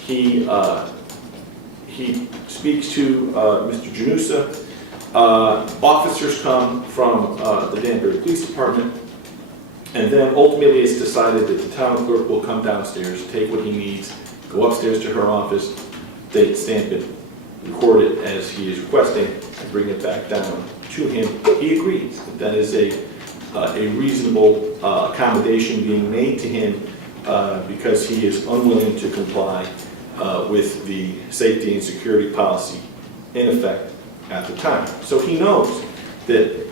He speaks to Mr. Janusa. Officers come from the Danbury Police Department, and then ultimately it's decided that the town clerk will come downstairs, take what he needs, go upstairs to her office, date, stamp it, record it as he is requesting, and bring it back down to him. He agrees that that is a reasonable accommodation being made to him because he is unwilling to comply with the safety and security policy in effect at the time. So he knows that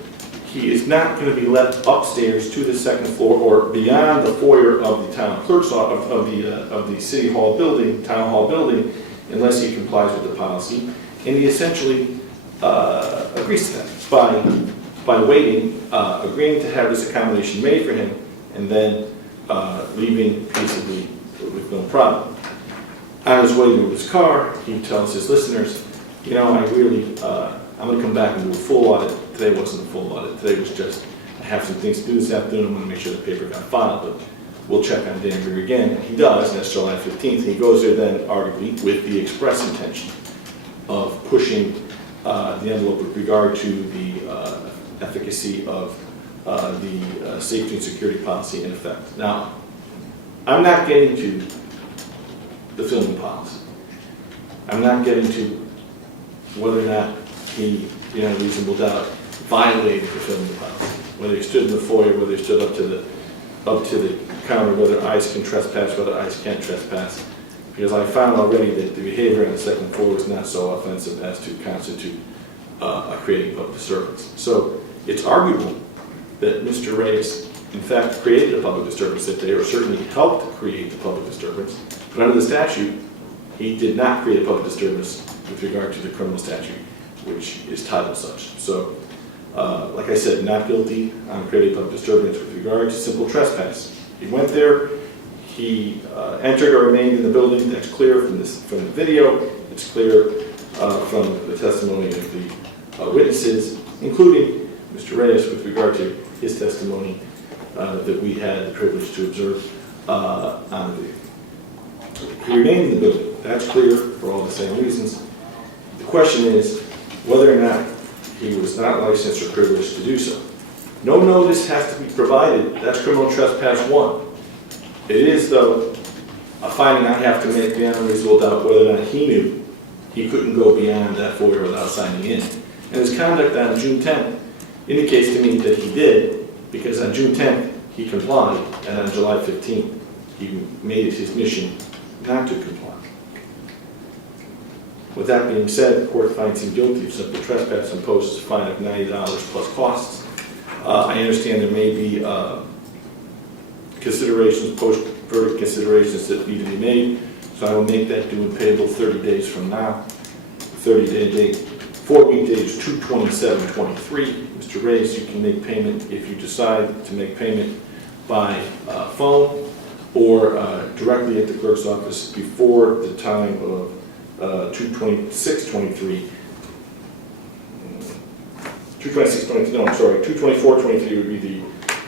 he is not going to be left upstairs to the second floor or beyond the foyer of the town clerk's office, of the city hall building, town hall building, unless he complies with the policy. And he essentially agrees to that by waiting, agreeing to have this accommodation made for him, and then leaving peaceably with no problem. On his way to his car, he tells his listeners, you know, I'm going to come back and do a full audit. Today wasn't a full audit. Today was just, I have some things to do this afternoon. I'm going to make sure the paper got filed, but we'll check on Danbury again. And he does, and that's July 15th. He goes there then, arguably, with the express intention of pushing the envelope with regard to the efficacy of the safety and security policy in effect. Now, I'm not getting to the filming policy. I'm not getting to whether or not he, beyond reasonable doubt, violated the filming policy. Whether he stood in the foyer, whether he stood up to the counter, whether ICE can trespass, whether ICE can't trespass. Because I found already that the behavior on the second floor was not so offensive as to constitute creating public disturbance. So it's arguable that Mr. Reyes, in fact, created a public disturbance that day, or certainly helped create the public disturbance. But under the statute, he did not create a public disturbance with regard to the criminal statute, which is titled such. So, like I said, not guilty on creating public disturbance with regard to simple trespass. He went there, he entered or remained in the building. That's clear from the video. It's clear from the testimony of the witnesses, including Mr. Reyes, with regard to his testimony that we had the privilege to observe on the video. He remained in the building. That's clear for all the same reasons. The question is whether or not he was not licensed or privileged to do so. No notice has to be provided. That's criminal trespass 1. It is, though, a finding I have to make beyond a reasonable doubt whether or not he knew he couldn't go beyond that foyer without signing in. And his conduct on June 10th indicates to me that he did, because on June 10th he complied, and on July 15th he made it his mission not to comply. With that being said, the court finds him guilty of simple trespass and imposes a fine of $90 plus costs. I understand there may be considerations, post-verdict considerations that need to be made, so I will make that due and payable 30 days from now. 30-day date, 4-week date is 2/27/23. Mr. Reyes, you can make payment if you decide to make payment by phone or directly at the clerk's office before the time of 2/26/23. 2/26/23. No, I'm sorry. 2/24/23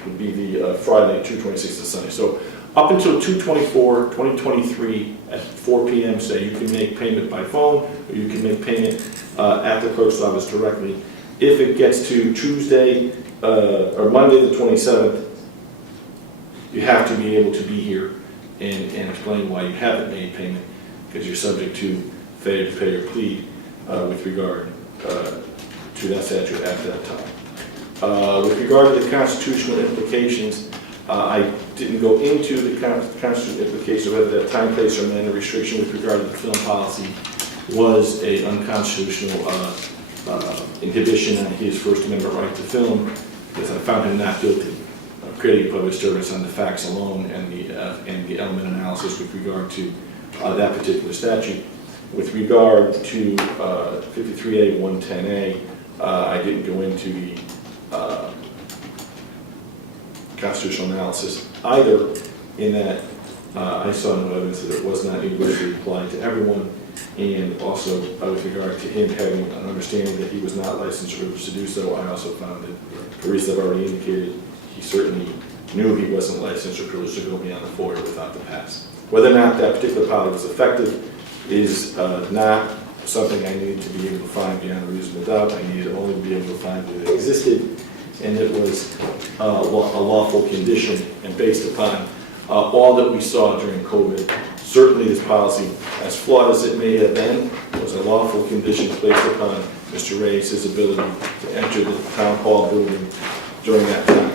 would be the Friday. 2/26 is Sunday. So up until 2/24/2023 at 4 p.m. say you can make payment by phone or you can make payment at the clerk's office directly. If it gets to Tuesday or Monday the 27th, you have to be able to be here and explain why you haven't made payment, because you're subject to failure to pay or plead with regard to that statute at that time. With regard to the constitutional implications, I didn't go into the constitutional implications of whether that time, place, or manner restriction with regard to the film policy was a unconstitutional inhibition on his First Amendment right to film, because I found him not guilty of creating a public disturbance on the facts alone and the element analysis with regard to that particular statute. With regard to 53A 110A, I didn't go into the constitutional analysis either, in that I saw no evidence that it was not universally applied to everyone, and also with regard to him having an understanding that he was not licensed or privileged to do so, I also found that, for reasons I've already indicated, he certainly knew he wasn't licensed or privileged to go beyond the foyer without the pass. Whether or not that particular policy was effective is not something I needed to be able to find beyond a reasonable doubt. I needed only to be able to find that it existed and it was a lawful condition, and based upon all that we saw during COVID, certainly this policy, as flawed as it may have been, was a lawful condition placed upon Mr. Reyes' ability to enter the town hall building during that time.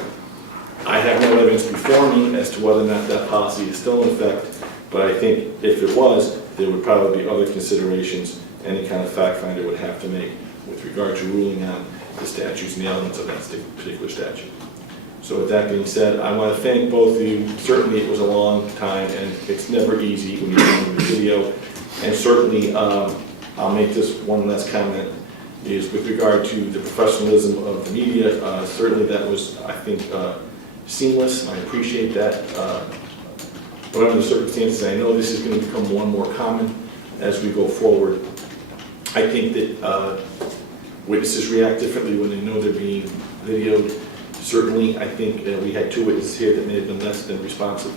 I have no evidence before me as to whether or not that policy is still in effect, but I think if it was, there would probably be other considerations any kind of fact finder would have to make with regard to ruling on the statutes and the elements of that particular statute. So with that being said, I want to thank both of you. Certainly it was a long time, and it's never easy when you're doing a video. And certainly, I'll make this one last comment, is with regard to the professionalism of the media. Certainly that was, I think, seamless. I appreciate that. But under the circumstances, I know this is going to become more and more common as we go forward. I think that witnesses react differently when they know they're being videoed. Certainly, I think we had 2 witnesses here that may have been less than responsive,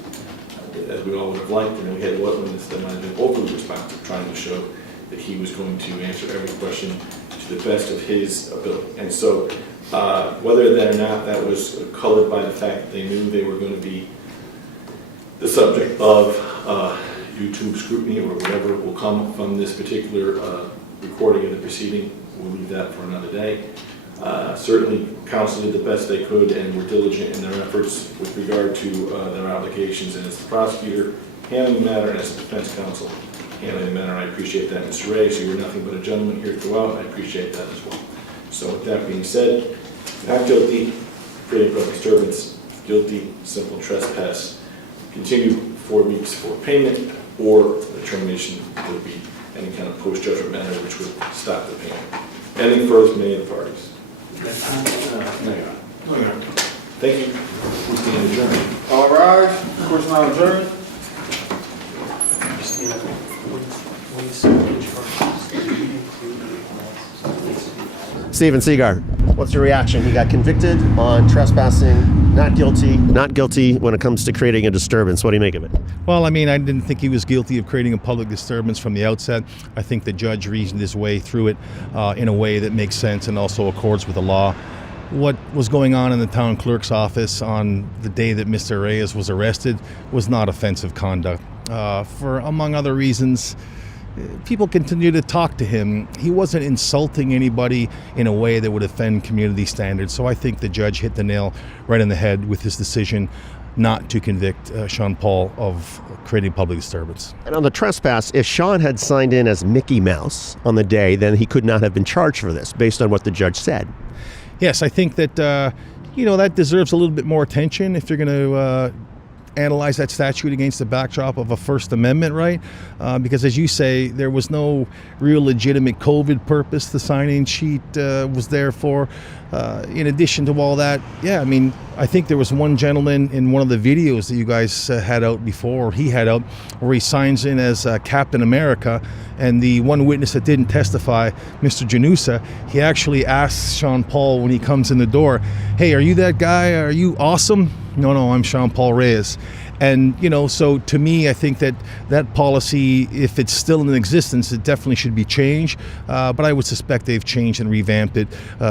as we all would have liked, and we had 1 witness that might have been overly responsive, trying to show that he was going to answer every question to the best of his ability. And so, whether that or not that was colored by the fact that they knew they were going to be the subject of YouTube scrutiny or whatever will come from this particular recording of the proceeding. We'll leave that for another day. Certainly, counsel did the best they could and were diligent in their efforts with regard to their obligations, and as the prosecutor handling the matter and as the defense counsel handling the matter, I appreciate that. Mr. Reyes, you were nothing but a gentleman here throughout, and I appreciate that as well. So with that being said, not guilty, creating public disturbance, guilty, simple trespass, continue 4 weeks for payment, or the termination would be any kind of post-judgment matter which would stop the payment. Anything further from any of the parties? No, Your Honor. No, Your Honor. Thank you. We stand adjourned. All rise. Court's now adjourned. Just, when you say the charges, do you include the Steven Seagar, what's your reaction? He got convicted on trespassing, not guilty when it comes to creating a disturbance. What do you make of it? Well, I mean, I didn't think he was guilty of creating a public disturbance from the outset. I think the judge reasoned his way through it in a way that makes sense and also accords with the law. What was going on in the town clerk's office on the day that Mr. Reyes was arrested was not offensive conduct. For, among other reasons, people continued to talk to him. He wasn't insulting anybody in a way that would offend community standards. So I think the judge hit the nail right on the head with his decision not to convict Sean Paul of creating public disturbance. And on the trespass, if Sean had signed in as Mickey Mouse on the day, then he could not have been charged for this, based on what the judge said. Yes, I think that, that deserves a little bit more attention if you're going to analyze that statute against the backdrop of a First Amendment right, because as you say, there was no real legitimate COVID purpose the sign-in sheet was there for. In addition to all that, yeah, I mean, I think there was one gentleman in one of the videos that you guys had out before, or he had out, where he signs in as Captain America, and the one witness that didn't testify, Mr. Janusa, he actually asks Sean Paul when he comes in the door, hey, are you that guy? Are you awesome? No, I'm Sean Paul Reyes. And, so to me, I think that that policy, if it's still in existence, it definitely should be changed. But I would suspect they've changed and revamped it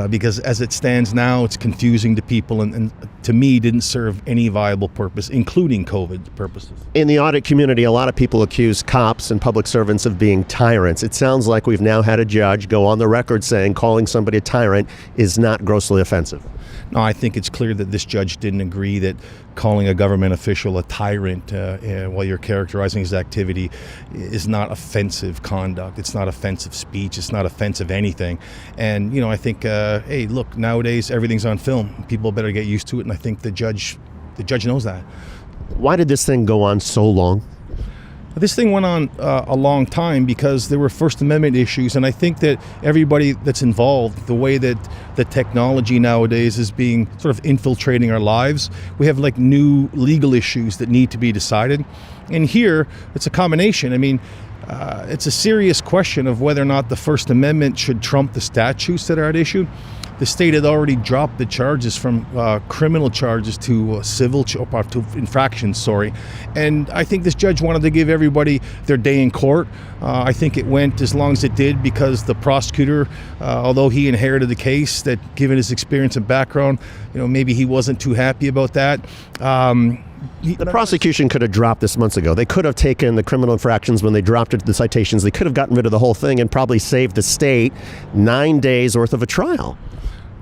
because as it stands now, it's confusing to people and to me didn't serve any viable purpose, including COVID purposes. In the audit community, a lot of people accuse cops and public servants of being tyrants. It sounds like we've now had a judge go on the record saying calling somebody a tyrant is not grossly offensive. No, I think it's clear that this judge didn't agree that calling a government official a tyrant while you're characterizing his activity is not offensive conduct. It's not offensive speech. It's not offensive anything. And, I think, hey, look, nowadays everything's on film. People better get used to it. And I think the judge knows that. Why did this thing go on so long? This thing went on a long time because there were First Amendment issues, and I think that everybody that's involved, the way that the technology nowadays is being sort of infiltrating our lives, we have like new legal issues that need to be decided. And here, it's a combination. I mean, it's a serious question of whether or not the First Amendment should trump the statutes that are at issue. The state had already dropped the charges from criminal charges to to infractions, And I think this judge wanted to give everybody their day in court. I think it went as long as it did because the prosecutor, although he inherited the case, that given his experience and background, maybe he wasn't too happy about that. The prosecution could have dropped this months ago. They could have taken the criminal infractions when they dropped it to the citations. They could have gotten rid of the whole thing and probably saved the state 9 days worth of a trial.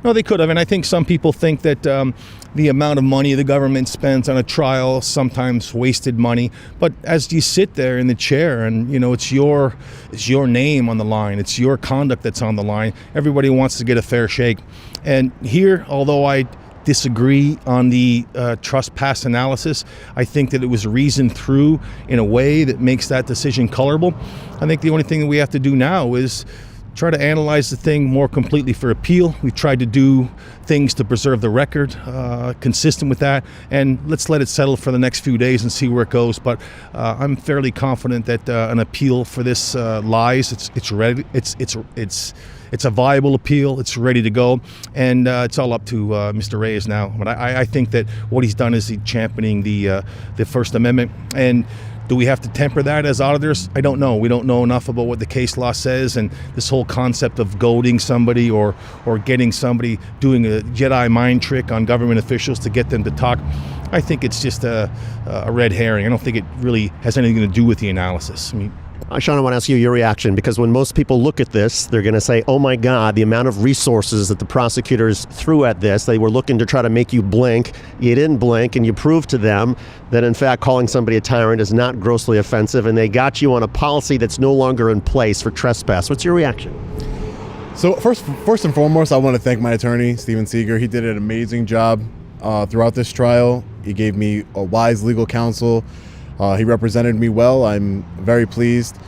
No, they could have, and I think some people think that the amount of money the government spends on a trial sometimes wasted money. But as you sit there in the chair, and it's your name on the line, it's your conduct that's on the line. Everybody wants to get a fair shake, and here, although I disagree on the trespass analysis, I think that it was reasoned through in a way that makes that decision colorable. I think the only thing that we have to do now is try to analyze the thing more completely for appeal. We've tried to do things to preserve the record, consistent with that, and let's let it settle for the next few days and see where it goes. But I'm fairly confident that an appeal for this lies. It's ready. It's a viable appeal. It's ready to go, and it's all up to Mr. Reyes now. But I think that what he's done is he's championing the First Amendment. And Do we have to temper that as auditors? I don't know. We don't know enough about what the case law says, and this whole concept of goading somebody or getting somebody doing a Jedi mind trick on government officials to get them to talk. I think it's just a red herring. I don't think it really has anything to do with the analysis. I mean, Sean, I want to ask you your reaction, because when most people look at this, they're going to say, oh my God, the amount of resources that the prosecutors threw at this. They were looking to try to make you blink. You didn't blink, and you proved to them that, in fact, calling somebody a tyrant is not grossly offensive, and they got you on a policy that's no longer in place for trespass. What's your reaction? So first and foremost, I want to thank my attorney, Steven Seeger. He did an amazing job throughout this trial. He gave me a wise legal counsel. He represented me well. I'm very pleased.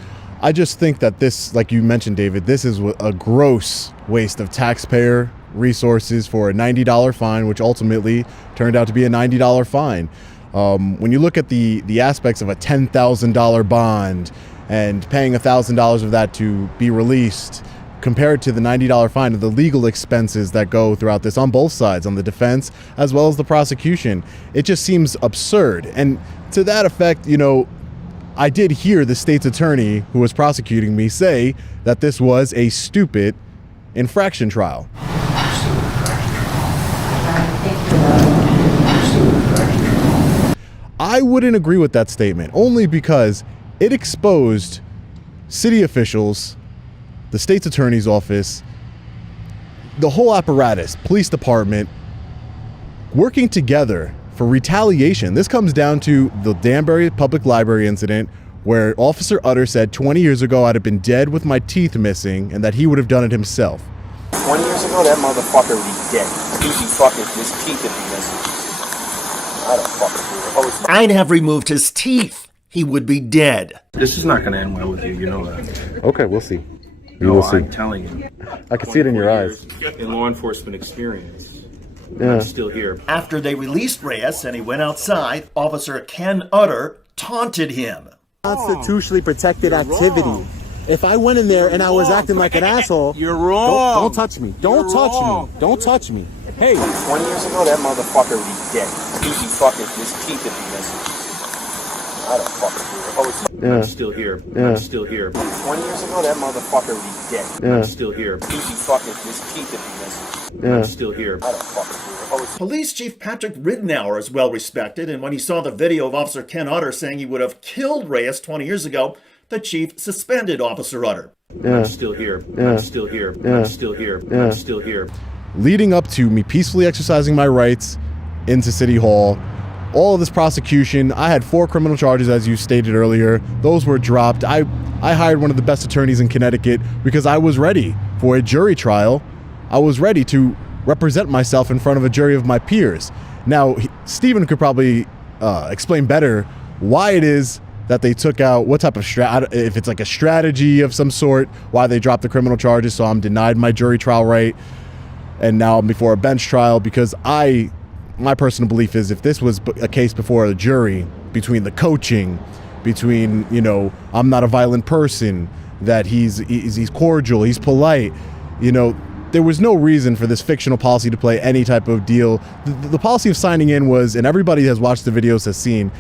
I just think that this, like you mentioned, David, this is a gross waste of taxpayer resources for a $90 fine, which ultimately turned out to be a $90 fine. When you look at the aspects of a $10,000 bond and paying $1,000 of that to be released, compared to the $90 fine and the legal expenses that go throughout this on both sides, on the defense as well as the prosecution, it just seems absurd. And to that effect, you know, I did hear the state's attorney who was prosecuting me say that this was a stupid infraction trial. I wouldn't agree with that statement, only because it exposed city officials, the state's attorney's office, the whole apparatus, police department, working together for retaliation. This comes down to the Danbury Public Library incident, where Officer Utter said 20 years ago I'd have been dead with my teeth missing and that he would have done it himself. 20 years ago, that motherfucker would be dead. He'd be fucking, his teeth would be missing. I don't fucking do it. I'd have removed his teeth. He would be dead. This is not going to end well with you, you know that. Okay, we'll see. I'm telling you. I can see it in your eyes. In law enforcement experience. Yeah. I'm still here. After they released Reyes and he went outside, Officer Ken Utter taunted him. Constitutionally protected activity. If I went in there and I was acting like an asshole, you're wrong. Don't touch me. Don't touch me. Don't touch me. Hey. 20 years ago, that motherfucker would be dead. He'd be fucking, his teeth would be missing. I don't fucking do it. I'm still here. I'm still here. 20 years ago, that motherfucker would be dead. I'm still here. He'd be fucking, his teeth would be missing. I'm still here. I don't fucking do it. Police Chief Patrick Ridenour is well respected, and when he saw the video of Officer Ken Utter saying he would have killed Reyes 20 years ago, the chief suspended Officer Utter. I'm still here. I'm still here. I'm still here. I'm still here. Leading up to me peacefully exercising my rights into City Hall, all of this prosecution, I had 4 criminal charges, as you stated earlier. Those were dropped. I hired one of the best attorneys in Connecticut because I was ready for a jury trial. I was ready to represent myself in front of a jury of my peers. Now, Stephen could probably explain better why it is that they took out, what type of if it's like a strategy of some sort, why they dropped the criminal charges, so I'm denied my jury trial right, and now I'm before a bench trial, because my personal belief is if this was a case before a jury, between the coaching, between, you know, I'm not a violent person, that he's cordial, he's polite, you know, there was no reason for this fictional policy to play any type of deal. The policy of signing in was, and everybody has watched the videos has seen,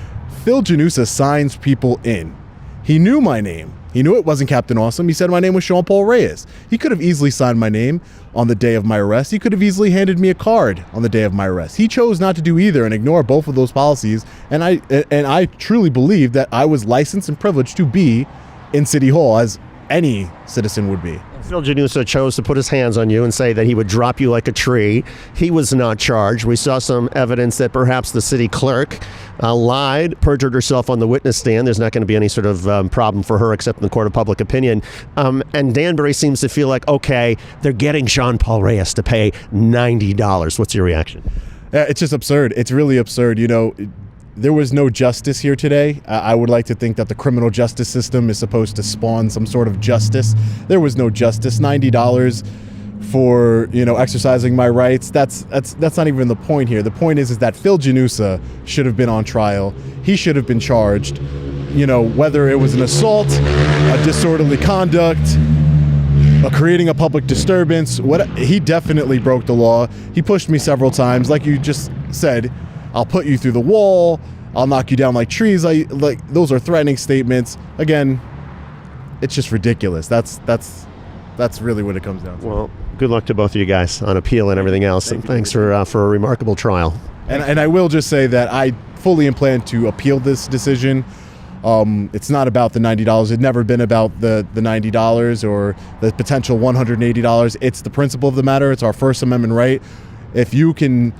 Phil Janusa signs people in. He knew my name. He knew it wasn't Captain Awesome. He said my name was Sean Paul Reyes. He could have easily signed my name on the day of my arrest. He could have easily handed me a card on the day of my arrest. He chose not to do either and ignore both of those policies. And I truly believe that I was licensed and privileged to be in City Hall, as any citizen would be. Phil Janusa chose to put his hands on you and say that he would drop you like a tree. He was not charged. We saw some evidence that perhaps the city clerk lied, perjured herself on the witness stand. There's not going to be any sort of problem for her except in the court of public opinion. And Danbury seems to feel like, okay, they're getting Sean Paul Reyes to pay $90. What's your reaction? It's just absurd. It's really absurd. You know, there was no justice here today. I would like to think that the criminal justice system is supposed to spawn some sort of justice. There was no justice. $90 for, you know, exercising my rights. That's not even the point here. The point is that Phil Janusa should have been on trial. He should have been charged. You know, whether it was an assault, a disorderly conduct, creating a public disturbance, he definitely broke the law. He pushed me several times. Like you just said, I'll put you through the wall. I'll knock you down like trees. Like those are threatening statements. Again, it's just ridiculous. That's really what it comes down to. Well, good luck to both of you guys on appeal and everything else, and thanks for a remarkable trial. And I will just say that I fully plan to appeal this decision. It's not about the $90. It's never been about the $90 or the potential $180. It's the principle of the matter. It's our First Amendment right. If you can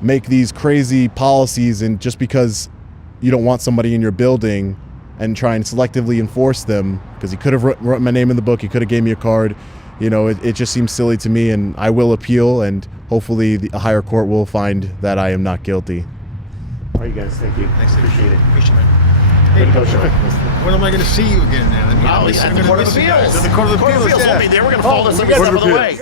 make these crazy policies and just because you don't want somebody in your building and try and selectively enforce them, because he could have wrote my name in the book, he could have gave me a card, you know, it just seems silly to me, and I will appeal, and hopefully a higher court will find that I am not guilty. All right, guys, thank you. Thanks, Appreciate it. Appreciate it. Hey, when am I going to see you again now? Oh, yeah, the Court of Appeals. The Court of Appeals, We'll be there. We're going to follow this every step of the way.